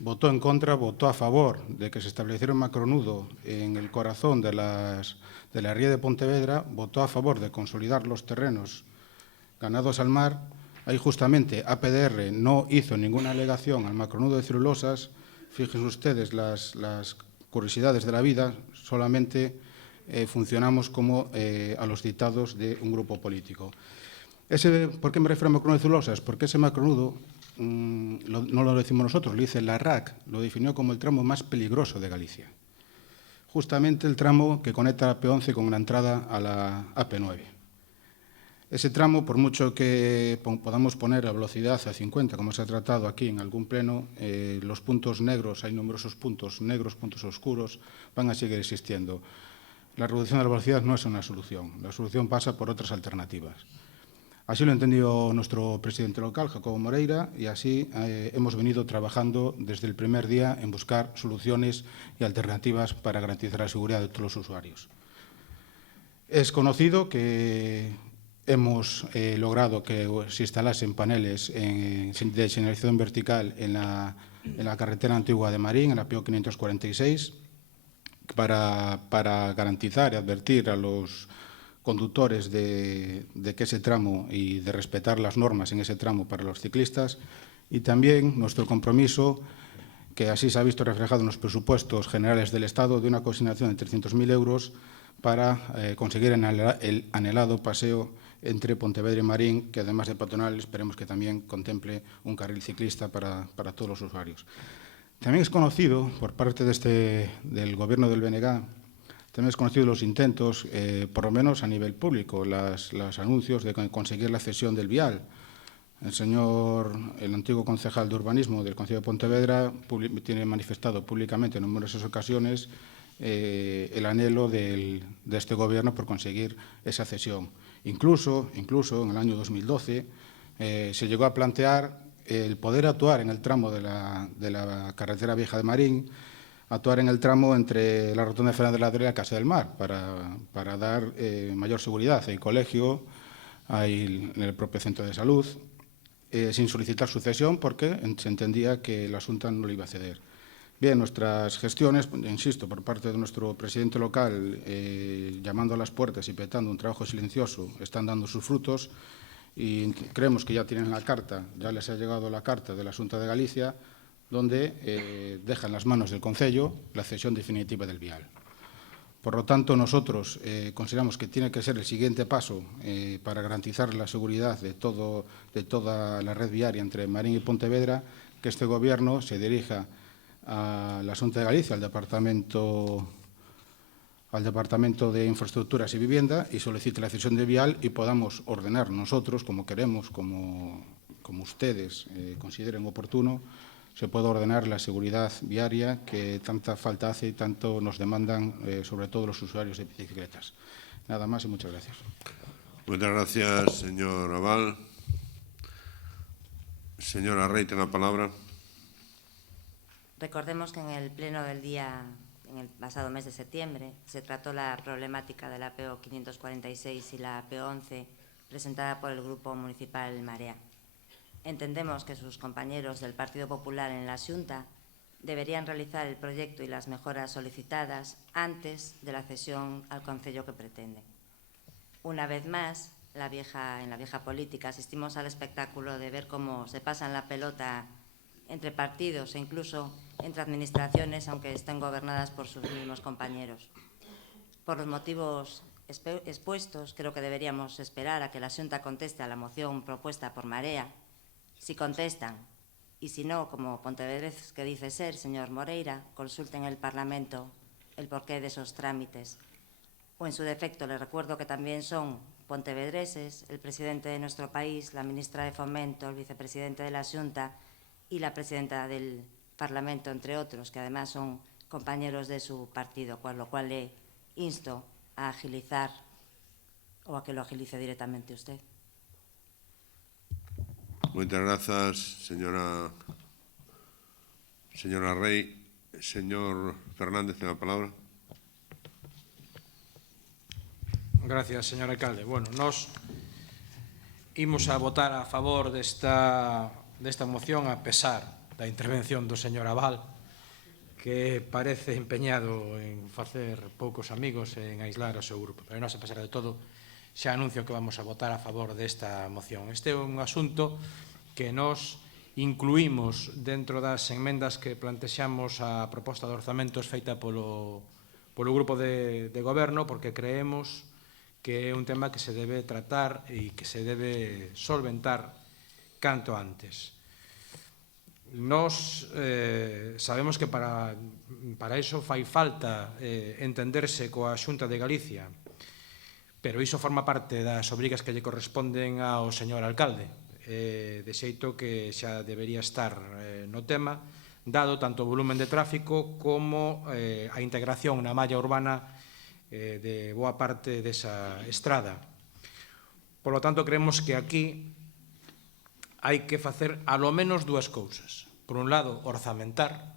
votó en contra, votó a favor de que se estableciera un macronudo en el corazón de la ría de Pontevedra, votó a favor de consolidar los terrenos ganados al mar. Ahí justamente APDR no hizo ninguna alegación al macronudo de celulosas. Fíjense ustedes las curiosidades de la vida, solamente funcionamos como a los dictados de un grupo político. ¿Por qué me refiero a macronudo de celulosas? Porque ese macronudo no lo decimos nosotros, lo dice la RAC, lo definió como el tramo más peligroso de Galicia. Justamente el tramo que conecta la P11 con la entrada a la AP9. Ese tramo, por mucho que podamos poner la velocidad a 50, como se ha tratado aquí en algún pleno, los puntos negros, hay numerosos puntos negros, puntos oscuros, van a seguir existiendo. La reducción de la velocidad no es una solución, la solución pasa por otras alternativas. Así lo ha entendido nuestro presidente local, Jacobo Moreira, y así hemos venido trabajando desde el primer día en buscar soluciones y alternativas para garantizar la seguridad de todos los usuarios. Es conocido que hemos logrado que se instalasen paneles de señalización vertical en la carretera antigua de Marín, en la PO 546, para garantizar y advertir a los conductores de que ese tramo y de respetar las normas en ese tramo para los ciclistas, y también nuestro compromiso, que así se ha visto reflejado en los presupuestos generales del Estado, de una consignación de 300.000 euros para conseguir el anhelado paseo entre Pontevedra y Marín, que además de peatonal esperemos que también contemple un carril ciclista para todos los usuarios. También es conocido por parte del Gobierno del BNG También es conocido los intentos, por lo menos a nivel público, los anuncios de conseguir la cesión del vial. El antiguo concejal de urbanismo del Concello de Pontevedra tiene manifestado públicamente en numerosas ocasiones el anhelo de este gobierno por conseguir esa cesión. Incluso en el año 2012 se llegó a plantear el poder actuar en el tramo de la carretera vieja de Marín, actuar en el tramo entre la rotonda de Fernández Ladrera y la Casa del Mar, para dar mayor seguridad al colegio, en el propio centro de salud, sin solicitar su cesión porque se entendía que la Xunta no le iba a ceder. Bien, nuestras gestiones, insisto, por parte de nuestro presidente local, llamando a las puertas y petando un trabajo silencioso, están dando sus frutos y creemos que ya tienen la carta, ya les ha llegado la carta de la Xunta de Galicia, donde deja en las manos del Concello la cesión definitiva del vial. Por lo tanto, nosotros consideramos que tiene que ser el siguiente paso para garantizar la seguridad de toda la red viaria entre Marín y Pontevedra, que este Gobierno se dirija a la Xunta de Galicia, al Departamento de Infraestructuras y Vivienda, y solicite la cesión de vial y podamos ordenar nosotros, como queremos, como ustedes consideren oportuno, se pueda ordenar la seguridad viaria que tanta falta hace y tanto nos demandan, sobre todo los usuarios de bicicletas. Nada más y muchas gracias. Muchas gracias, señor Aval. Señora Rey, tiene la palabra. Recordemos que en el pleno del día, en el pasado mes de septiembre, se trató la problemática de la PO 546 y la PO 11 presentada por el Grupo Municipal Marea. Entendemos que sus compañeros del Partido Popular en la Xunta deberían realizar el proyecto y las mejoras solicitadas antes de la cesión al Concello que pretende. Una vez más, en la vieja política asistimos al espectáculo de ver cómo se pasan la pelota entre partidos e incluso entre administraciones, aunque estén gobernadas por sus mismos compañeros. Por los motivos expuestos, creo que deberíamos esperar a que la Xunta conteste a la moción propuesta por Marea. Si contestan, y si no, como pontevedrés que dice ser, señor Moreira, consulten el Parlamento el porqué de esos trámites. O en su defecto, les recuerdo que también son pontevedreses, el presidente de nuestro país, la ministra de Fomento, el vicepresidente de la Xunta y la presidenta del Parlamento, entre otros, que además son compañeros de su partido, con lo cual le insto a agilizar o a que lo agilice directamente usted. Muchas gracias, señora Rey. Señor Fernández, tiene la palabra. Gracias, señor alcalde. Bueno, nos imos a votar a favor desta moción a pesar da intervención do señor Aval, que parece empeñado en facer poucos amigos e en aislar o seu grupo. Pero non, a pesar de todo, xa anuncio que vamos a votar a favor desta moción. Este é un asunto que nos incluímos dentro das enmendas que plantexamos a proposta de orzamentos feita polo grupo de goberno, porque creemos que é un tema que se debe tratar e que se debe solventar canto antes. Nos sabemos que para iso fai falta entenderse coa Xunta de Galicia, pero iso forma parte das obrigas que lle corresponden ao señor alcalde, de xeito que xa debería estar no tema, dado tanto o volumen de tráfico como a integración na malla urbana de boa parte desa estrada. Por lo tanto, creemos que aquí hai que facer alo menos dúas cousas. Por un lado, orzamentar,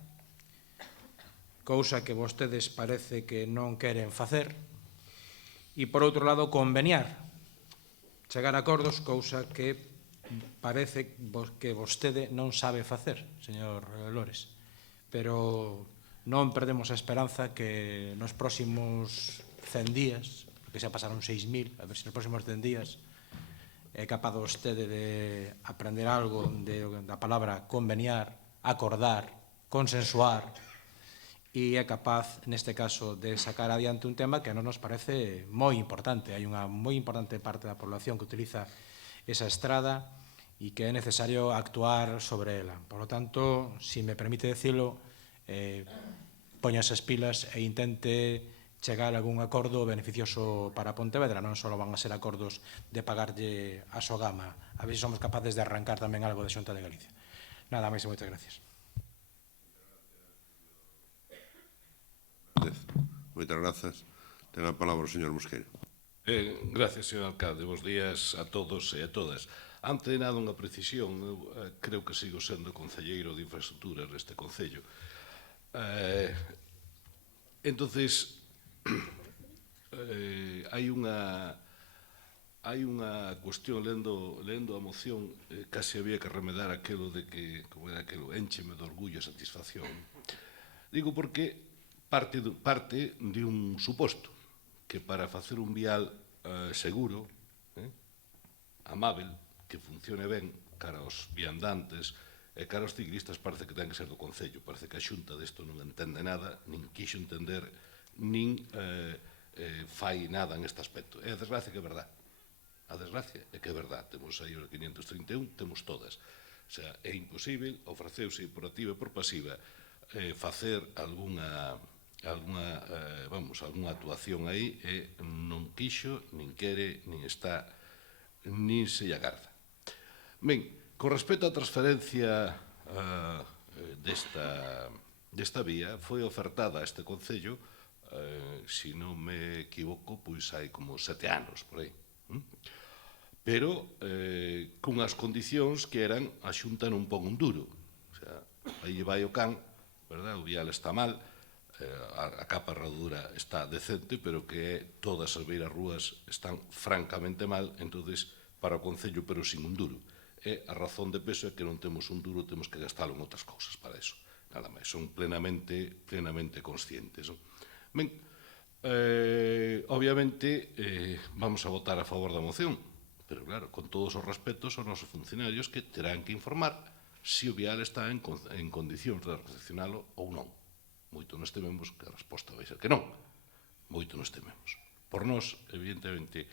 cousa que vostedes parece que non queren facer, e por outro lado, conveniar, chegar a acordos, cousa que parece que vostede non sabe facer, señor Lores. Pero non perdemos a esperanza que nos próximos 100 días, porque xa pasaron 6.000, a ver se nos próximos 100 días é capaz vostede de aprender algo da palabra conveniar, acordar, consensuar, e é capaz, neste caso, de sacar adiante un tema que non nos parece moi importante. Hai unha moi importante parte da población que utiliza esa estrada e que é necesario actuar sobre ela. Por lo tanto, si me permite decirlo, poña esas pilas e intente chegar a algún acordo beneficioso para Pontevedra, non só van a ser acordos de pagarlle a Sogama, a ver se somos capaces de arrancar tamén algo da Xunta de Galicia. Nada máis e moitas gracias. Moitas grazas. Ten a palabra o señor Mosqueira. Gracias, señor alcalde. Bos días a todos e a todas. Ante de nada, unha precisión. Eu creo que sigo sendo concelleiro de infraestructuras neste concello. Entonces, hai unha cuestión, lendo a moción, casi había que remedar aquilo de que, como era aquilo, éncheme de orgullo e satisfacción. Digo porque parte de un suposto, que para facer un vial seguro, amável, que funcione ben cara aos viandantes e cara aos ciclistas, parece que ten que ser do Concello. Parece que a Xunta desto non entende nada, nin quixo entender, nin fai nada en este aspecto. E a desgracia que é verdad. A desgracia é que é verdad. Temos aí os 531, temos todas. O sea, é imposible, ofreceuse por activa e por pasiva, facer algunha actuación aí e non quixo, nin quere, nin está, nin se lle agarda. Ben, con respecto á transferencia desta vía, foi ofertada a este Concello, se non me equivoco, pois hai como 7 anos, por aí. Pero cunhas condicións que eran a Xunta non pon un duro. O sea, aí vai o can, verdad? O vial está mal, a capa radura está decente, pero que todas as beiras rúas están francamente mal, entonces para o Concello, pero sin un duro. E a razón de peso é que non temos un duro, temos que gastalo en outras cousas para eso. Nada máis, son plenamente conscientes. Ben, obviamente vamos a votar a favor da moción, pero claro, con todos os respetos aos nosos funcionarios que terán que informar se o vial está en condicións de recepcionalo ou non. Moito nos tememos que a resposta vai ser que non. Moito nos tememos. Por nós, evidentemente,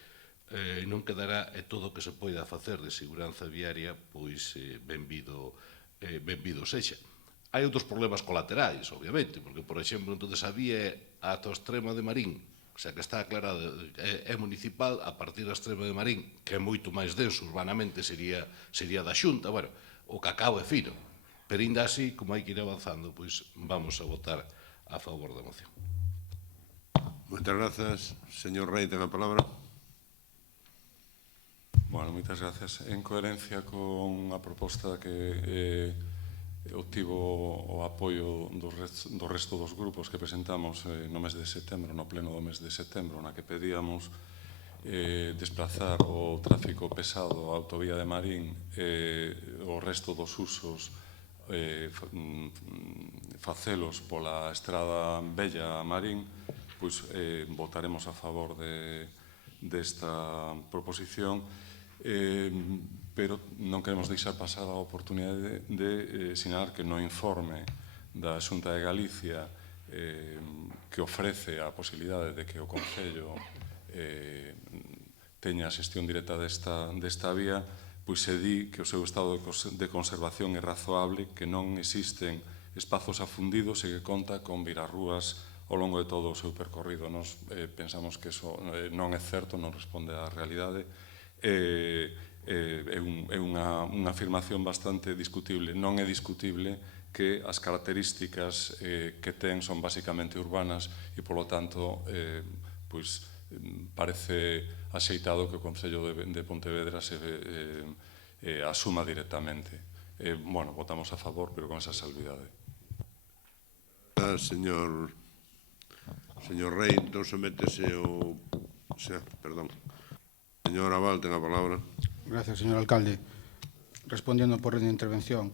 non quedará todo o que se poida facer de seguranza viaria, pois benvido sexa. Hai outros problemas colaterais, obviamente, porque, por exemplo, entonces a vía ata o extremo de Marín, o sea, que está aclarada, é municipal, a partir do extremo de Marín, que é moito máis denso urbanamente, sería da Xunta, bueno, o cacao é fino, pero ainda así, como hai que ir avanzando, pois vamos a votar a favor da moción. Moitas grazas. Señor Rei, ten a palabra. Bueno, moitas gracias. En coherencia con a proposta que obtivo o apoio do resto dos grupos que presentamos no mes de setembro, no pleno do mes de setembro, na que pedíamos desplazar o tráfico pesado a autovía de Marín e o resto dos usos facelos pola estrada Bella a Marín, pois votaremos a favor desta proposición, pero non queremos deixar pasar a oportunidade de sinalar que no informe da Xunta de Galicia que ofrece a posibilidade de que o Concello teña a xestión directa desta vía, pois se di que o seu estado de conservación é razoable, que non existen espazos afundidos e que conta con virarrúas ao longo de todo o seu percorrido. Nos pensamos que iso non é certo, non responde á realidade. É unha afirmación bastante discutible. Non é discutible que as características que ten son basicamente urbanas e, polo tanto, pois parece axeitado que o Concello de Pontevedra se asuma directamente. Bueno, votamos a favor, pero con esa salvidade. Señor Rei, entón sométese o... Perdón. Señor Aval, ten a palabra. Gracias, señor alcalde. Respondiendo por orden de intervención,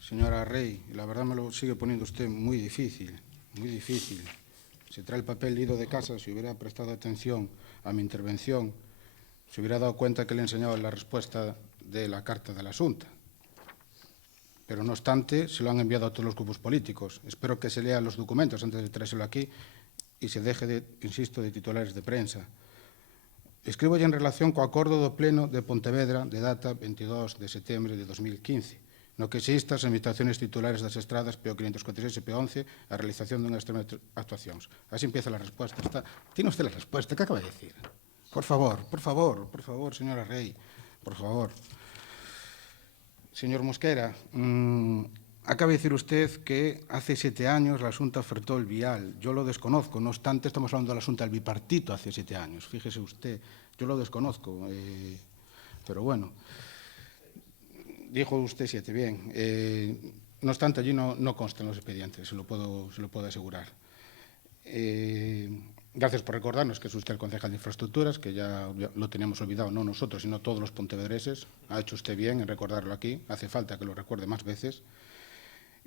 señora Rey, la verdad me lo sigue poniendo usted muy difícil, muy difícil. Si trae el papel leído de casa, si hubiera prestado atención a mi intervención, se hubiera dado cuenta que le he enseñado la respuesta de la carta de la Xunta. Pero no obstante, se lo han enviado a todos los grupos políticos. Espero que se lean los documentos antes de traérselo aquí y se deje, insisto, de titulares de prensa. Escribo en relación co acordo do Pleno de Pontevedra de data 22 de setembro de 2015, no que exista as administraciones titulares das estradas PO546 e PO11 a realización dunha extrema actuacións. Así empieza la respuesta. Tiene usted la respuesta, ¿qué acaba de decir? Por favor, señora Rey, por favor. Señor Mosquera, acaba de decir usted que hace 7 años la Xunta ofertó el vial. Yo lo desconozco, no obstante, estamos hablando de la Xunta del bipartito hace 7 años. Fíjese usted, yo lo desconozco, pero bueno. Dijo usted 7, bien. No obstante, allí no constan los expedientes, se lo puedo asegurar. Gracias por recordarnos que es usted el concejal de Infraestructuras, que ya lo teníamos olvidado, no nosotros, sino todos los pontevedreses. Ha hecho usted bien en recordarlo aquí, hace falta que lo recuerde más veces.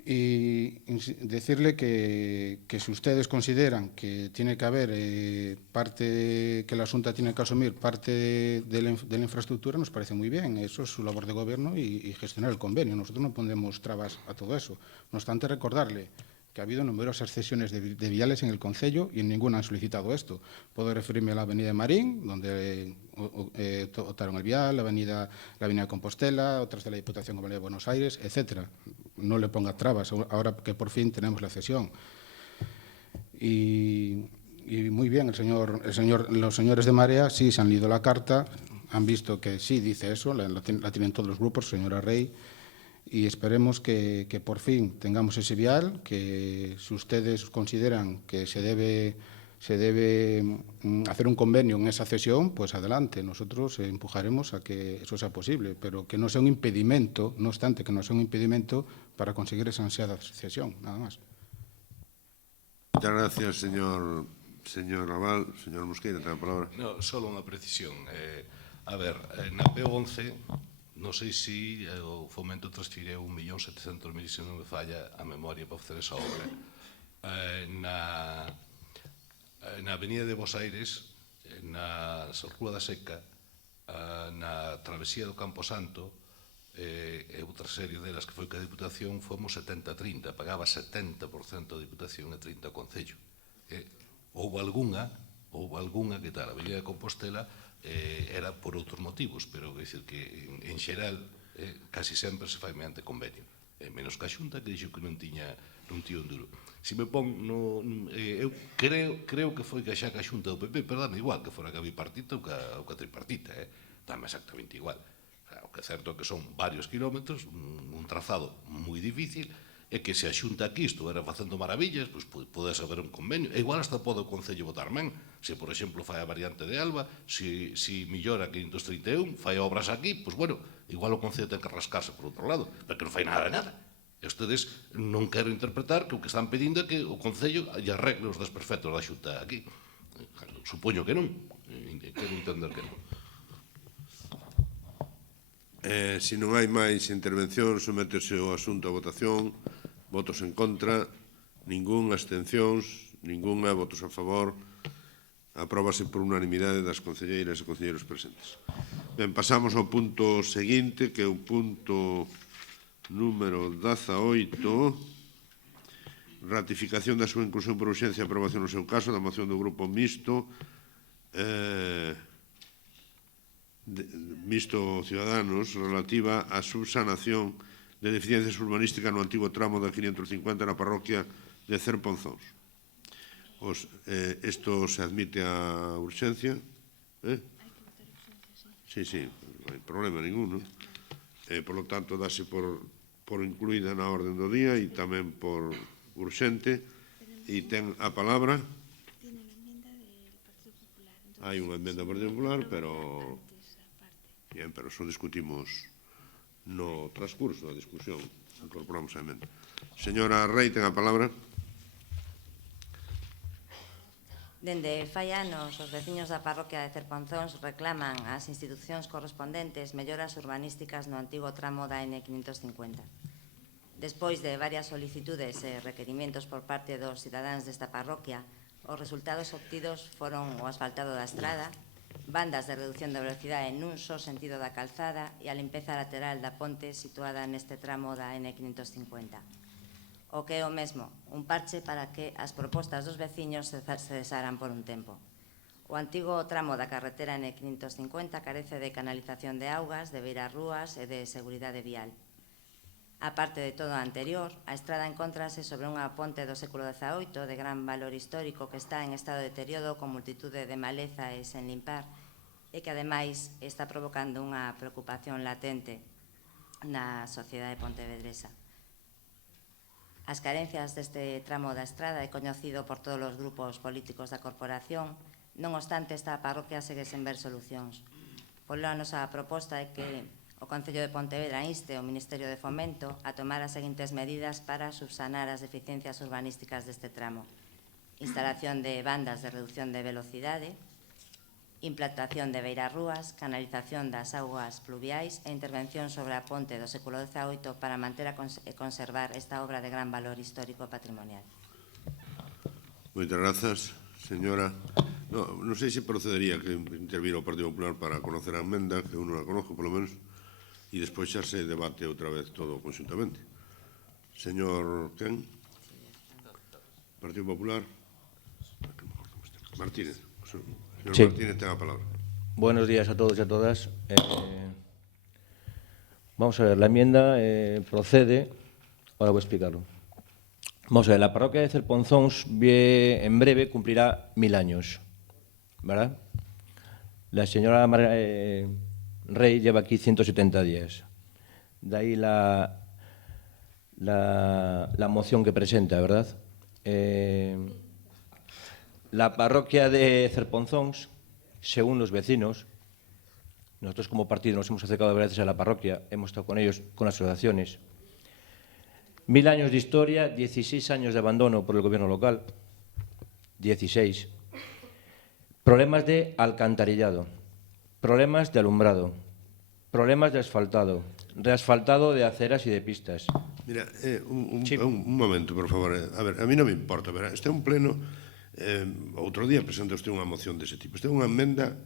Y decirle que si ustedes consideran que tiene que haber parte, que la Xunta tiene que asumir parte de la infraestructura, nos parece muy bien. Eso es su labor de gobierno y gestionar el convenio. Nosotros no pondremos trabas a todo eso. No obstante, recordarle que ha habido numerosas cesiones de viales en el Concello y en ninguna han solicitado esto. Puedo referirme a la avenida de Marín, donde optaron el vial, la avenida de Compostela, otras de la Diputación como la de Buenos Aires, etcétera. No le ponga trabas, ahora que por fin tenemos la cesión. Y muy bien, los señores de Marea sí se han leído la carta, han visto que sí dice eso, la tienen todos los grupos, señora Rey, y esperemos que por fin tengamos ese vial, que si ustedes consideran que se debe hacer un convenio en esa cesión, pues adelante, nosotros empujaremos a que eso sea posible, pero que no sea un impedimento, no obstante, que no sea un impedimento para conseguir esa ansiada cesión, nada más. Muchas gracias, señor Raval. Señor Mosquera, ten a palabra. No, solo unha precisión. A ver, na PO11, non sei se o Fomento transfireu 1.700.000, se non me falla a memoria para facer esa obra. Na Avenida de Bos Aires, na Rúa da Seca, na travesía do Campo Santo, e outra serie delas que foi que a Diputación fomos 70-30, pagaba 70% a Diputación e 30% o Concello. Houve algunha que tal, a Avenida de Compostela era por outros motivos, pero é dicir que en xeral casi sempre se fai mediante convenio, menos que a Xunta que dixo que non tiña un duro. Se me pon, eu creo que foi que xa que a Xunta do PP, pero dame igual que fora que a bipartita ou que a tripartita, dame exactamente igual. O que é certo que son varios kilómetros, un trazado moi difícil, e que se a Xunta aquí estuvera facendo maravillas, pois podes haber un convenio, e igual hasta pode o Concello votar ben, se por exemplo fai a variante de Alba, se millora 531, fai obras aquí, pois bueno, igual o Concello ten que rascarse por outro lado, porque non fai nada de nada. E ustedes non quero interpretar que o que están pedindo é que o Concello lle arregle os desperfectos da Xunta aquí. Supoño que non, quero entender que non. Se non hai máis intervención, sométese o asunto a votación. Votos en contra, ningún, abstencións, ningunha, votos a favor. Apróbase por unanimidade das concelleiras e concelleiros presentes. Ben, pasamos ao punto seguinte, que é o punto número 18, ratificación da súa inclusión por urxencia e aprobación no seu caso da moción do Grupo Mixto, Mixto Ciudadanos, relativa á subsanación de deficiencias urbanísticas no antigo tramo da 550 na parroquia de Cerponzóns. Isto se admite a urxencia? Sí, non hai problema ningún, non? Por lo tanto, dáse por incluída na orden do día e tamén por urxente. E ten a palabra. Hai unha emenda do Partido Popular, pero eso discutimos no transcurso da discusión, incorporamos a emenda. Señora Rey, ten a palabra. Dende fai anos, os veciños da parroquia de Cerponzóns reclaman ás institucións correspondentes melloras urbanísticas no antigo tramo da N550. Despois de varias solicitudes e requerimentos por parte dos cidadáns desta parroquia, os resultados obtidos foron o asfaltado da estrada, bandas de reducción de velocidade nun só sentido da calzada e a limpeza lateral da ponte situada neste tramo da N550. O que é o mesmo, un parche para que as propostas dos veciños se cesaran por un tempo. O antigo tramo da carretera N550 carece de canalización de augas, de beiras rúas e de seguridade vial. A parte de todo o anterior, a estrada encóntrase sobre unha ponte do século XVIII de gran valor histórico que está en estado de deterioro con multitude de maleza e sen limpar e que ademais está provocando unha preocupación latente na sociedade pontevedresa. As carencias deste tramo da estrada é coñecido por todos os grupos políticos da corporación, non obstante esta parroquia segue sen ver solucións. Pola nosa proposta é que o Concello de Pontevedra inste ao Ministerio de Fomento a tomar as seguintes medidas para subsanar as deficiencias urbanísticas deste tramo. Instalación de bandas de reducción de velocidade, implantación de beirarrúas, canalización das augas pluviais e intervención sobre a ponte do século XVIII para manter e conservar esta obra de gran valor histórico e patrimonial. Moitas grazas, señora. Non sei se procedería que intervira o Partido Popular para conocer a emenda, que eu non la conozco, polo menos, e despois xa se debate outra vez todo conxuntamente. Señor Ken, Partido Popular. Martínez. Señor Martínez, ten a palabra. Buenos días a todos y a todas. Vamos a ver, la enmienda procede, ahora voy a explicarlo. Vamos a ver, la parroquia de Cerponzóns en breve cumplirá 1000 años, ¿verdad? La señora Rey lleva aquí 170 días. De ahí la moción que presenta, ¿verdad? La parroquia de Cerponzóns, según los vecinos, nosotros como partido nos hemos acercado varias veces a la parroquia, hemos estado con ellos, con las asociaciones. 1000 años de historia, 16 años de abandono por el gobierno local, 16. Problemas de alcantarillado, problemas de alumbrado, problemas de asfaltado, reasfaltado de aceras y de pistas. Mira, un momento, por favor. A ver, a mí non me importa. Este é un pleno. Outro día presenta usted unha moción dese tipo. Este é unha emenda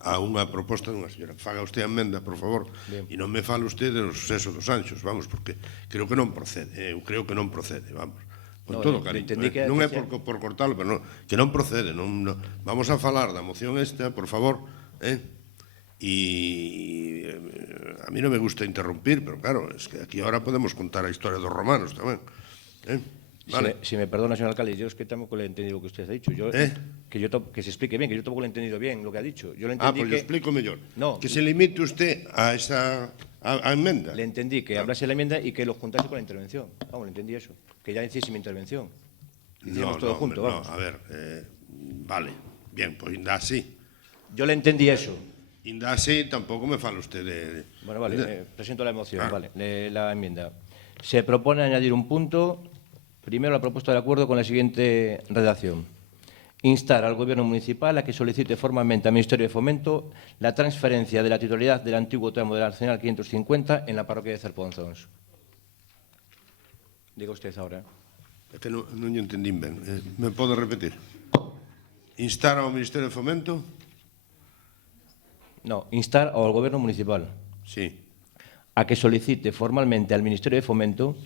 a unha proposta dunha señora. Faga usted a emenda, por favor, e non me fale usted do suceso dos Anxos, vamos, porque creo que non procede. Eu creo que non procede, vamos. Con todo cariño. Non é por cortarlo, pero que non procede. Vamos a falar da moción esta, por favor, e a mí non me gusta interrumpir, pero claro, es que aquí ahora podemos contar a historia dos romanos tamén. Vale. Si me perdona, señor alcalde, yo es que tampoco le he entendido lo que usted ha dicho. Que se explique bien, que yo tampoco le he entendido bien lo que ha dicho. Yo le entendí pues lo explico mellor. No. Que se limite usted a esa enmenda. Le entendí que hablase de la enmienda y que lo juntase con la intervención. Vamos, le entendí eso. Que ya hiciese mi intervención. Hicimos todo junto, vamos. A ver, vale, bien, pues inda así. Yo le entendí eso. Inda así, tampoco me fala usted de... Bueno, vale, presento la moción, vale, la enmienda. Se propone añadir un punto, primero la propuesta de acuerdo con la siguiente redacción. Instar al Gobierno municipal a que solicite formalmente al Ministerio de Fomento la transferencia de la titularidad del antiguo tramo de la Nacional 550 en la parroquia de Cerponzóns. Diga usted ahora. É que non entendín ben. Me pode repetir? Instar ao Ministerio de Fomento? No, instar ao Gobierno municipal. Sí. A que solicite formalmente al Ministerio de Fomento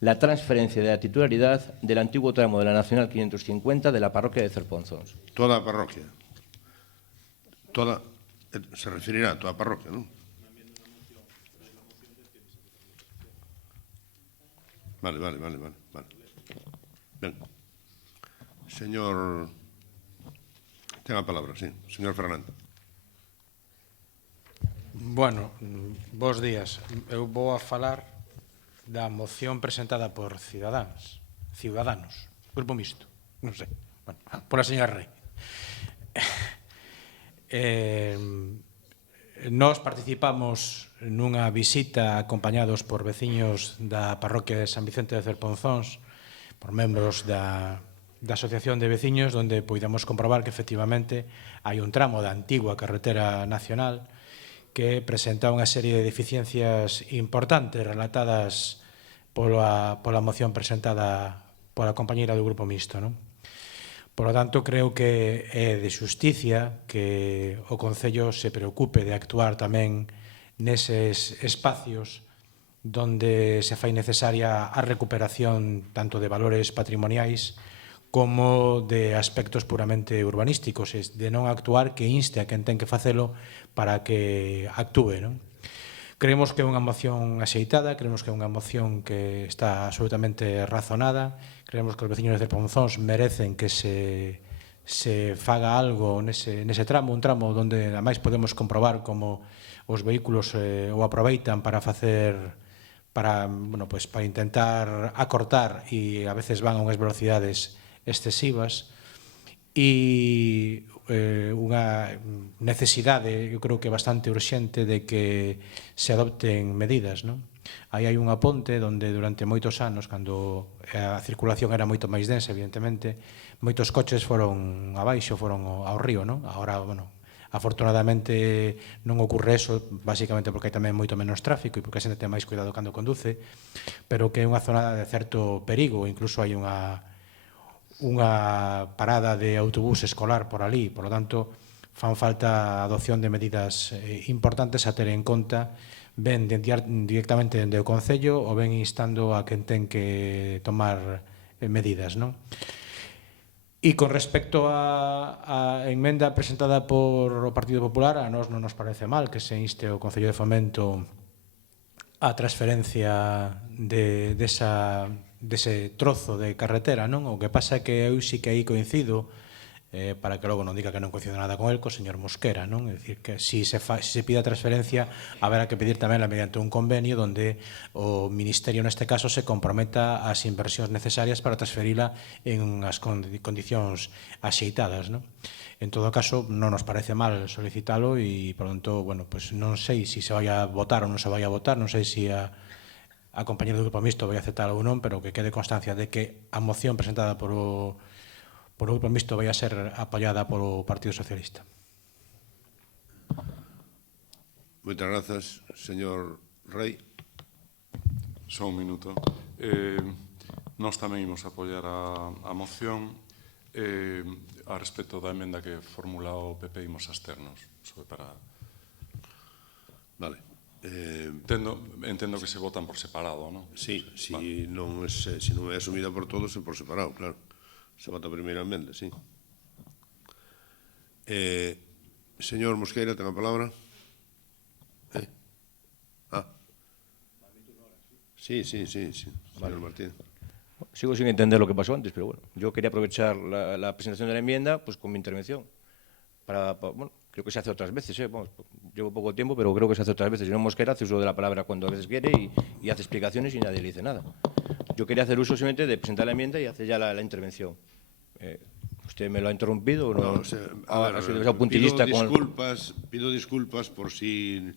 la transferencia de la titularidad del antiguo tramo de la Nacional 550 de la parroquia de Cerponzóns. Toda a parroquia. Se referirá a toda a parroquia, non? Vale. Ben. Señor... Ten a palabra, sí. Señor Fernando. Bueno, bos días. Eu vou a falar da moción presentada por Ciudadanos, Grupo Mixto, non sei, bueno, pola señora Rey. Nós participamos nunha visita acompañados por veciños da parroquia de San Vicente de Cerponzóns, por membros da Asociación de Veciños, onde poidamos comprobar que efectivamente hai un tramo da antigua carretera nacional que presenta unha serie de deficiencias importantes relatadas pola moción presentada pola compañeira do Grupo Mixto, non? Por lo tanto, creo que é de xusticia que o Concello se preocupe de actuar tamén neses espacios donde se fai necesaria a recuperación tanto de valores patrimoniais como de aspectos puramente urbanísticos, de non actuar que inste a quen ten que facelo para que actúe, non? Creemos que é unha moción axeitada, creemos que é unha moción que está absolutamente razonada, creemos que os veciños de Ponzóns merecen que se faga algo nese tramo, un tramo onde ademais podemos comprobar como os vehículos o aproveitan para facer para intentar acortar e a veces van a unhas velocidades excesivas e unha necesidade, eu creo que bastante urxente, de que se adopten medidas, non? Aí hai unha ponte onde durante moitos anos, cando a circulación era moito máis densa, evidentemente, moitos coches foron abaixo, foron ao río, non? Agora, afortunadamente non ocorre eso, basicamente porque hai tamén moito menos tráfico e porque a xente ten máis cuidado cando conduce, pero que é unha zona de certo perigo, incluso hai unha parada de autobús escolar por ali, por lo tanto, fan falta a adopción de medidas importantes a ter en conta, ben directamente dende o Concello ou ben instando a quen ten que tomar medidas, non? E con respecto á emenda presentada por o Partido Popular, a nós non nos parece mal que se inste o Concello de Fomento a transferencia dese trozo de carretera, non? O que pasa é que eu sí que aí coincido, para que logo non diga que non coincido nada con el, co señor Mosquera, non? É dicir, que se pide a transferencia, haberá que pedir tamén mediante un convenio onde o Ministerio, neste caso, se comprometa ás inversións necesarias para transferila en unhas condicións axeitadas, non? En todo caso, non nos parece mal solicitalo e, por tanto, non sei se se vai a votar ou non se vai a votar, non sei se a compañía do Grupo Mixto vai aceptar ou non, pero que quede constancia de que a moción presentada por o Grupo Mixto vai a ser apoiada polo Partido Socialista. Moitas grazas, señor Rei. Só un minuto. Nós tamén imos apoiar a moción. A respecto da emenda que formula o PP imos absternos. Vale. Entendo que se votan por separado, non? Sí, si non é asumida por todos, é por separado, claro. Se vota a primeira emenda, sí. Señor Mosqueira, ten a palabra. Sí. Señor Martín. Sigo sin entender lo que pasó antes, pero bueno, yo quería aprovechar la presentación de la enmienda pues con mi intervención. Creo que se hace otras veces, llevo poco tiempo, pero creo que se hace otras veces. Señor Mosquera hace uso de la palabra cuando a veces quiere y hace explicaciones y nadie le dice nada. Yo quería hacer uso simplemente de presentar la enmienda y hacer ya la intervención. ¿Usted me lo ha interrumpido o no? Ha sido demasiado puntillista con... Pido disculpas por si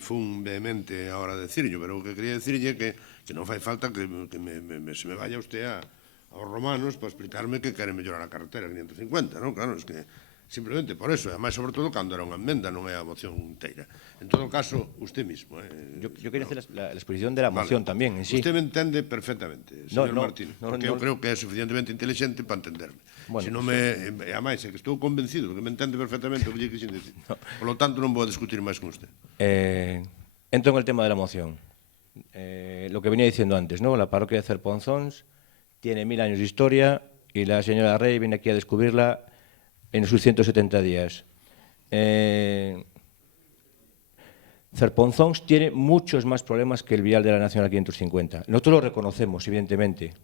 fun vehemente a hora de decirlo, pero o que quería decirlle que non fai falta que se me vaya usted aos romanos para explicarme que quere mellorar a carretera 550, non? Claro, es que simplemente por eso, además, sobre todo, cando era unha emenda, non é a moción inteira. En todo caso, usted mismo. Yo quería hacer la exposición de la moción tamén, en sí. Usted me entende perfectamente, señor Martín, porque eu creo que é suficientemente inteligente para entenderme. Ademais, é que estou convencido que me entende perfectamente o que lle quixen decir. Por lo tanto, non vou a discutir máis con usted. Entro en el tema de la moción. Lo que venía diciendo antes, ¿no? La parroquia de Cerponzóns tiene 1000 años de historia y la señora Rey viene aquí a descubrirla en sus 170 días. Cerponzóns tiene muchos más problemas que el vial de la Nacional 550. Nosotros lo reconocemos, evidentemente.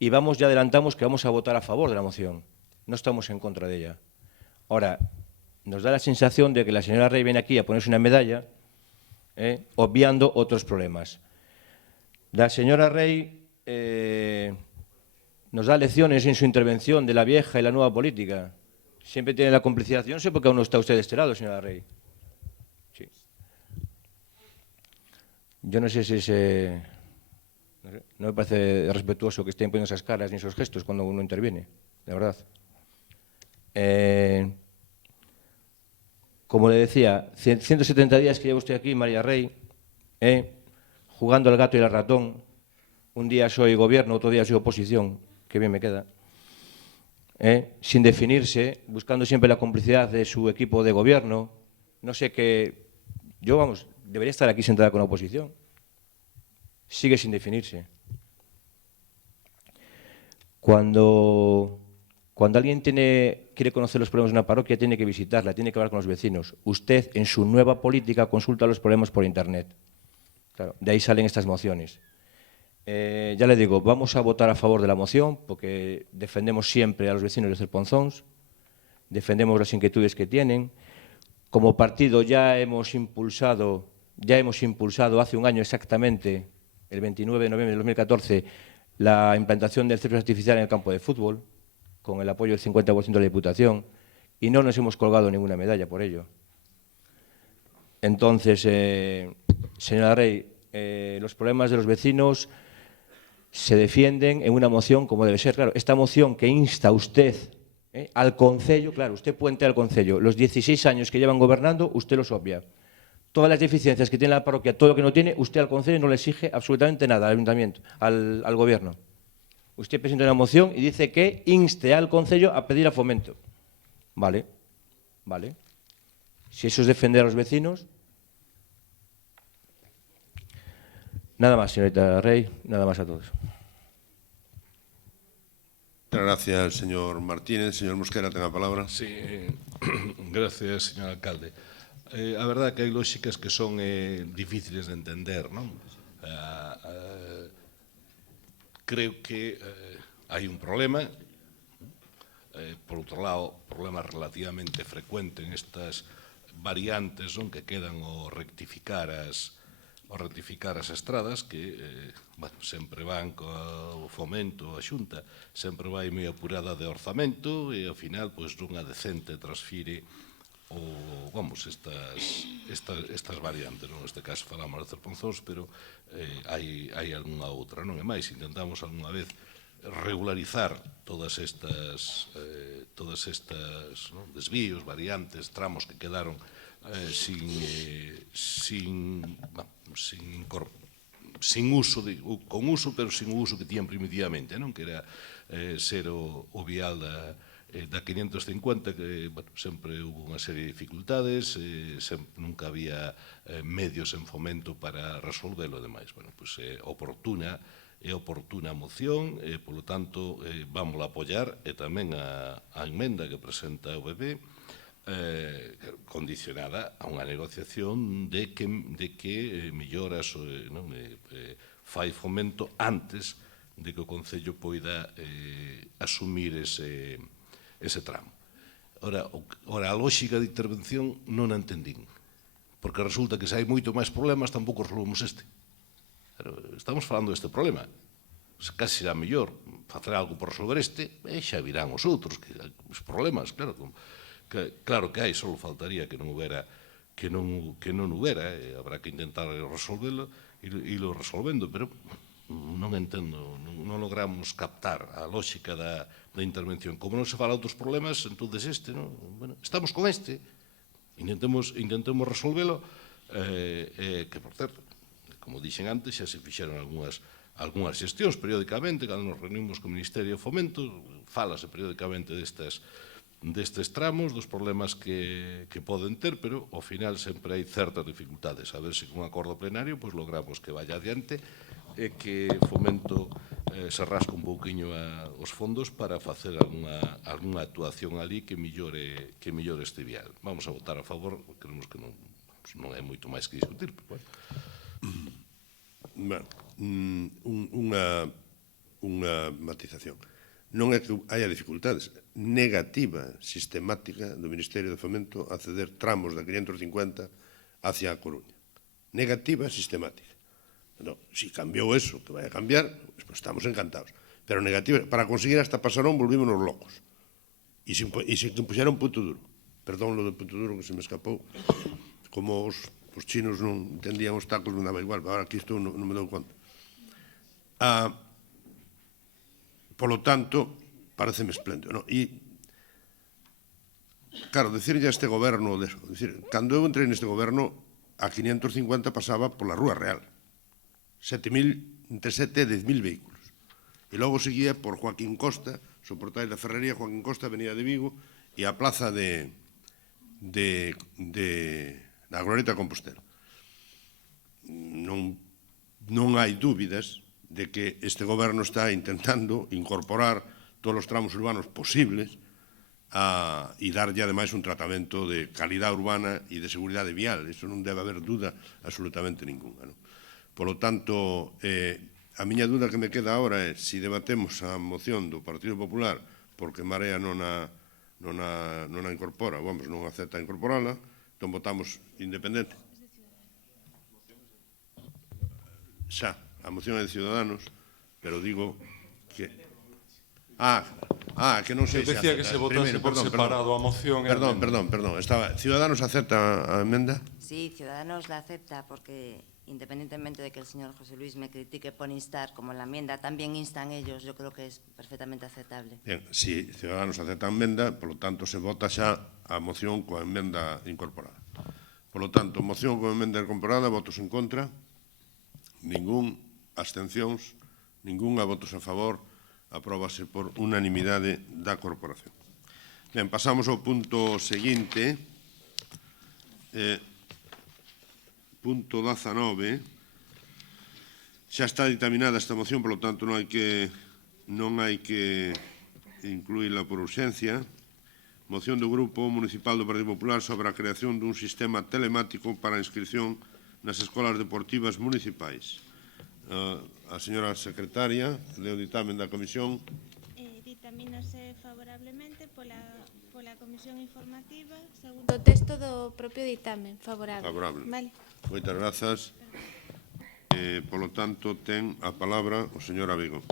Y ya adelantamos que vamos a votar a favor de la moción. No estamos en contra de ella. Ahora, nos da la sensación de que la señora Rey viene aquí a ponerse una medalla, obviando otros problemas. La señora Rey nos da lecciones en su intervención de la vieja y la nueva política. Siempre tiene la complicidad. Yo no sé por qué aún no está usted de este lado, señora Rey. Sí. Yo no sé si no me parece respetuoso que estén poniendo esas caras ni esos gestos cuando uno interviene, de verdad. Como le decía, 170 días que lleva usted aquí, María Rey, jugando al gato y al ratón. Un día soy gobierno, otro día soy oposición, que bien me queda. Sin definirse, buscando siempre la complicidad de su equipo de gobierno. No sé qué... Yo, debería estar aquí sentada con la oposición. Sigue sin definirse. Cuando Cuando alguien quiere conocer los problemas de una parroquia, tiene que visitarla, tiene que hablar con los vecinos. Usted, en su nueva política, consulta los problemas por Internet. Claro, de ahí salen estas mociones. Ya le digo, vamos a votar a favor de la moción, porque defendemos siempre a los vecinos de Cerponzóns, defendemos las inquietudes que tienen. Como partido ya hemos impulsado hace un año exactamente, el 29 de noviembre de 2014, la implantación del césped artificial en el campo de fútbol, con el apoyo del 50% de la Diputación, y no nos hemos colgado ninguna medalla por ello. Entonces, señora Rey, los problemas de los vecinos se defienden en una moción como debe ser. Claro, esta moción que insta usted al Concello, claro, usted puede entrar al Concello, los 16 años que llevan gobernando, usted los obvia. Todas las deficiencias que tiene la parroquia, todo lo que no tiene, usted al Concello no le exige absolutamente nada al Ayuntamiento, al Gobierno. Usted presenta una moción y dice que inste al Concello a pedir a Fomento. Vale, vale. Si eso es defender a los vecinos. Nada más, señorita Rey, nada más a todos. Muchas gracias, señor Martínez. Señor Mosquera, tenga a palabra. Sí, gracias, señor alcalde. A verdade que hai lóxicas que son difíciles de entender, non? Creo que hai un problema. Por outro lado, problema relativamente frecuente en estas variantes non, que quedan ao rectificar as estradas, que sempre van co Fomento, a Xunta, sempre vai moi apurada de orzamento e, ao final, nunha decente transfire estas variantes. Neste caso falamos de Cerponzóns, pero hai algunha outra. Non é máis, intentamos algunha vez regularizar todas estas desvíos, variantes, tramos que quedaron sin uso, con uso, pero sin o uso que tían primitivamente, non? Que era ser o vial da 550, que sempre hubo unha serie de dificultades, nunca había medios en Fomento para resolvelo e demais. É oportuna moción, polo tanto, vamos a apoiar, e tamén a emenda que presenta o PP, condicionada a unha negociación de que melloras fai Fomento antes de que o Concello poida asumir ese tramo. Ora, a lógica de intervención non a entendín, porque resulta que se hai moito máis problemas tampouco resolvemos este. Estamos falando deste problema. Casi será mellor facer algo por resolver este e xa virán os outros, os problemas, claro que hai, só faltaría que non houbera, habrá que intentar resolvelo e lo resolvendo, pero non entendo, non logramos captar a lógica da intervención. Como non se fala de outros problemas, entonces este, non? Bueno, estamos con este, intentemos resolvelo, que, por certo, como dixen antes, xa se fixeron algunhas xestións periódicamente, cando nos reunimos co Ministerio de Fomento, fálase periódicamente destes tramos, dos problemas que poden ter, pero ao final sempre hai certas dificultades. A ver se con un acordo plenario logramos que vaya adiante e que Fomento se rasca un pouquiño os fondos para facer algunha actuación ali que millore este vial. Vamos a votar a favor, creemos que non é moito máis que discutir. Unha matización. Non é que haya dificultades, negativa sistemática do Ministerio de Fomento a ceder tramos da 550 hacia a Coruña. Negativa sistemática. Si cambiou eso, que vai a cambiar, pues estamos encantados. Pero negativa, para conseguir hasta Pasarón volvímonos locos. E se puxeron punto duro. Perdón lo de punto duro que se me escapou. Como os chinos non entendían os tacos, non daba igual. Agora aquí estou, non me dou conta. Polo tanto, pareceme espléndido. E, claro, decirlle a este goberno, cando eu entrei neste goberno, a 550 pasaba pola Rúa Real. Entre 7 e 10.000 vehículos. E logo seguía por Joaquín Costa, soportais da Ferrería, Joaquín Costa, Avenida de Vigo, e a plaza da Glorieta de Compostela. Non hai dúbidas de que este goberno está intentando incorporar todos os tramos urbanos posibles e darlle, ademais, un tratamento de calidad urbana e de seguridade vial. Iso non debe haber duda absolutamente ninguna. Por lo tanto, a miña duda que me queda ahora é se debatemos a moción do Partido Popular porque Marea non a incorpora, vamos, non acepta incorporala, entón votamos independente. Xa, a moción é de Ciudadanos, pero digo que... que non sei Eu decía que se votase por separado a moción. Perdón. Ciudadanos acepta a emenda? Sí, Ciudadanos la acepta porque independientemente de que el señor José Luis me critique por instar, como en la enmienda también instan ellos, yo creo que es perfectamente aceptable. Bien, si Ciudadanos acepta a emenda, por lo tanto se vota xa a moción coa emenda incorporada. Por lo tanto, moción coa emenda incorporada, votos en contra, ningún, abstencións, ningún, votos a favor, apróbase por unanimidade da corporación. Ben, pasamos ao punto seguinte, punto 19. Xa está dictaminada esta moción, por lo tanto non hai que incluíla por urxencia. Moción do Grupo Municipal do Partido Popular sobre a creación dun sistema telemático para a inscripción nas escolas deportivas municipais. A señora secretaria leo o ditamen da comisión. Ditamínase favorablemente pola comisión informativa segundo o texto do propio ditamen. Favorable. Vale. Moitas grazas. Por lo tanto, ten a palabra o señor Abigo.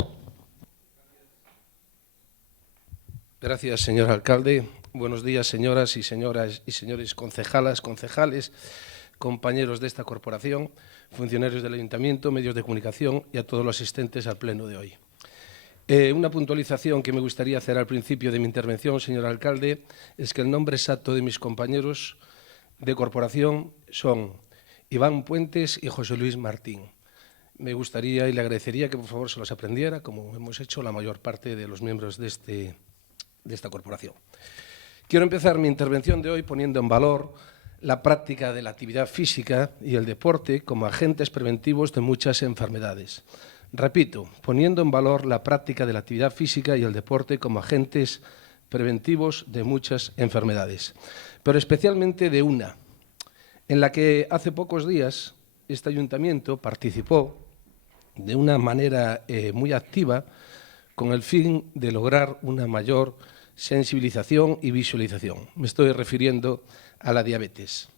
Gracias, señor alcalde. Buenos días, señoras y señores concejalas, concejales, compañeros de esta corporación, funcionarios del ayuntamiento, medios de comunicación y a todos los asistentes al pleno de hoy. Una puntualización que me gustaría hacer al principio de mi intervención, señor alcalde, es que el nombre exacto de mis compañeros de corporación son Iván Puentes y José Luis Martín. Me gustaría y le agradecería que por favor se los aprendiera, como hemos hecho la mayor parte de los miembros de esta corporación. Quiero empezar mi intervención de hoy poniendo en valor la práctica de la actividad física y el deporte como agentes preventivos de muchas enfermedades. Repito, poniendo en valor la práctica de la actividad física y el deporte como agentes preventivos de muchas enfermedades, pero especialmente de una, en la que hace pocos días este ayuntamiento participó de una manera muy activa con el fin de lograr una mayor sensibilización y visualización. Me estoy refiriendo a la diabetes.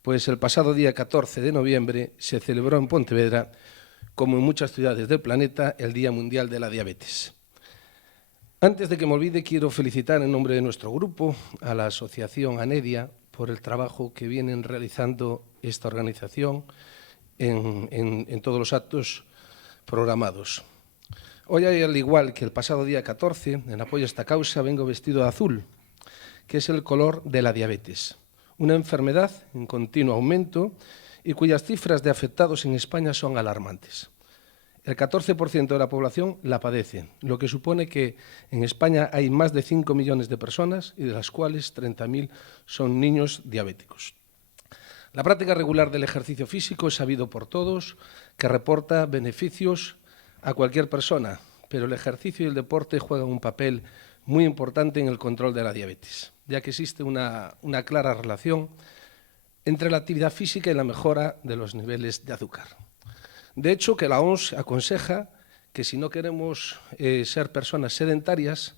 Pues el pasado día 14 de noviembre se celebró en Pontevedra, como en muchas ciudades del planeta, el Día Mundial de la Diabetes. Antes de que me olvide, quiero felicitar en nombre de nuestro grupo a la Asociación Anedia por el trabajo que vienen realizando esta organización en todos los actos programados. Hoy, al igual que el pasado día 14, en apoyo a esta causa, vengo vestido de azul, que es el color de la diabetes, una enfermedad en continuo aumento y cuyas cifras de afectados en España son alarmantes. El 14% de la población la padece, lo que supone que en España hay más de 5 millones de personas y de las cuales 30.000 son niños diabéticos. La práctica regular del ejercicio físico es sabido por todos que reporta beneficios a cualquier persona, pero el ejercicio y el deporte juegan un papel muy importante en el control de la diabetes, ya que existe una clara relación entre la actividad física y la mejora de los niveles de azúcar. De hecho, que la OMS aconseja que si no queremos ser personas sedentarias,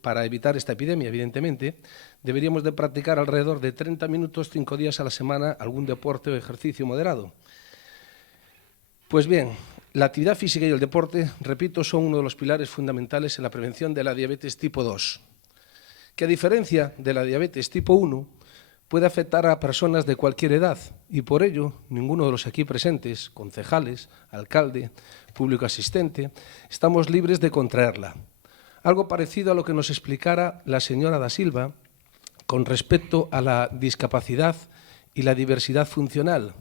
para evitar esta epidemia, evidentemente, deberíamos de practicar alrededor de 30 minutos, 5 días a la semana, algún deporte o ejercicio moderado. Pues bien, la actividad física y el deporte, repito, son uno de los pilares fundamentales en la prevención de la diabetes tipo 2, que a diferencia de la diabetes tipo 1, puede afectar a personas de cualquier edad y por ello ninguno de los aquí presentes, concejales, alcalde, público asistente, estamos libres de contraerla. Algo parecido a lo que nos explicara la señora Da Silva con respecto a la discapacidad y la diversidad funcional,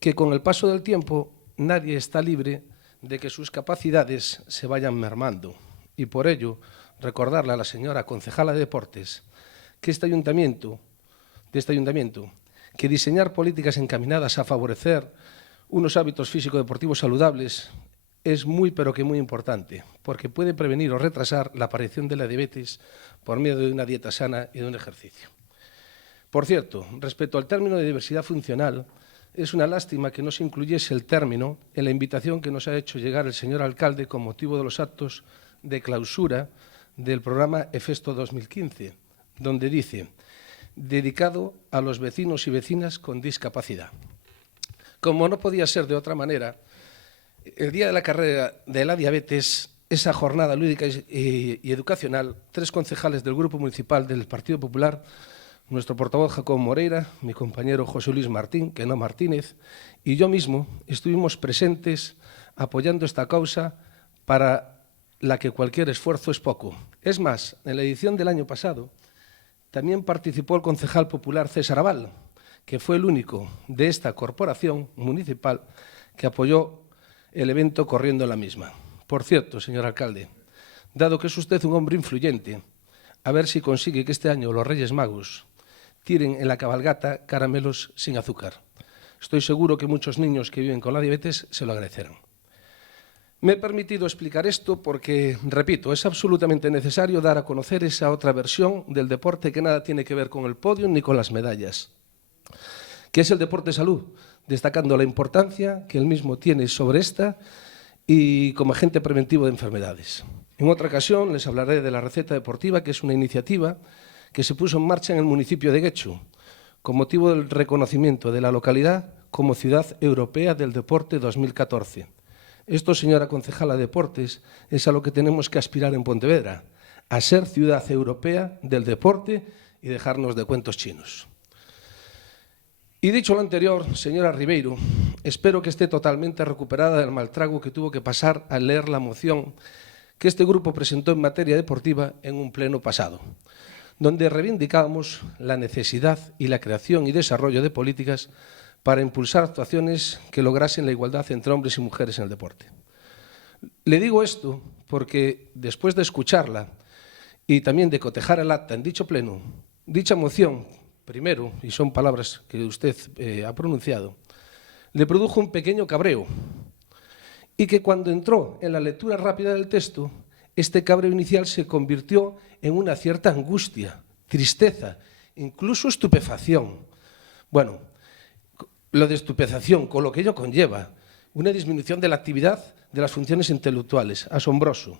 que con el paso del tiempo nadie está libre de que sus capacidades se vayan mermando. Y por ello, recordarle a la señora concejala de Deportes que este ayuntamiento, que diseñar políticas encaminadas a favorecer unos hábitos físico-deportivos saludables es muy, pero que muy importante, porque puede prevenir o retrasar la aparición de la diabetes por medio de una dieta sana y de un ejercicio. Por cierto, respecto al término de diversidad funcional, es una lástima que no se incluyese el término en la invitación que nos ha hecho llegar el señor alcalde con motivo de los actos de clausura del programa EFESTO 2015, donde dice, dedicado a los vecinos y vecinas con discapacidad. Como no podía ser de otra manera, el día de la carrera de la diabetes, esa jornada lúdica y educacional, 3 concejales del Grupo Municipal del Partido Popular, nuestro portavoz Jacobo Moreira, mi compañero José Luis Martín, que no Martínez, y yo mismo estuvimos presentes apoyando esta causa para la que cualquier esfuerzo es poco. Es más, en la edición del año pasado también participó el concejal popular César Aval, que fue el único de esta corporación municipal que apoyó el evento corriendo en la misma. Por cierto, señor alcalde, dado que es usted un hombre influyente, a ver si consigue que este año los Reyes Magos tiren en la cabalgata caramelos sin azúcar. Estoy seguro que muchos niños que viven con la diabetes se lo agradecerán. Me he permitido explicar esto porque, repito, es absolutamente necesario dar a conocer esa otra versión del deporte que nada tiene que ver con el podio ni con las medallas, que es el deporte salud, destacando la importancia que el mismo tiene sobre esta y como agente preventivo de enfermedades. En otra ocasión les hablaré de la receta deportiva, que es una iniciativa que se puso en marcha en el municipio de Guecho, con motivo del reconocimiento de la localidad como Ciudad Europea del Deporte 2014. Esto, señora concejala de Deportes, es a lo que tenemos que aspirar en Pontevedra, a ser Ciudad Europea del Deporte y dejarnos de cuentos chinos. Y dicho lo anterior, señora Ribeiro, espero que esté totalmente recuperada del mal trago que tuvo que pasar al leer la moción que este grupo presentó en materia deportiva en un pleno pasado, donde reivindicábamos la necesidad y la creación y desarrollo de políticas para impulsar actuaciones que lograsen la igualdad entre hombres y mujeres en el deporte. Le digo esto porque después de escucharla y también de cotejar el acta en dicho pleno, dicha moción, primero, y son palabras que usted ha pronunciado, le produjo un pequeño cabreo y que cuando entró en la lectura rápida del texto, este cabreo inicial se convirtió en una cierta angustia, tristeza, incluso estupefacción. Bueno, lo de estupefacción, con lo que ello conlleva, una disminución de la actividad de las funciones intelectuales, asombroso.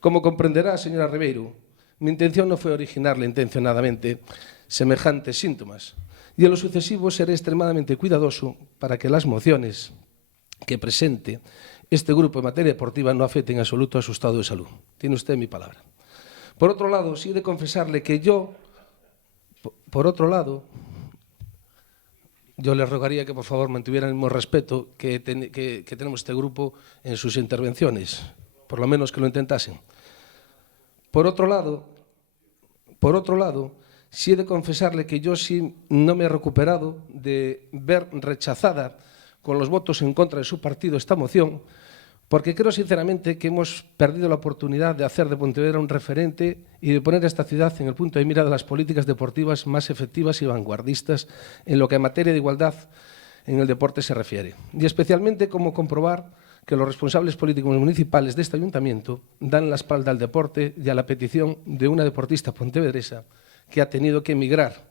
Como comprenderá, señora Ribeiro, mi intención no fue originarle intencionadamente semejantes síntomas, y en lo sucesivo seré extremadamente cuidadoso para que las mociones que presente este grupo en materia deportiva no afecte en absoluto a su estado de salud. Tiene usted mi palabra. Por otro lado, sí he de confesarle que yo le rogaría que por favor mantuviera el mismo respeto que tenemos este grupo en sus intervenciones, por lo menos que lo intentasen. Por otro lado, sí he de confesarle que yo sí no me he recuperado de ver rechazada con los votos en contra de su partido esta moción, porque creo sinceramente que hemos perdido la oportunidad de hacer de Pontevedra un referente y de poner a esta ciudad en el punto de mira de las políticas deportivas más efectivas y vanguardistas en lo que a materia de igualdad en el deporte se refiere. Y especialmente cómo comprobar que los responsables políticos municipales de este ayuntamiento dan la espalda al deporte y a la petición de una deportista pontevedresa que ha tenido que emigrar,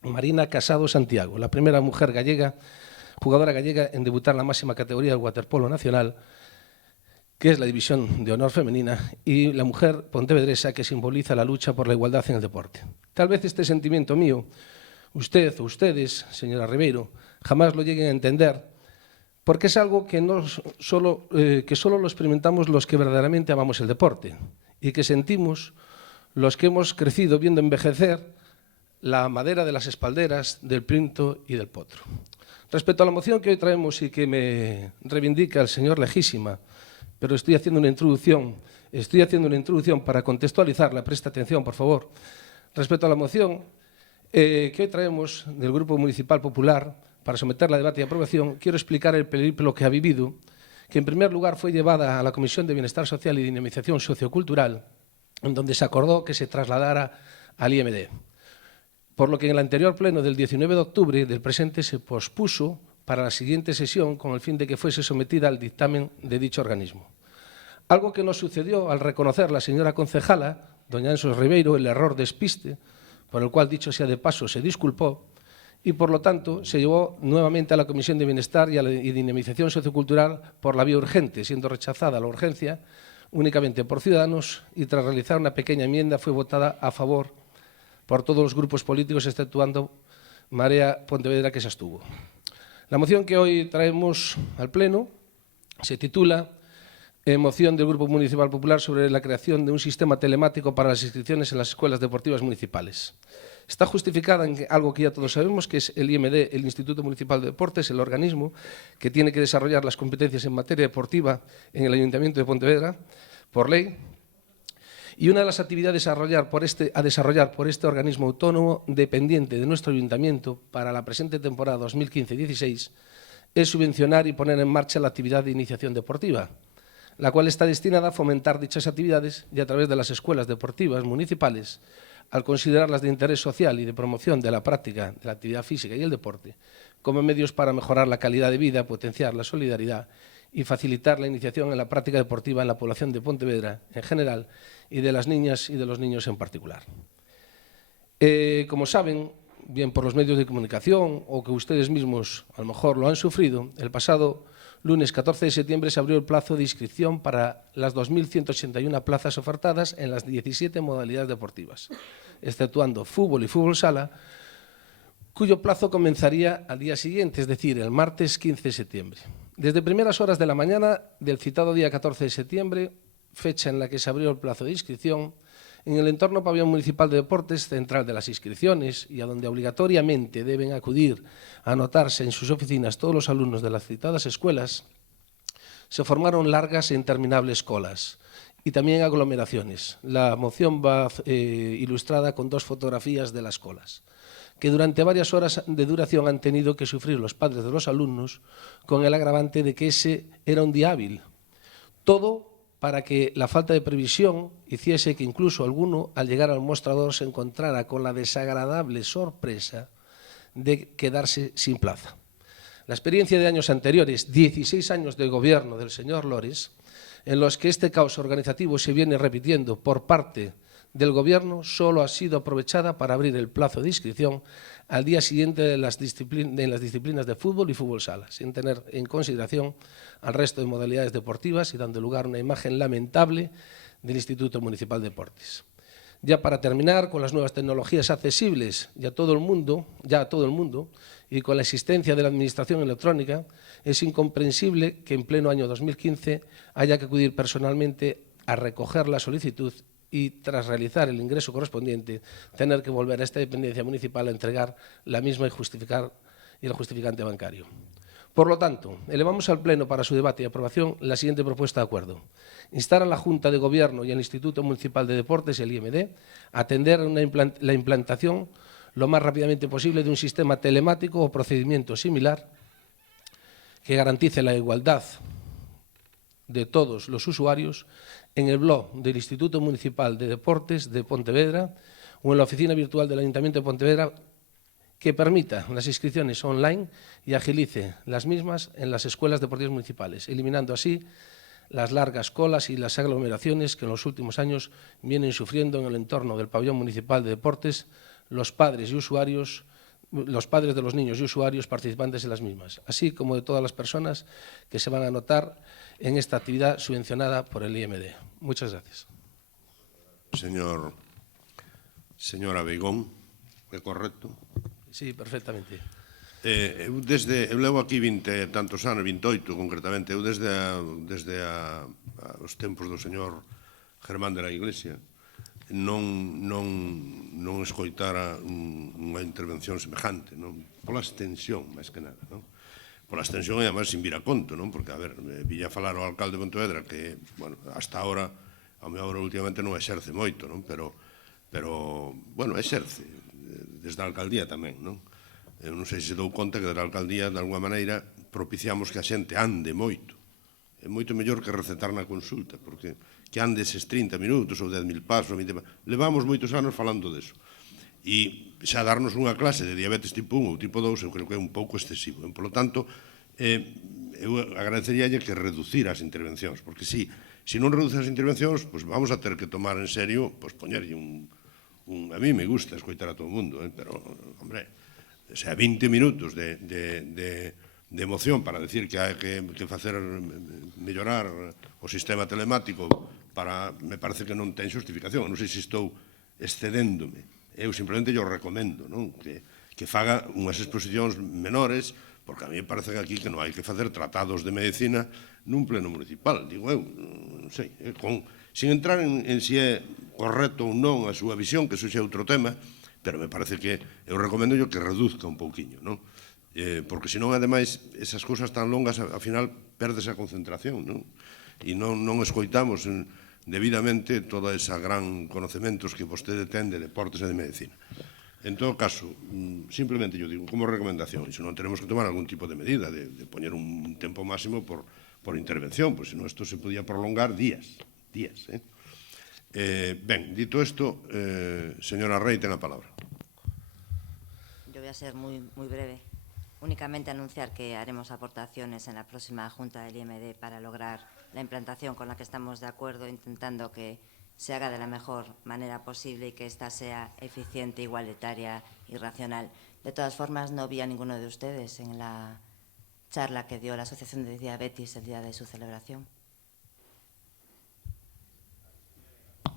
Marina Casado Santiago, la primera mujer gallega, jugadora gallega en debutar en la máxima categoría del waterpolo nacional, que es la división de honor femenina, y la mujer pontevedresa que simboliza la lucha por la igualdad en el deporte. Tal vez este sentimiento mío, usted o ustedes, señora Ribeiro, jamás lo lleguen a entender, porque es algo que solo lo experimentamos los que verdaderamente amamos el deporte y que sentimos los que hemos crecido viendo envejecer la madera de las espalderas, del plinto y del potro. Respecto a la moción que hoy traemos y que me reivindica el señor Lejísima, pero estoy haciendo una introducción para contextualizarla, presta atención, por favor. Respecto a la moción que hoy traemos del Grupo Municipal Popular para someterla a debate y aprobación, quiero explicar el periplo que ha vivido, que en primer lugar fue llevada a la Comisión de Bienestar Social y Dinamización Sociocultural, en donde se acordó que se trasladara al IMD. Por lo que en el anterior pleno del 19 de octubre del presente se pospuso para la siguiente sesión con el fin de que fuese sometida al dictamen de dicho organismo. Algo que nos sucedió al reconocer la señora concejala, doña Ensos Ribeiro, el error despiste, por el cual, dicho sea de paso, se disculpó, y por lo tanto se llevó nuevamente a la Comisión de Bienestar y Dinamización Sociocultural por la vía urgente, siendo rechazada la urgencia únicamente por Ciudadanos, y tras realizar una pequeña enmienda fue votada a favor por todos los grupos políticos, exceptuando Marea Pontevedra, que se abstuvo. La moción que hoy traemos al Pleno se titula Moción del Grupo Municipal Popular sobre la creación de un sistema telemático para las inscripciones en las escuelas deportivas municipales. Está justificada en algo que ya todos sabemos, que es el IMD, el Instituto Municipal de Deportes, el organismo que tiene que desarrollar las competencias en materia deportiva en el Ayuntamiento de Pontevedra, por ley. Y una de las actividades a desarrollar por este organismo autónomo dependiente de nuestro Ayuntamiento para la presente temporada 2015-16 es subvencionar y poner en marcha la actividad de iniciación deportiva, la cual está destinada a fomentar dichas actividades y a través de las escuelas deportivas municipales, al considerarlas de interés social y de promoción de la práctica de la actividad física y el deporte, como medios para mejorar la calidad de vida, potenciar la solidaridad y facilitar la iniciación en la práctica deportiva en la población de Pontevedra en general y de las niñas y de los niños en particular. Como saben, bien por los medios de comunicación o que ustedes mismos a lo mejor lo han sufrido, el pasado lunes 14 de septiembre se abrió el plazo de inscripción para las 2.181 plazas ofertadas en las 17 modalidades deportivas, exceptuando fútbol y fútbol sala, cuyo plazo comenzaría al día siguiente, es decir, el martes 15 de septiembre. Desde primeras horas de la mañana del citado día 14 de septiembre, fecha en la que se abrió el plazo de inscripción, en el entorno Pabellón Municipal de Deportes, central de las inscripciones y a donde obligatoriamente deben acudir a anotarse en sus oficinas todos los alumnos de las citadas escuelas, se formaron largas e interminables colas y también aglomeraciones. La moción va ilustrada con 2 fotografías de las colas, que durante varias horas de duración han tenido que sufrir los padres de los alumnos con el agravante de que ese era un día hábil. Todo para que la falta de previsión hiciese que incluso alguno, al llegar al mostrador, se encontrara con la desagradable sorpresa de quedarse sin plaza. La experiencia de años anteriores, 16 años de gobierno del señor Lores, en los que este caos organizativo se viene repitiendo por parte del Gobierno, solo ha sido aprovechada para abrir el plazo de inscripción al día siguiente en las disciplinas de fútbol y fútbol sala, sin tener en consideración al resto de modalidades deportivas y dando lugar a una imagen lamentable del Instituto Municipal de Deportes. Ya para terminar, con las nuevas tecnologías accesibles ya a todo el mundo, y con la existencia de la administración electrónica, es incomprensible que en pleno año 2015 haya que acudir personalmente a recoger la solicitud y, tras realizar el ingreso correspondiente, tener que volver a esta dependencia municipal a entregar la misma y el justificante bancario. Por lo tanto, elevamos al Pleno para su debate y aprobación la siguiente propuesta de acuerdo. Instar a la Junta de Gobierno y al Instituto Municipal de Deportes, el IMD, a atender la implantación lo más rápidamente posible de un sistema telemático o procedimiento similar que garantice la igualdad de todos los usuarios en el blog del Instituto Municipal de Deportes de Pontevedra o en la oficina virtual del Ayuntamiento de Pontevedra, que permita las inscripciones online y agilice las mismas en las escuelas deportivas municipales, eliminando así las largas colas y las aglomeraciones que en los últimos años vienen sufriendo en el entorno del Pabellón Municipal de Deportes los padres de los niños y usuarios participantes en las mismas, así como de todas las personas que se van a anotar en esta actividad subvencionada por el IMD. Muchas gracias. Señor Abeigón, é correcto? Sí, perfectamente. Eu levo aquí 20 tantos anos, 28 concretamente, eu desde os tempos do señor Germán de la Iglesia non escoitara unha intervención semejante, non? Pola extensión, máis que nada, non? Pola extensión e, además, sin vir a conto, non? Porque, a ver, villa falar o alcalde de Pontevedra que, bueno, hasta ahora, a mellor últimamente non exerce moito, non? Pero, bueno, exerce, desde a alcaldía tamén, non? Eu non sei se dou conta que desde a alcaldía, de alguma maneira, propiciamos que a xente ande moito. É moito mellor que recetar na consulta, porque que ande eses 30 minutos ou 10.000 pasos, 20 pasos. Levamos moitos anos falando deso. E xa darnos unha clase de diabetes tipo 1 ou tipo 2, eu creo que é un pouco excesivo. Por lo tanto, eu agradeceríalle que reducira as intervencións, porque sí, Se non reduce as intervencións, pois vamos a ter que tomar en serio, pois poñerlle a mí me gusta escoitar a todo o mundo, pero, hombre, o sea, 20 minutos de emoción para decir que hai que facer mellorar o sistema telemático me parece que non ten justificación. Non sei se estou excedéndome. Eu simplemente yo recomendo que faga unhas exposicións menores, porque a mí me parece que aquí que non hai que facer tratados de medicina nun pleno municipal, digo eu, non sei, sin entrar en si é correcto ou non a súa visión, que iso xa é outro tema, pero me parece que eu recomendo yo que reduzca un pouquiño, non? Porque senón, ademais, esas cousas tan longas, ao final, perdes a concentración, non? E non escoitamos debidamente toda esa gran conecementos que vostede ten de deportes e de medicina. En todo caso, simplemente yo digo, como recomendación, e senón tenemos que tomar algún tipo de medida, de poñer un tempo máximo por intervención, pois senón isto se podía prolongar días. Ben, dito isto, señora Rey, ten a palabra. Yo voy a ser muy breve. Únicamente anunciar que haremos aportaciones en la próxima Junta del IMD para lograr la implantación con la que estamos de acuerdo, intentando que se haga de la mejor manera posible y que ésta sea eficiente, igualitaria y racional. De todas formas, no vi a ninguno de ustedes en la charla que dio la Asociación de Diabetes el día de su celebración.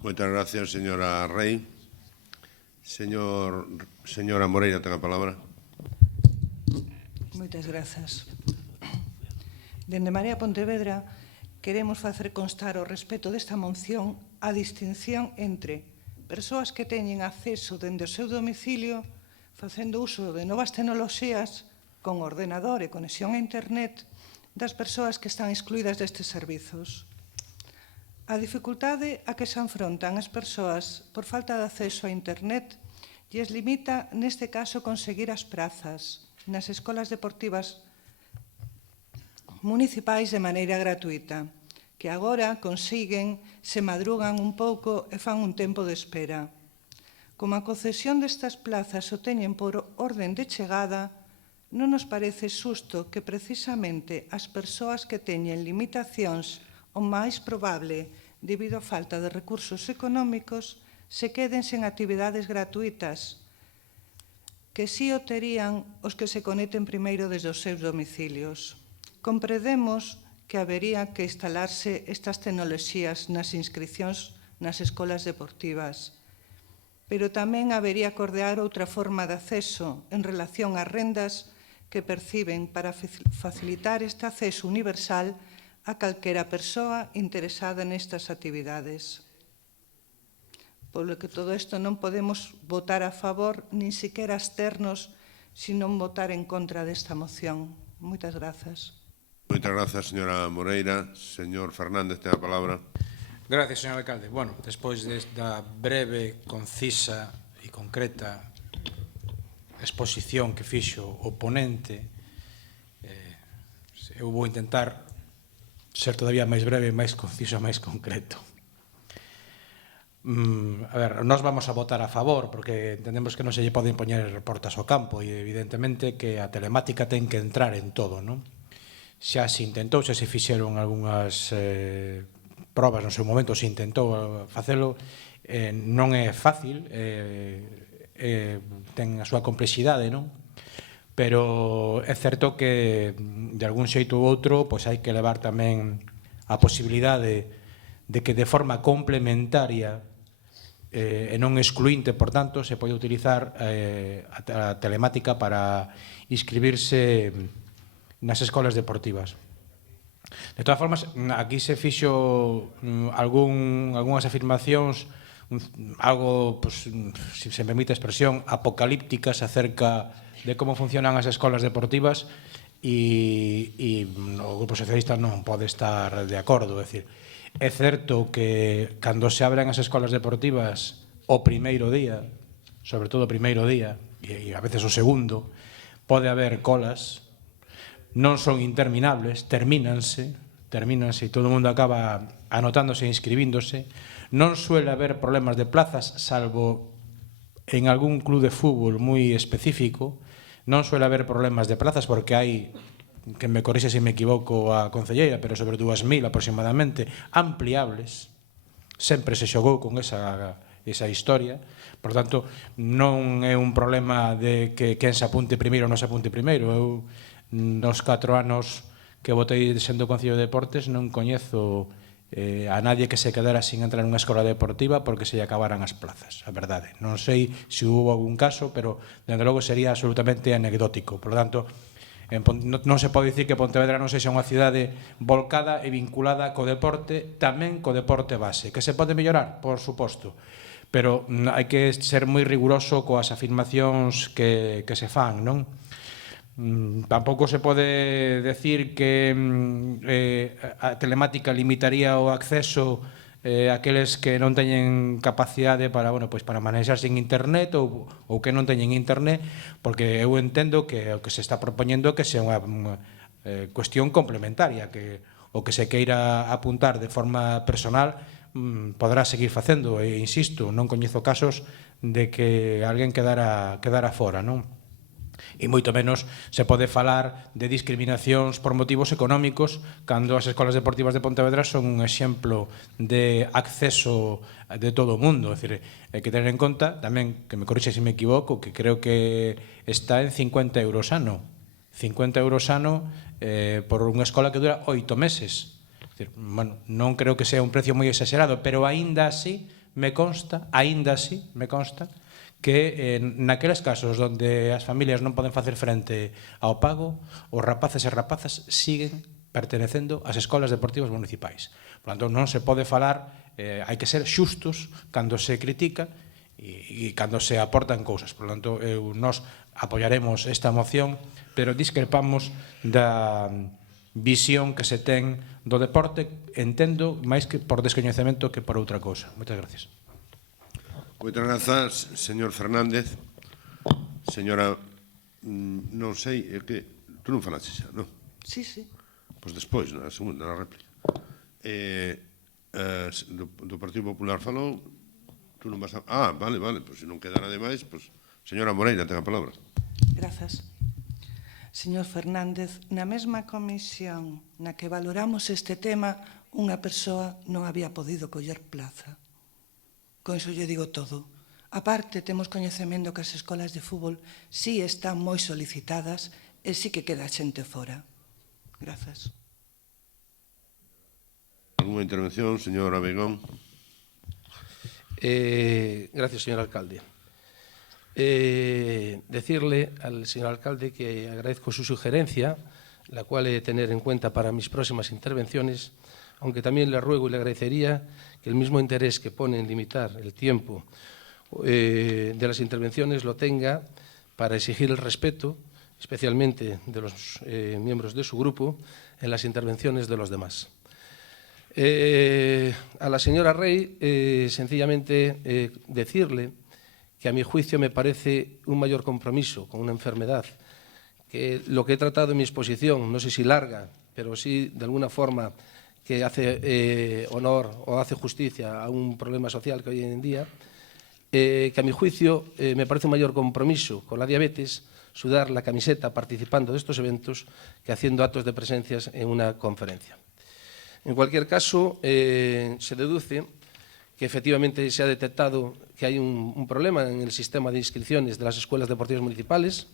Moitas gracias, señora Rey. Señora Moreira, ten a palabra. Moitas grazas. Dende Marea Pontevedra queremos facer constar o respeto desta moción a distinción entre persoas que teñen acceso dende o seu domicilio facendo uso de novas tecnoloxías con ordenador e conexión a internet das persoas que están excluídas destes servizos. A dificultade a que se afrontan as persoas por falta de acceso a internet lles limita, neste caso, conseguir as prazas nas escolas deportivas municipais de maneira gratuita, que agora consiguen, se madrugan un pouco e fan un tempo de espera. Como a concesión destas plazas o teñen por orden de chegada, non nos parece xusto que precisamente as persoas que teñen limitacións o máis probable, debido á falta de recursos económicos, se queden sen actividades gratuitas, que si o terían os que se conecten primeiro desde os seus domicilios. Comprendemos que habería que instalarse estas tecnoloxías nas inscripcións nas escolas deportivas, pero tamén habería que ordear outra forma de acceso en relación ás rendas que perciben para facilitar este acceso universal a calquera persoa interesada nestas actividades. Polo que todo isto non podemos votar a favor, nin sequera absternos, sino votar en contra desta moción. Moitas grazas. Moitas grazas, señora Moreira. Señor Fernández, ten a palabra. Gracias, señor alcalde. Bueno, despois desta breve, concisa e concreta exposición que fixo o ponente, eu vou intentar ser todavía máis breve, máis conciso e máis concreto. A ver, nós vamos a votar a favor porque entendemos que non se lle poden poñer portas ao campo e evidentemente que a telemática ten que entrar en todo, non? Xa se intentou, xa se fixeron algunhas probas no seu momento, se intentou facelo, non é fácil, ten a súa complexidade, non? Pero é certo que de algún xeito ou outro pois hai que levar tamén a posibilidade de que de forma complementaria e non excluinte, por tanto, se pode utilizar a telemática para inscribirse nas escolas deportivas. De todas formas, aquí se fixo algunhas afirmacións algo, se me permite a expresión, apocalípticas acerca de como funcionan as escolas deportivas e o Grupo Socialista non pode estar de acordo. É dicir, é certo que cando se abren as escolas deportivas o primeiro día, sobre todo o primeiro día, e a veces o segundo, pode haber colas, non son interminables, termínanse e todo o mundo acaba anotándose e inscribíndose. Non suele haber problemas de plazas, salvo en algún club de fútbol moi específico, non suele haber problemas de plazas porque hai que me corrixe se me equivoco a concelleira, pero sobre 2.000 aproximadamente, ampliables, sempre se xogou con esa historia, por tanto, non é un problema de que quen se apunte primeiro ou non se apunte primeiro. Eu, nos 4 anos que votei sendo Concello de Deportes, non coñezo a nadie que se quedara sin entrar nunha escola deportiva porque se lle acabaran as plazas, a verdade. Non sei se hubo algún caso, pero, dende logo, sería absolutamente anecdótico. Por lo tanto, non se pode dicir que Pontevedra non sexa unha cidade volcada e vinculada co deporte, tamén co deporte base. Que se pode mellorar? Por suposto. Pero hai que ser moi riguroso coas afirmacións que se fan, non? Tampouco se pode decir que a telemática limitaría o acceso a aqueles que non teñen capacidade para manexarse en internet ou que non teñen internet, porque eu entendo que o que se está propoñendo que sea unha cuestión complementaria, que o que se queira apuntar de forma personal podrá seguir facendo, e insisto, non coñezo casos de que alguén quedara fora, non? E moito menos se pode falar de discriminacións por motivos económicos cando as escolas deportivas de Pontevedra son un exemplo de acceso de todo o mundo. É dicir, hai que tener en conta tamén, que me corrixe se me equivoco, que creo que está en 50 euros ano. 50 euros ano por unha escola que dura 8 meses. É dicir, non creo que sea un precio moi exagerado, pero aínda así me consta que naqueles casos onde as familias non poden facer frente ao pago, os rapaces e rapazas siguen pertenecendo ás escolas deportivas municipais. Por tanto, non se pode falar, hai que ser xustos cando se critica e cando se aportan cousas. Por tanto, nós apoiaremos esta moción, pero discrepamos da visión que se ten do deporte, entendo, máis que por descoñecemento que por outra cousa. Moitas gracias. Moitas grazas, señor Fernández. Señora, non sei, é que tú non falaste xa, non? Sí, sí. Pois despois, na segunda, na réplica. Do Partido Popular falou, tú non vas a... vale, pois se non queda nada máis, pois... Señora Moreira, ten a palabra. Grazas. Señor Fernández, na mesma comisión na que valoramos este tema, unha persoa non había podido coller plaza. Con iso lle digo todo. A parte, temos coñecemento que as escolas de fútbol sí están moi solicitadas e sí que queda xente fora. Grazas. Alguna intervención, señor Abegón? Gracias, señor alcalde. Decirle al señor alcalde que agradezco su sugerencia, la cual he de tener en cuenta para mis próximas intervenciones, aunque también le ruego y le agradecería que el mismo interés que pone en limitar el tiempo de las intervenciones lo tenga para exigir el respeto, especialmente de los miembros de su grupo, en las intervenciones de los demás. A la señora Rey, sencillamente decirle que a mi juicio me parece un mayor compromiso con una enfermedad, que lo que he tratado en mi exposición, no sé si larga, pero sí de alguna forma que hace honor o hace justicia a un problema social que hoy en día, que a mi juicio me parece un mayor compromiso con la diabetes sudar la camiseta participando de estos eventos que haciendo actos de presencias en una conferencia. En cualquier caso, se deduce que efectivamente se ha detectado que hay un problema en el sistema de inscripciones de las escuelas deportivas municipales.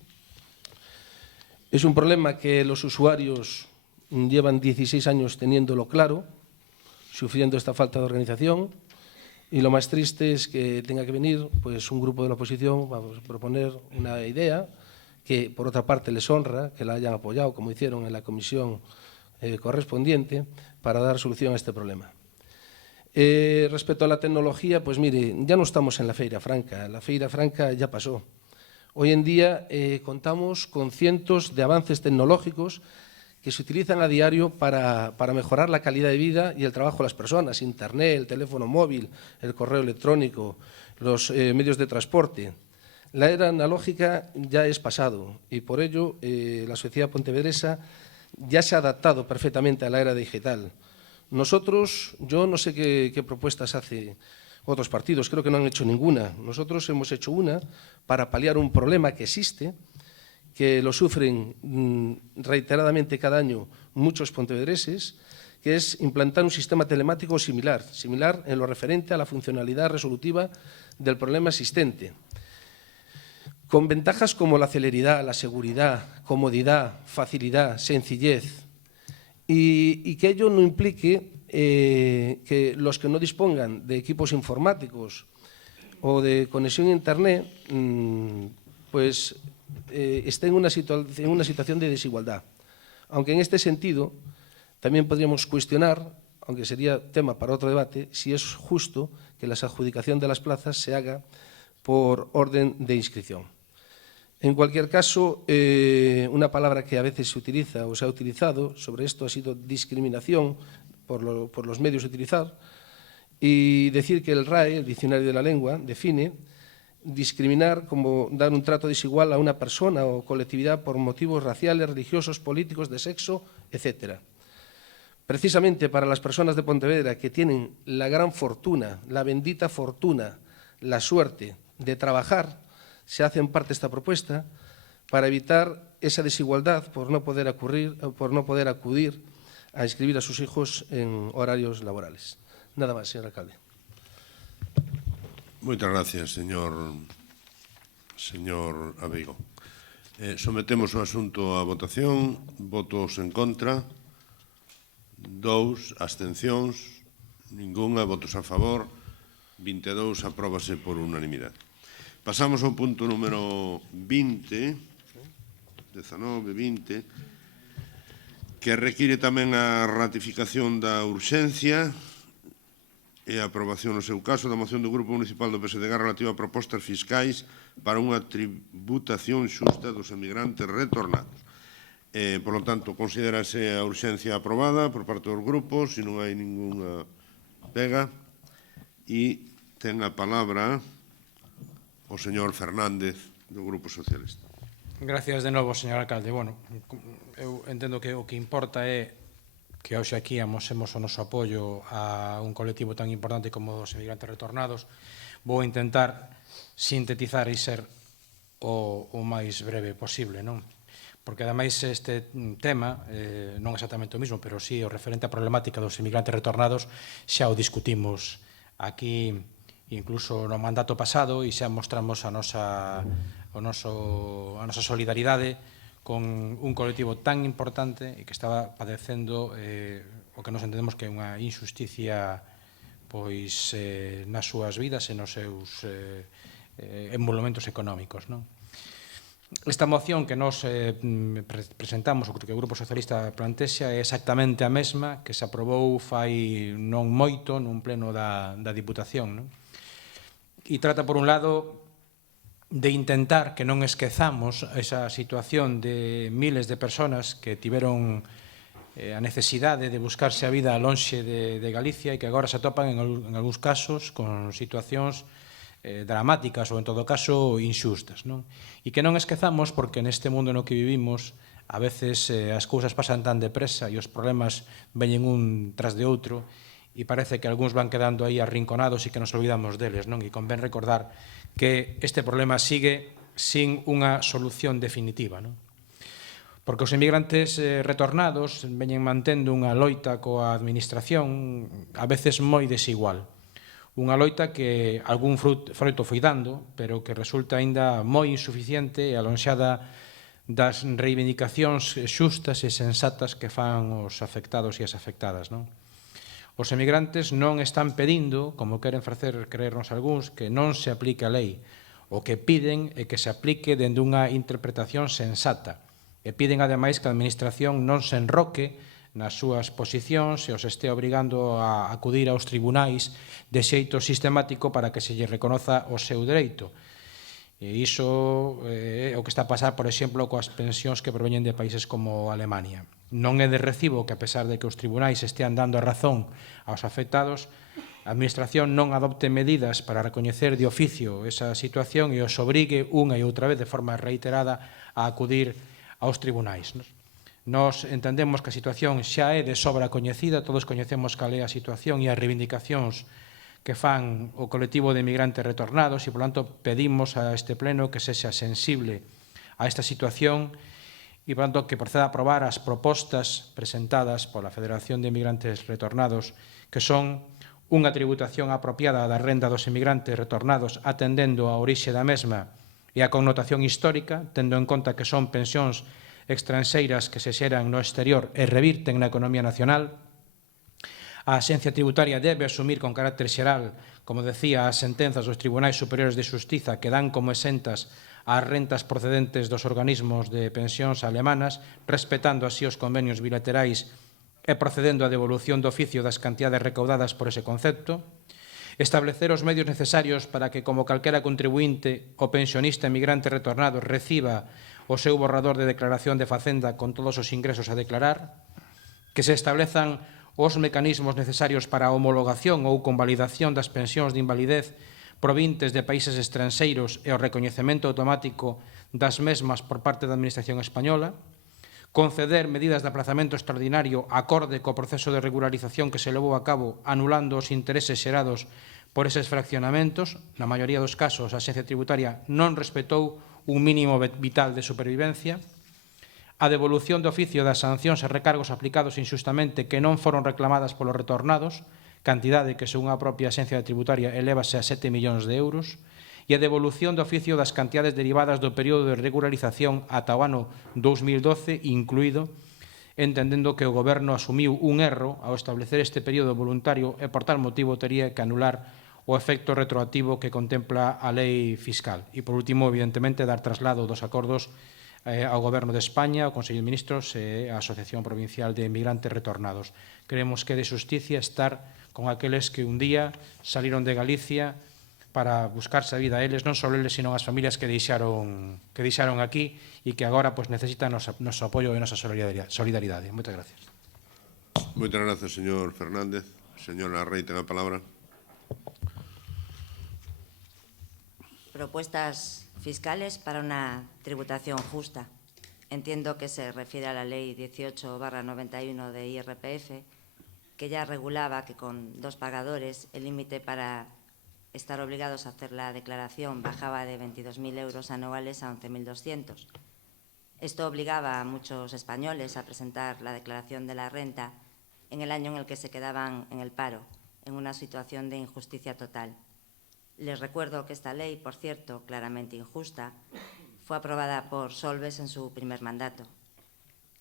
Es un problema que los usuarios llevan 16 años teniéndolo claro, sufriendo esta falta de organización, y lo más triste es que tenga que venir pues, un grupo de la oposición a proponer una idea que, por otra parte, les honra que la hayan apoyado, como hicieron en la comisión correspondiente, para dar solución a este problema. Respecto a la tecnología, pues mire, ya no estamos en la Feira Franca ya pasó. Hoy en día contamos con cientos de avances tecnológicos que se utilizan a diario para mejorar la calidad de vida y el trabajo de las personas, Internet, el teléfono móvil, el correo electrónico, los medios de transporte. La era analógica ya es pasado y por ello la sociedad pontevedresa ya se ha adaptado perfectamente a la era digital. Nosotros, yo no sé qué propuestas hace otros partidos, creo que no han hecho ninguna. Nosotros hemos hecho una para paliar un problema que existe, que lo sufren reiteradamente cada año muchos pontevedreses, que es implantar un sistema telemático similar en lo referente a la funcionalidad resolutiva del problema existente, con ventajas como la celeridad, la seguridad, comodidad, facilidad, sencillez, y que ello no implique que los que no dispongan de equipos informáticos o de conexión a Internet pues estén en una situación de desigualdad. Aunque en este sentido también podríamos cuestionar, aunque sería tema para otro debate, si es justo que la adjudicación de las plazas se haga por orden de inscripción. En cualquier caso, una palabra que a veces se utiliza o se ha utilizado sobre esto ha sido discriminación por los medios a utilizar, y decir que el RAE, el Diccionario de la Lengua, define discriminar como dar un trato desigual a una persona o colectividad por motivos raciales, religiosos, políticos, de sexo, etc. Precisamente para las personas de Pontevedra que tienen la gran fortuna, la bendita fortuna, la suerte de trabajar, se hace en parte esta propuesta para evitar esa desigualdad por no poder acudir a inscribir a sus hijos en horarios laborales. Nada más, señor alcalde. Moitas gracias, señor Abeigo. Sometemos o asunto a votación. Votos en contra. 2. Abstencións. Ningunha. Votos a favor. 22. Apróbase por unanimidade. Pasamos ao punto número 20, 19, 20, que require tamén a ratificación da urxencia e a aprobación no seu caso da moción do Grupo Municipal do PSDG relativa a propostas fiscais para unha tributación xusta dos emigrantes retornados. Por lo tanto, considérase a urxencia aprobada por parte dos grupos, se non hai ninguna pega, e ten a palabra o señor Fernández do Grupo Socialista. Gracias de novo, señor alcalde. Bueno, eu entendo que o que importa é que hoxe aquí amosemos o noso apoio a un colectivo tan importante como os emigrantes retornados. Vou intentar sintetizar e ser o máis breve posible, non? Porque, ademais, este tema, non exactamente o mesmo, pero sí o referente á problemática dos emigrantes retornados, xa o discutimos aquí incluso no mandato pasado e xa mostramos a nosa solidaridade con un colectivo tan importante e que estaba padecendo o que nos entendemos que é unha injusticia pois nas súas vidas e nos seus envolvementos económicos, non? Esta moción que nos presentamos, o que o Grupo Socialista plantexa, é exactamente a mesma que se aprobou fai non moito nun pleno da Diputación, non? E trata, por un lado, de intentar que non esquezamos esa situación de miles de persoas que tiveron a necesidade de buscarse a vida lonxe de Galicia e que agora se atopan en algúns casos con situacións dramáticas ou, en todo caso, inxustas, non? E que non esquezamos porque neste mundo no que vivimos a veces as cousas pasan tan depresa e os problemas veñen un tras de outro e parece que algúns van quedando aí arrinconados e que nos olvidamos deles, non? E convén recordar que este problema sigue sin unha solución definitiva, non? Porque os emigrantes retornados veñen mantendo unha loita coa administración a veces moi desigual. Unha loita que algún froito foi dando, pero que resulta aínda moi insuficiente e alonxada das reivindicacións xustas e sensatas que fan os afectados e as afectadas, non? Os emigrantes non están pedindo, como queren facer creernos algúns, que non se aplique a lei. O que piden é que se aplique dende unha interpretación sensata. E piden, ademais, que a administración non se enroque nas súas posicións e os este obrigando a acudir aos tribunais de xeito sistemático para que se lle reconoza o seu dereito. E iso é o que está a pasar, por exemplo, coas pensións que proveñen de países como Alemania. Non é de recibo que, a pesar de que os tribunais estean dando a razón aos afectados, a administración non adopte medidas para recoñecer de oficio esa situación e os obrigue unha e outra vez de forma reiterada a acudir aos tribunais. Nós entendemos que a situación xa é de sobra coñecida, todos coñecemos cal é a situación e as reivindicacións que fan o colectivo de emigrantes retornados e, por tanto, pedimos a este pleno que sexa sensible a esta situación e, por tanto, que proceda a aprobar as propostas presentadas pola Federación de Emigrantes Retornados, que son unha tributación apropiada da renda dos emigrantes retornados atendendo a orixe da mesma e a connotación histórica, tendo en conta que son pensións extranxeiras que se xeran no exterior e revirten na economía nacional. A Axencia Tributaria debe asumir con carácter xeral, como decía, as sentenzas dos Tribunais Superiores de Xustiza que dan como exentas as rentas procedentes dos organismos de pensións alemanas, respetando así os convenios bilaterais e procedendo á devolución do oficio das cantidades recaudadas por ese concepto. Establecer os medios necesarios para que, como calquera contribuinte, o pensionista emigrante retornado reciba o seu borrador de declaración de Facenda con todos os ingresos a declarar. Que se establezan os mecanismos necesarios para a homologación ou convalidación das pensións de invalidez provintes de países estranxeiros e o recoñecemento automático das mesmas por parte da Administración española, conceder medidas de aplazamento extraordinario acorde co proceso de regularización que se levou a cabo anulando os intereses xerados por eses fraccionamentos. Na maioría dos casos, a Axencia Tributaria non respetou un mínimo vital de supervivencia. A devolución de oficio das sancións e recargos aplicados inxustamente que non foron reclamadas polos retornados, cantidade que, según a propia Axencia Tributaria, elévase a 7 millóns de euros, e a devolución de oficio das cantidades derivadas do período de regularización ata o ano 2012 incluído, entendendo que o Goberno asumiu un erro ao establecer este período voluntario e, por tal motivo, tería que anular o efecto retroactivo que contempla a lei fiscal. E, por último, evidentemente, dar traslado dos acordos ao Goberno de España, ao Consello de Ministros e á Asociación Provincial de Emigrantes Retornados. Creemos que é de xusticia estar con aqueles que un día saliron de Galicia para buscarse a vida a eles, non só eles, sino as familias que deixaron aquí e que agora necesitan noso apoio e nosa solidaridade. Moitas gracias. Moitas gracias, señor Fernández. Señora Rey, ten a palabra. Propuestas fiscales para una tributación justa. Entiendo que se refiere a la Ley 18/91 de IRPF, que ya regulaba que con 2 pagadores el límite para estar obligados a hacer la declaración bajaba de 22.000 euros anuales a 11.200. Esto obligaba a muchos españoles a presentar la declaración de la renta en el año en el que se quedaban en el paro, en una situación de injusticia total. Les recuerdo que esta ley, por cierto, claramente injusta, fue aprobada por Solbes en su primer mandato.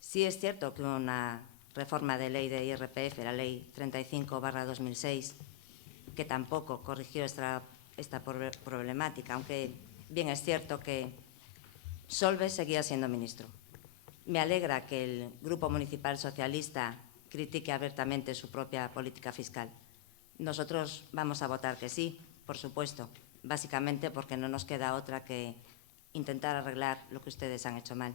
Sí es cierto que una reforma de ley de IRPF, la Ley 35/2006, que tampoco corrigió esta problemática, aunque bien es cierto que Solbes seguía siendo ministro. Me alegra que el Grupo Municipal Socialista critique abiertamente su propia política fiscal. Nosotros vamos a votar que sí, por supuesto, básicamente porque no nos queda otra que intentar arreglar lo que ustedes han hecho mal.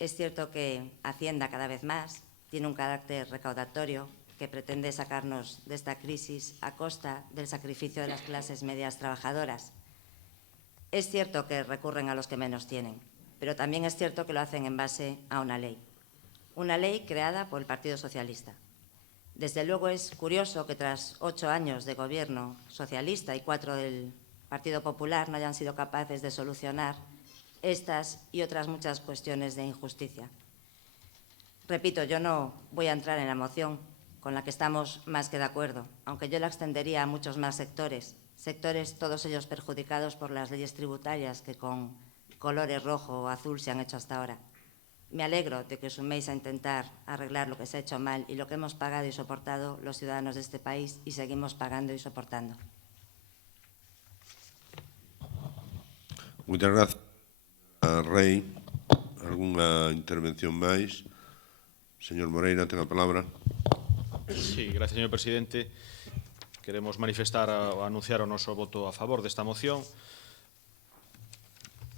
Es cierto que Hacienda cada vez más tiene un carácter recaudatorio que pretende sacarnos de esta crisis a costa del sacrificio de las clases medias trabajadoras. Es cierto que recurren a los que menos tienen, pero también es cierto que lo hacen en base a una ley creada por el Partido Socialista. Desde luego es curioso que tras 8 años de gobierno socialista y 4 del Partido Popular no hayan sido capaces de solucionar estas y otras muchas cuestiones de injusticia. Repito, yo no voy a entrar en la moción con la que estamos más que de acuerdo, aunque yo la extendería a muchos más sectores, todos ellos perjudicados por las leyes tributarias que con colores rojo o azul se han hecho hasta ahora. Me alegro de que os suméis a intentar arreglar lo que se ha hecho mal y lo que hemos pagado y soportado los ciudadanos de este país y seguimos pagando y soportando. Muchas gracias, Rey. ¿Alguna intervención máis? Señor Moreira, ten a palabra. Sí, gracias, señor presidente. Queremos manifestar ou anunciar o noso voto a favor desta moción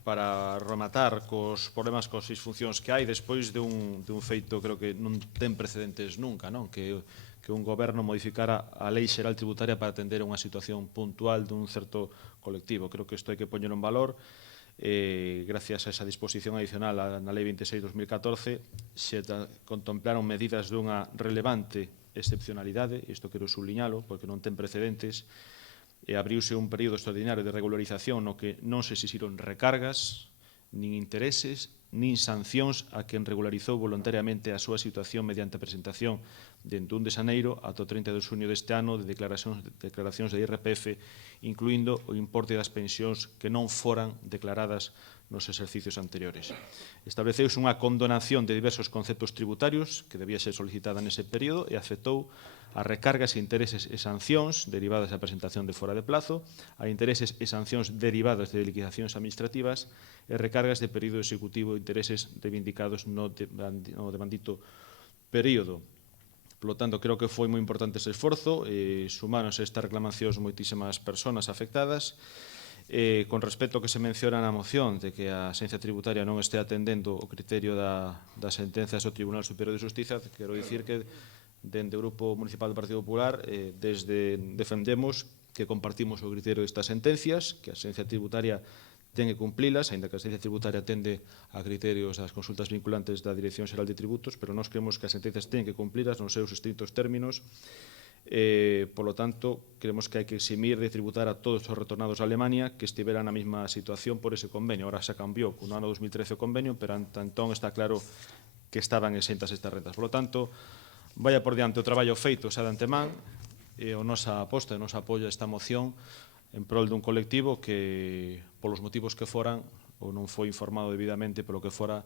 para rematar cos problemas, cos disfuncións que hai despois de un feito, creo que non ten precedentes nunca, non? Que un goberno modificara a Lei Xeral Tributaria para atender unha situación puntual dun certo colectivo. Creo que isto hai que poñer en valor. Gracias a esa disposición adicional na Lei 26/2014 se contemplaron medidas dunha relevante excepcionalidade, isto quero subliñalo porque non ten precedentes, e abriuse un período extraordinario de regularización no que non se exixiron recargas nin intereses, nin sancións a quen regularizou voluntariamente a súa situación mediante a presentación dende 1 de xaneiro ata o 30 de xuño deste ano de declaracións de IRPF, incluindo o importe das pensións que non foran declaradas nos exercicios anteriores. Estableceuse unha condonación de diversos conceptos tributarios que debía ser solicitada nese período e afectou a recargas, intereses e sancións derivadas da presentación de fora de plazo, a intereses e sancións derivadas de liquidacións administrativas e recargas de período executivo e intereses reivindicados no devandito período. Por lo tanto, creo que foi moi importante ese esforzo, sumáronse estas reclamacións moitísimas persoas afectadas. Con respecto ao que se menciona na moción de que a Axencia Tributaria non este atendendo o criterio das sentenzas do Tribunal Superior de Xustiza, quero dicir que dende o Grupo Municipal do Partido Popular defendemos que compartimos o criterio destas sentencias, que a Axencia Tributaria ten que cumplilas, aínda que a Axencia Tributaria atende a criterios das consultas vinculantes da Dirección Xeral de Tributos, pero nós creemos que as sentencias ten que cumplilas nos seus estritos términos. Por lo tanto, creemos que hai que eximir de tributar a todos os retornados a Alemania que estiveran na mesma situación por ese convenio. Ahora xa cambiou no ano 2013 o convenio, pero ata entón está claro que estaban exentas estas rentas. Por lo tanto, vaya por diante o traballo feito xa de antemán, e a nosa aposta e o noso apoio a esta moción en prol dun colectivo que, polos motivos que foran, ou non foi informado debidamente polo que fora,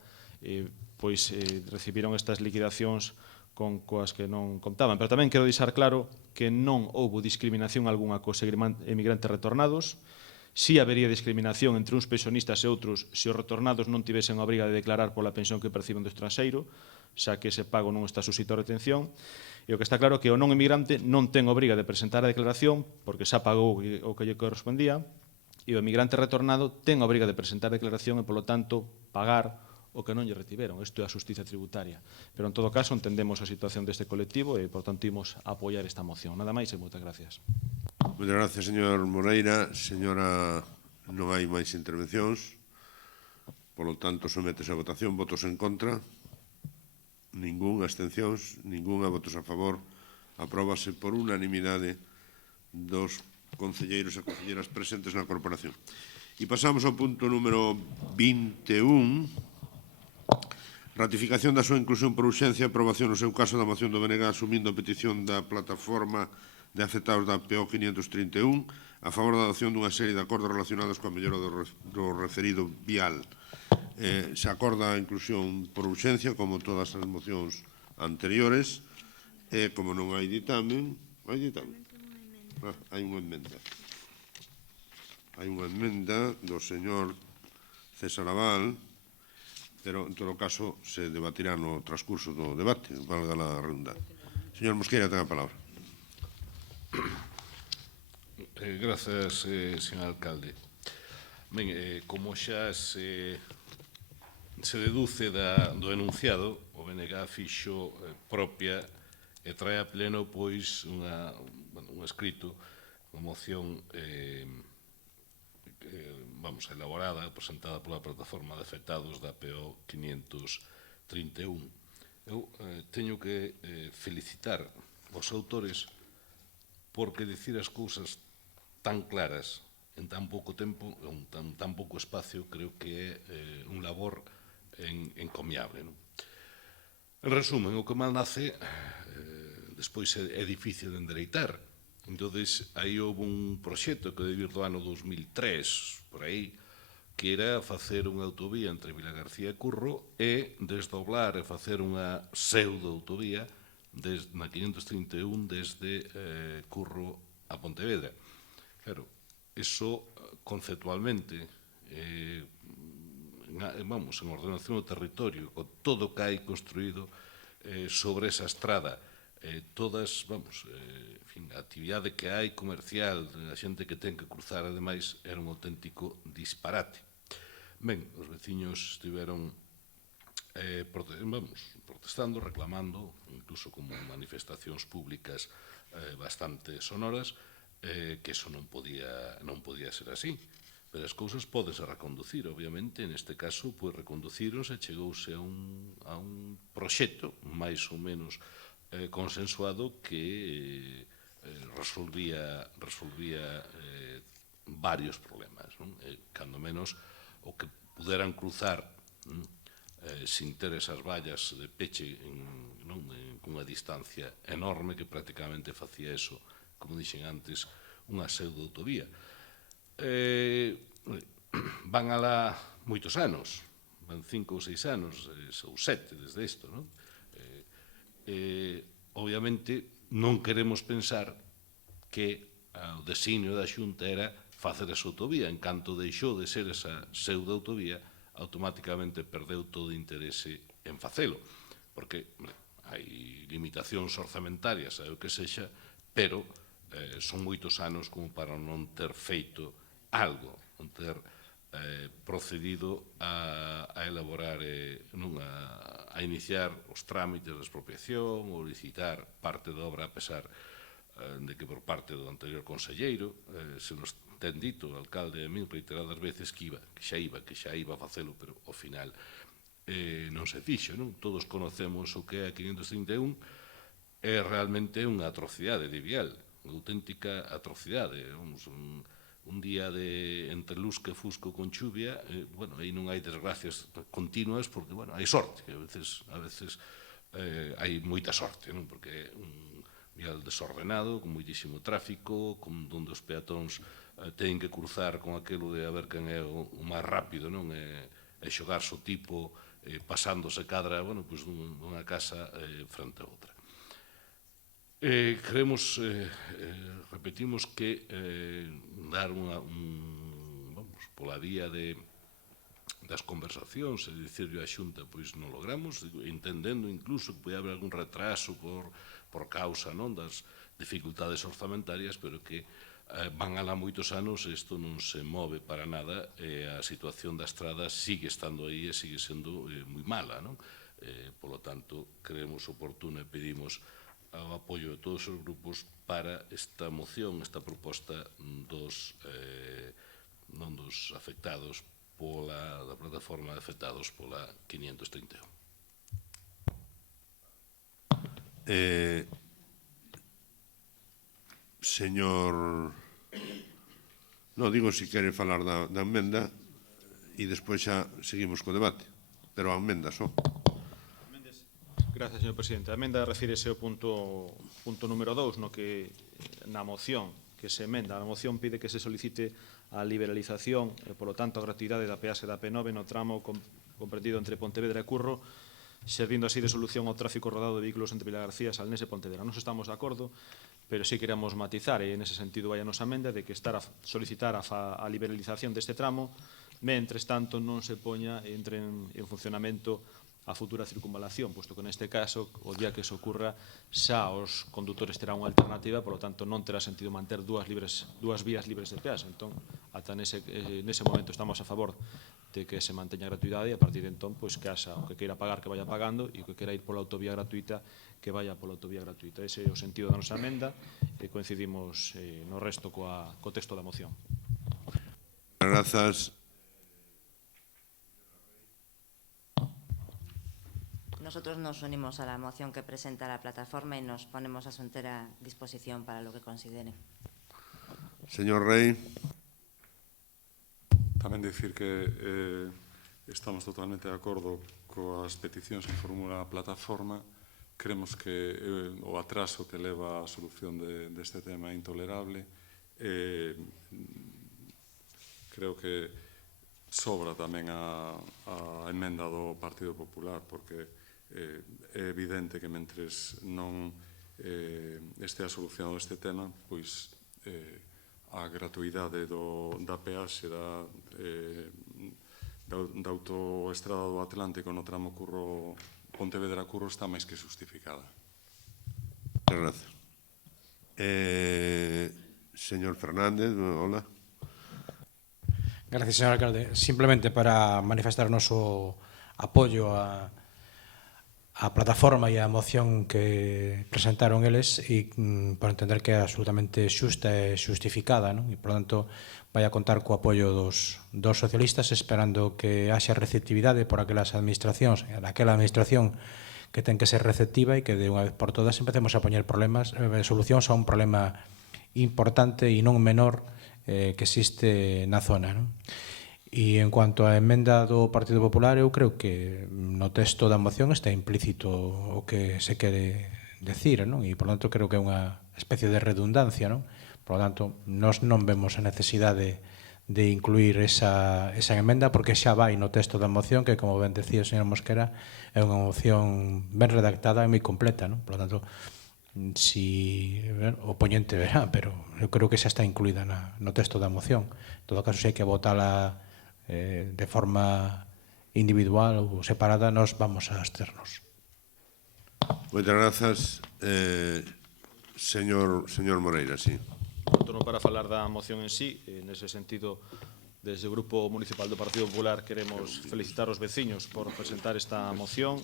recibiron estas liquidacións coas que non contaban. Pero tamén quero deixar claro que non houbo discriminación algunha cos emigrantes retornados. Si habería discriminación entre uns pensionistas e outros se os retornados non tivesen a obriga de declarar pola pensión que perciben do estranxeiro, xa que ese pago non está suxeito a retención. E o que está claro é que o non emigrante non ten obriga de presentar a declaración porque xa pagou o que lle correspondía, e o emigrante retornado ten a obriga de presentar a declaración e, polo tanto, pagar o que non lle retiveron. Isto é a xustiza tributaria. Pero, en todo caso, entendemos a situación deste colectivo e, por tanto, imos apoiar esta moción. Nada máis e moitas gracias. Moitas gracias, señor Moreira. Señora, non hai máis intervencións. Por lo tanto, sometes a votación. Votos en contra? Ningún. Abstencións? Ninguna. Votos a favor? Apróbase por unanimidade dos concelleiros e concelleiras presentes na corporación. E pasamos ao punto número 21. Ratificación da súa inclusión por urxencia, aprobación no seu caso da moción do BNG asumindo a petición da plataforma de afectados da PO 531 a favor da adopción dunha serie de acordos relacionados coa mellora do referido vial. Se acorda a inclusión por urxencia, como todas as mocións anteriores, e como non hai ditamen, hai ditamen? Hai unha emenda. Hai unha emenda do señor César Abal, pero en todo caso se debatirá no transcurso do debate, valga a redundancia. Señor Mosqueira, ten a palabra. Grazas, señor alcalde. Ben, como xa se deduce do enunciado, o BNG fixo propia e trae a pleno pois un escrito, unha moción elaborada, presentada pola plataforma de afectados da PO 531. Eu teño que felicitar os autores porque dicir as cousas tan claras en tan pouco tempo, en tan pouco espacio, creo que é un labor encomiable. En resumen, o que mal nace despois é difícil de endereitar. Entón, aí houve un proxecto que debe vir do ano 2003, por aí, que era facer unha autovía entre Vilagarcía e Curro e desdoblar e facer unha pseudo-autovía na 531 desde Curro a Pontevedra. Claro, iso conceptualmente, en ordenación do territorio, con todo o que hai construído sobre esa estrada, todas, a actividade que hai comercial, a xente que ten que cruzar, ademais, era un auténtico disparate. Ben, os veciños estiveron protestando, reclamando, incluso como manifestacións públicas bastante sonoras, que iso non podía ser así. Pero as cousas podense reconducir, obviamente, neste caso, pois reconducironse e chegouse a un proxecto máis ou menos consensuado que resolvía varios problemas. Cando menos o que puderan cruzar sin ter esas vallas de peche cunha distancia enorme que prácticamente facía eso, como dixen antes, unha pseudo-autovía. Van alá moitos anos, van 5 ou 6 anos, ou 7 desde isto, non? Obviamente, non queremos pensar que o designio da Xunta era facer esa autovía. En canto deixou de ser esa pseudo-autovía, automáticamente perdeu todo interese en facelo, porque hai limitacións orzamentarias, o que sexa, pero son moitos anos como para non ter feito algo, non ter procedido a elaborar, a iniciar os trámites de expropiación ou licitar parte da obra, a pesar de que por parte do anterior conselleiro se nos ten dito o alcalde a min reiteradas veces que xa iba a facelo, pero ao final non se fixo, non? Todos conocemos o que é a 531, é realmente unha atrocidade de vial, unha auténtica atrocidade. Un día entre lusca e fusco con chuvia, aí non hai desgracias continuas, porque hai sorte, que a veces hai moita sorte, non? Porque é un vial desordenado, con moitísimo tráfico, onde os peatóns teñen que cruzar con aquilo de a ver quen é o máis rápido, non? E xogarse o tipo pasándose cadra dunha casa frente a outra. Creemos, repetimos que dar pola vía das conversacións e dicirlo á Xunta, pois non logramos, entendendo incluso que pode haber algún retraso por causa das dificultades orzamentarias, pero que van alá moitos anos e isto non se move para nada e a situación da estrada sigue estando aí e sigue sendo moi mala, non? Polo tanto, creemos oportuno e pedimos o apoio de todos os grupos para esta moción, esta proposta dos afectados da plataforma de afectados pola 531. Señor... Non, digo se quere falar da emenda e despois xa seguimos co debate, pero a emenda só. Gracias, señor presidente. A emenda refírese ao punto número 2, no que na moción que se emenda, a moción pide que se solicite a liberalización e, polo tanto, a gratuidade da peaxe da P9 no tramo comprendido entre Pontevedra e Curro, servindo así de solución ao tráfico rodado de vehículos entre Vilagarcía, Salnés e Pontevedra. Nos estamos de acordo, pero sí queremos matizar, e nese sentido vai a nosa emenda, de que solicitar a liberalización deste tramo, mentres tanto non se poña entre en funcionamento a futura circunvalación, posto que neste caso, o día que se ocurra, xa os condutores terán unha alternativa, polo tanto non terá sentido manter dúas vías libres de peaxe. Entón, ata nese momento estamos a favor de que se manteña a gratuidade e a partir de entón, pois que haxa o que queira pagar que vaya pagando e o que queira ir pola autovía gratuita que vaya pola autovía gratuita. Ese é o sentido da nosa emenda e coincidimos no resto co texto da moción. Grazas. Nosotros nos unimos a la moción que presenta la plataforma y nos ponemos a su entera disposición para lo que considere. Señor Rey. Tamén dicir que estamos totalmente de acordo coas peticións que formula a plataforma. Creemos que o atraso que leva a solución deste tema é intolerable. Creo que sobra tamén a emenda do Partido Popular, porque é evidente que mentres non estea solucionado este tema, pois a gratuidade da peaxe da autoestrada do Atlántico no tramo Pontevedra-Curro está máis que justificada. Gracias. Señor Fernández, hola. Gracias, señor alcalde. Simplemente para manifestar o noso apoio a plataforma e a moción que presentaron eles e por entender que é absolutamente xusta e xustificada, non? E, por tanto, vai a contar co apoio dos socialistas, esperando que haxa receptividade por aquelas administracións, aquela administración que ten que ser receptiva e que de unha vez por todas empecemos a poñer solucións a un problema importante e non menor que existe na zona, non? E en cuanto á emenda do Partido Popular, eu creo que no texto da moción está implícito o que se quere decir, non? E, por lo tanto, creo que é unha especie de redundancia, non? Por lo tanto, nós non vemos a necesidade de incluir esa emenda porque xa vai no texto da moción que, como ben decía o señor Mosquera, é unha moción ben redactada e moi completa, non? Por lo tanto, si o poñente verá, pero eu creo que xa está incluída no texto da moción. En todo caso, se hai que votala de forma individual ou separada, nós vamos a absternos. Moitas grazas. Señor Moreira, sí. Torno para falar da moción en sí. Nese sentido, desde o Grupo Municipal do Partido Popular queremos felicitar os veciños por presentar esta moción,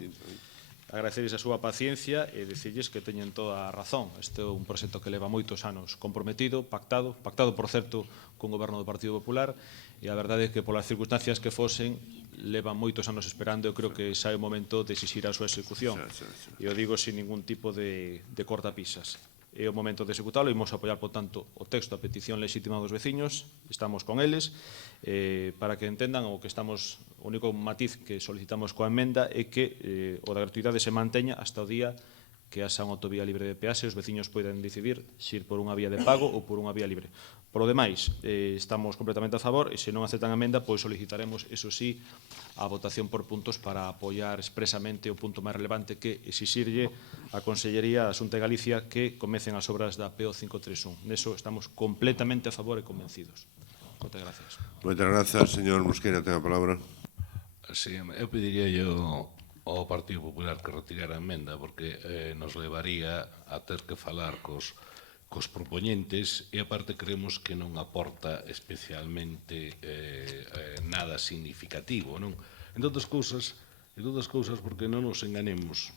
agradecerles a súa paciencia e dicirles que teñen toda a razón. Este é un proxecto que leva moitos anos comprometido, pactado, por certo, con o Goberno do Partido Popular, e a verdade é que polas circunstancias que fosen levan moitos anos esperando. Eu creo que xa é o momento de exixir a súa execución. E o digo sin ningún tipo de cortapisas. É o momento de executalo e imos apoiar, por tanto, o texto, a petición lexítima dos veciños, estamos con eles, para que entendan o que estamos, o único matiz que solicitamos coa emenda é que o da gratuidade se manteña hasta o día que haxa unha autovía libre de peaxe, os veciños poden decidir se ir por unha vía de pago ou por unha vía libre. Por o demais, estamos completamente a favor e se non aceptan a emenda, pois solicitaremos, eso sí, a votación por puntos para apoiar expresamente o punto máis relevante que exixirlle a Consellería da Xunta de Galicia que comecen as obras da PO 531. Neso estamos completamente a favor e convencidos. Moitas gracias. Moitas grazas, señor Mosquera, ten a palabra. Sí, eu pediría ao Partido Popular que retirara a emenda porque nos levaría a ter que falar cos propoñentes e aparte creemos que non aporta especialmente nada significativo, non? En todas as cousas porque non nos enganemos,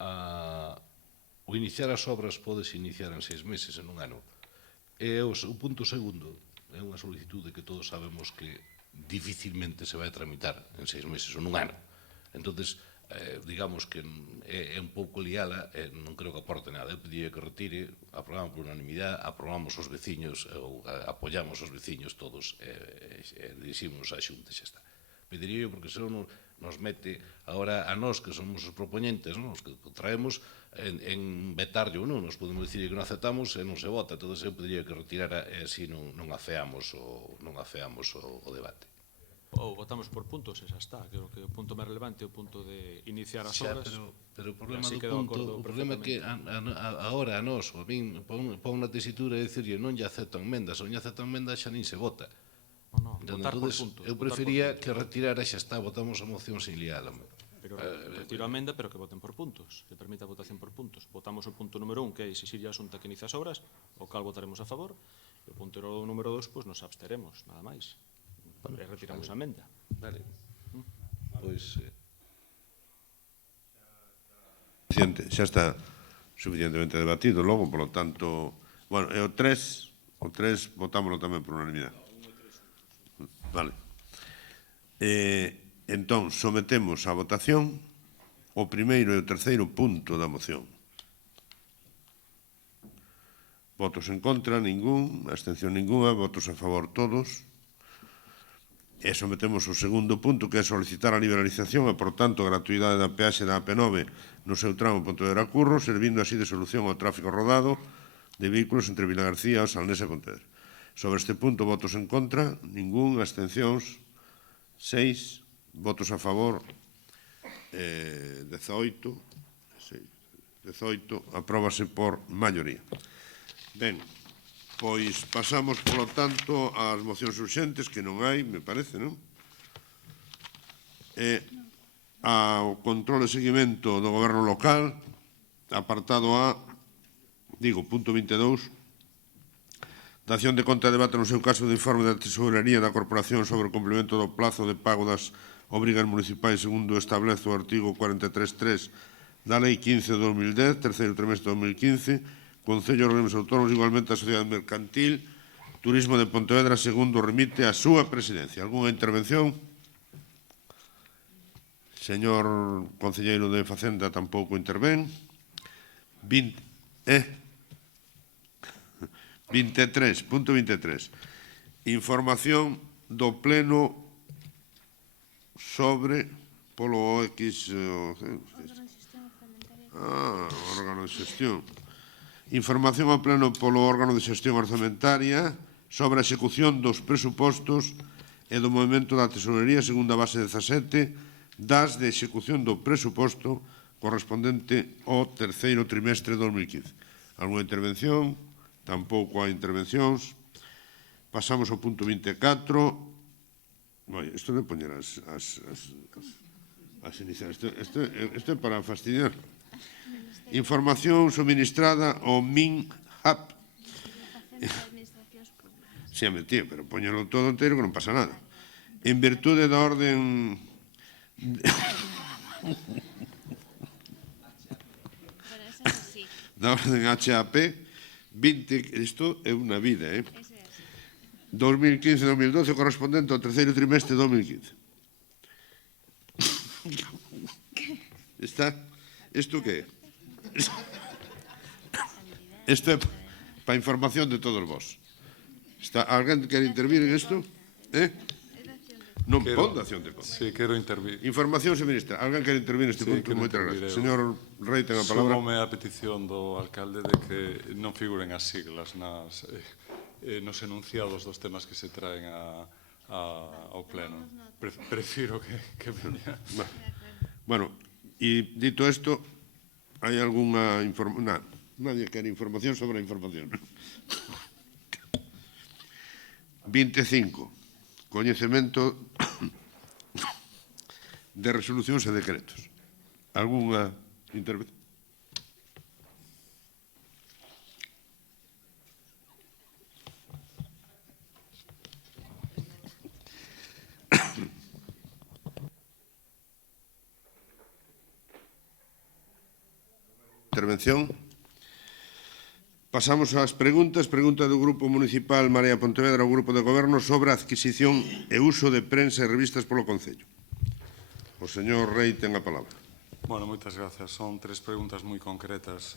o iniciar as obras podes iniciar en 6 meses, en un ano. E o punto segundo é unha solicitude que todos sabemos que dificilmente se vai tramitar en 6 meses ou nun ano. Entonces, digamos que é un pouco liala, non creo que aporte nada. Eu pediría que retire, aprobamos por unanimidade, aprobamos os veciños, ou apoyamos os veciños todos, diriximos a Xunta, xa está. Pediría eu, porque senón nos mete agora a nós, que somos os propoñentes, os que traemos, en vetarlle ou non. Nos podemos dicir que non aceptamos e non se vota. Entón, eu pediría que retirara e así non afeamos o debate. Ou votamos por puntos, e xa está. Creo que o punto máis relevante é o punto de iniciar as obras. Pero o problema é que agora a nós, a min, pon na tesitura e dicirlle non lle aceptan mendas, ou lle aceptan mendas xa nin se vota. Votar por puntos. Eu prefería que retirara xa está, votamos a moción sin liala. Pero retiro a emenda, pero que voten por puntos, que permita a votación por puntos. Votamos o punto número 1, que é exixir a Xunta que inicie as obras, o cal votaremos a favor, e o punto número 2, pois nos absteremos, nada máis. E retiramos a emenda. Vale. Pois... Xa está suficientemente debatido logo, por lo tanto... Bueno, e o 3 votámoslo tamén por unanimidade. Vale. Entón, sometemos a votación o primeiro e o terceiro punto da moción. Votos en contra, ningún. Abstención ninguna. Votos a favor, todos. E sometemos o segundo punto, que é solicitar a liberalización e, por tanto, a gratuidade da peaxe da AP9 no seu tramo Pontevedra Curro, servindo así de solución ao tráfico rodado de vehículos entre Vilagarcía, Salnés e Pontevedra. Sobre este punto, votos en contra, ningún. Abstencións, 6. Votos a favor, 18. Apróbase por maioría. Ben, pois pasamos, polo tanto, ás mocións urxentes, que non hai, me parece, non? Ao control e seguimento do goberno local, apartado A, punto 22, dación de conta de debate no seu caso de informe da Tesorería da Corporación sobre o cumprimento do plazo de pago das obrigas municipais segundo establece o artigo 43.3 da Lei 15 de 2010, terceiro trimestre de 2015, Concello de Organismos Autónomos, igualmente a Sociedade Mercantil, Turismo de Pontevedra, segundo remite a súa presidencia. Algúnha intervención? Señor Concelleiro de Facenda tampouco intervén. 23, punto 23. Información do pleno sobre polo OX... órgano de xestión. Información ao pleno polo órgano de xestión orzamentaria sobre a execución dos presupostos e do movimento da tesorería segunda base 17 das de execución do presuposto correspondente ao terceiro trimestre de 2015. Alguna intervención? Tampouco hai intervencións. Pasamos ao punto 24. Isto de poñer as iniciales. Isto é para fastidiar. Información suministrada ao MinHub. Sí, tío, pero poñelo todo inteiro que non pasa nada. En virtude da orden... da orden HAP 20, isto é unha vida, 2015-2012 correspondente ao terceiro trimestre de 2015. Está? Isto que é? Isto é para información de todos vós. Alguén quer intervir en isto? Non pon dación de contas. Sí, quero intervir. Información se ministra. Alguén quer intervir neste punto? Moitas gracias. Señor Rei, ten a palabra. Súmome a petición do alcalde de que non figuren as siglas nos enunciados dos temas que se traen ao pleno. Prefiro que veña. Bueno, e dito isto, hai algunha información? Nadie quere información sobre a información. 25. Coñecemento de resolucións e decretos. Algunha intervención? Intervención. Pasamos ás preguntas. Pregunta do Grupo Municipal Marea Pontevedra ao Grupo de Goberno sobre a adquisición e uso de prensa e revistas polo Concello. O señor Rei ten a palabra. Bueno, moitas gracias. Son tres preguntas moi concretas.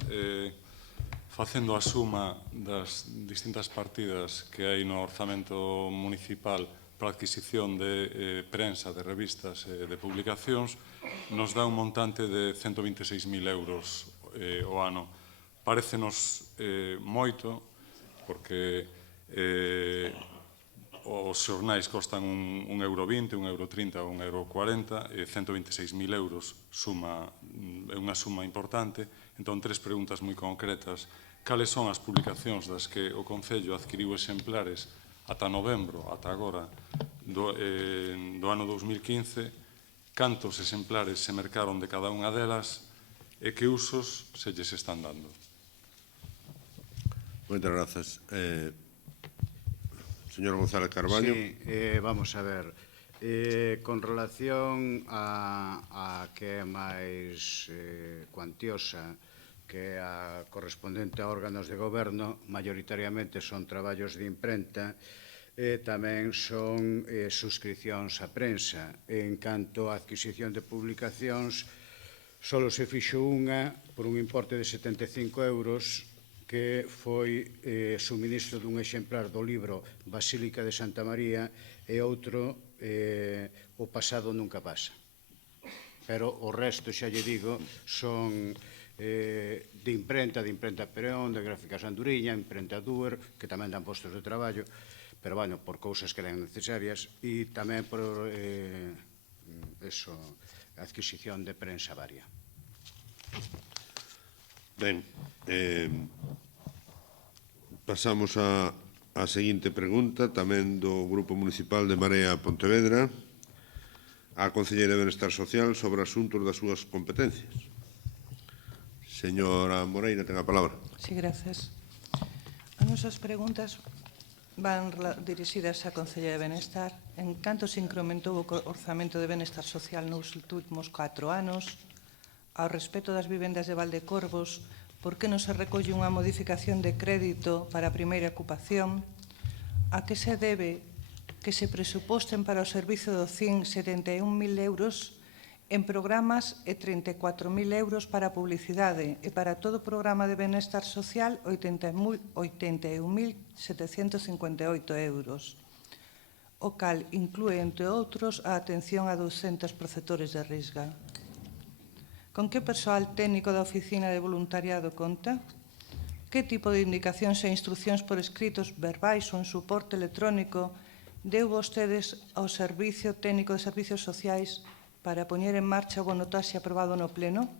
Facendo a suma das distintas partidas que hai no orzamento municipal para a adquisición de prensa, de revistas e de publicacións, nos dá un montante de 126.000 euros o ano. Parécenos moito, porque os xornais costan €1,20, €1,30 ou €1,40, e 126.000 euros é unha suma importante. Entón, tres preguntas moi concretas. Cales son as publicacións das que o Concello adquiriu exemplares ata novembro, ata agora, do ano 2015? Cantos exemplares se mercaron de cada unha delas e que usos se lles están dando? Moitas grazas. Señor González Carballo. Sí, vamos a ver. Con relación a que é máis cuantiosa, que é a correspondente a órganos de goberno, maioritariamente son traballos de imprenta, e tamén son suscripcións a prensa. En canto a adquisición de publicacións, só se fixo unha por un importe de 75 euros, que foi suministro dun exemplar do libro Basílica de Santa María e outro O pasado nunca pasa. Pero o resto, xa lle digo, son de imprenta Pereón, de Gráficas Anduriña, imprenta Duer, que tamén dan postos de traballo, pero, bueno, por cousas que eran necesarias, e tamén por adquisición de prensa varia. Ben, pasamos á seguinte pregunta, tamén do Grupo Municipal de Marea Pontevedra, á Concelleira de Benestar Social sobre asuntos das súas competencias. Señora Moreira, ten a palabra. Sí, gracias. As nosas preguntas van dirixidas á Concelleira de Benestar. En canto se incrementou o orzamento de Benestar Social nos últimos 4 anos, ao respecto das vivendas de Valdecorvos, por que non se recolle unha modificación de crédito para a primeira ocupación? A que se debe que se presuposten para o servizo do CIN 71.000 euros en programas e 34.000 euros para a publicidade e para todo o programa de benestar social 81.758 euros? o cal inclúe, entre outros, a atención a 200 preceptores de Risga. Con que persoal técnico da Oficina de Voluntariado conta? Que tipo de indicacións e instruccións por escritos, verbais ou en suporte electrónico deu vostedes ao Servicio Técnico de Servicios Sociais para poñer en marcha o bonotaxe aprobado no Pleno?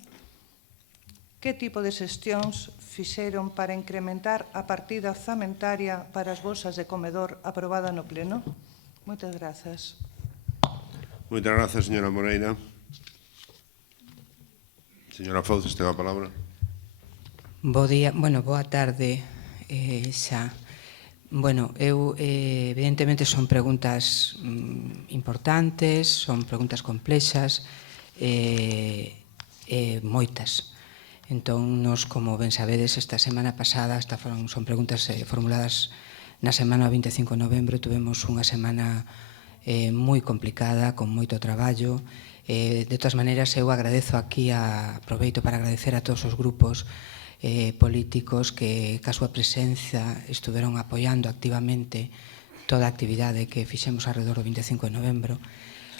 Que tipo de xestións fixeron para incrementar a partida orzamentaria para as bolsas de comedor aprobada no Pleno? Moitas grazas. Moitas grazas, señora Moreira. Señora Fouces, ten a palabra. Bo día, boa tarde xa. Eu, evidentemente, son preguntas importantes, son preguntas complexas, moitas. Entón, nos, como ben sabedes, esta semana pasada, son preguntas formuladas na semana 25 de novembro, tuvemos unha semana moi complicada, con moito traballo. De todas maneiras, eu aproveito para agradecer a todos os grupos políticos que, ca súa presenza, estuveron apoiando activamente toda a actividade que fixemos alrededor do 25 de novembro.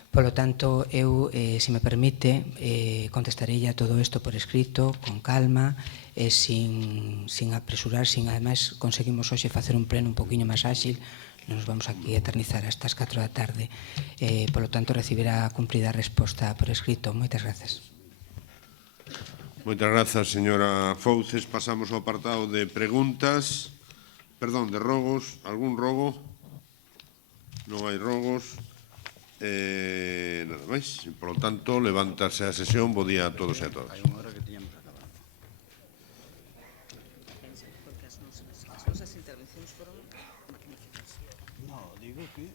Polo tanto, eu, se me permite, contestarei a todo isto por escrito, con calma, sin apresurar, ademais conseguimos hoxe facer un pleno un poquinho máis áxil, non nos vamos aquí a eternizar hasta as 4 da tarde. Polo tanto, recibirá a cumprida resposta por escrito. Moitas grazas. Moitas grazas, señora Fouces. Pasamos ao apartado de preguntas. Perdón, de rogos. Algún rogo? Non hai rogos. Nada máis. Por lo tanto, levántase a sesión. Bo día a todos e a todas. Hai unha hora que tiñamos acabado. Porque as nosas intervencións foron magníficas. No, digo que...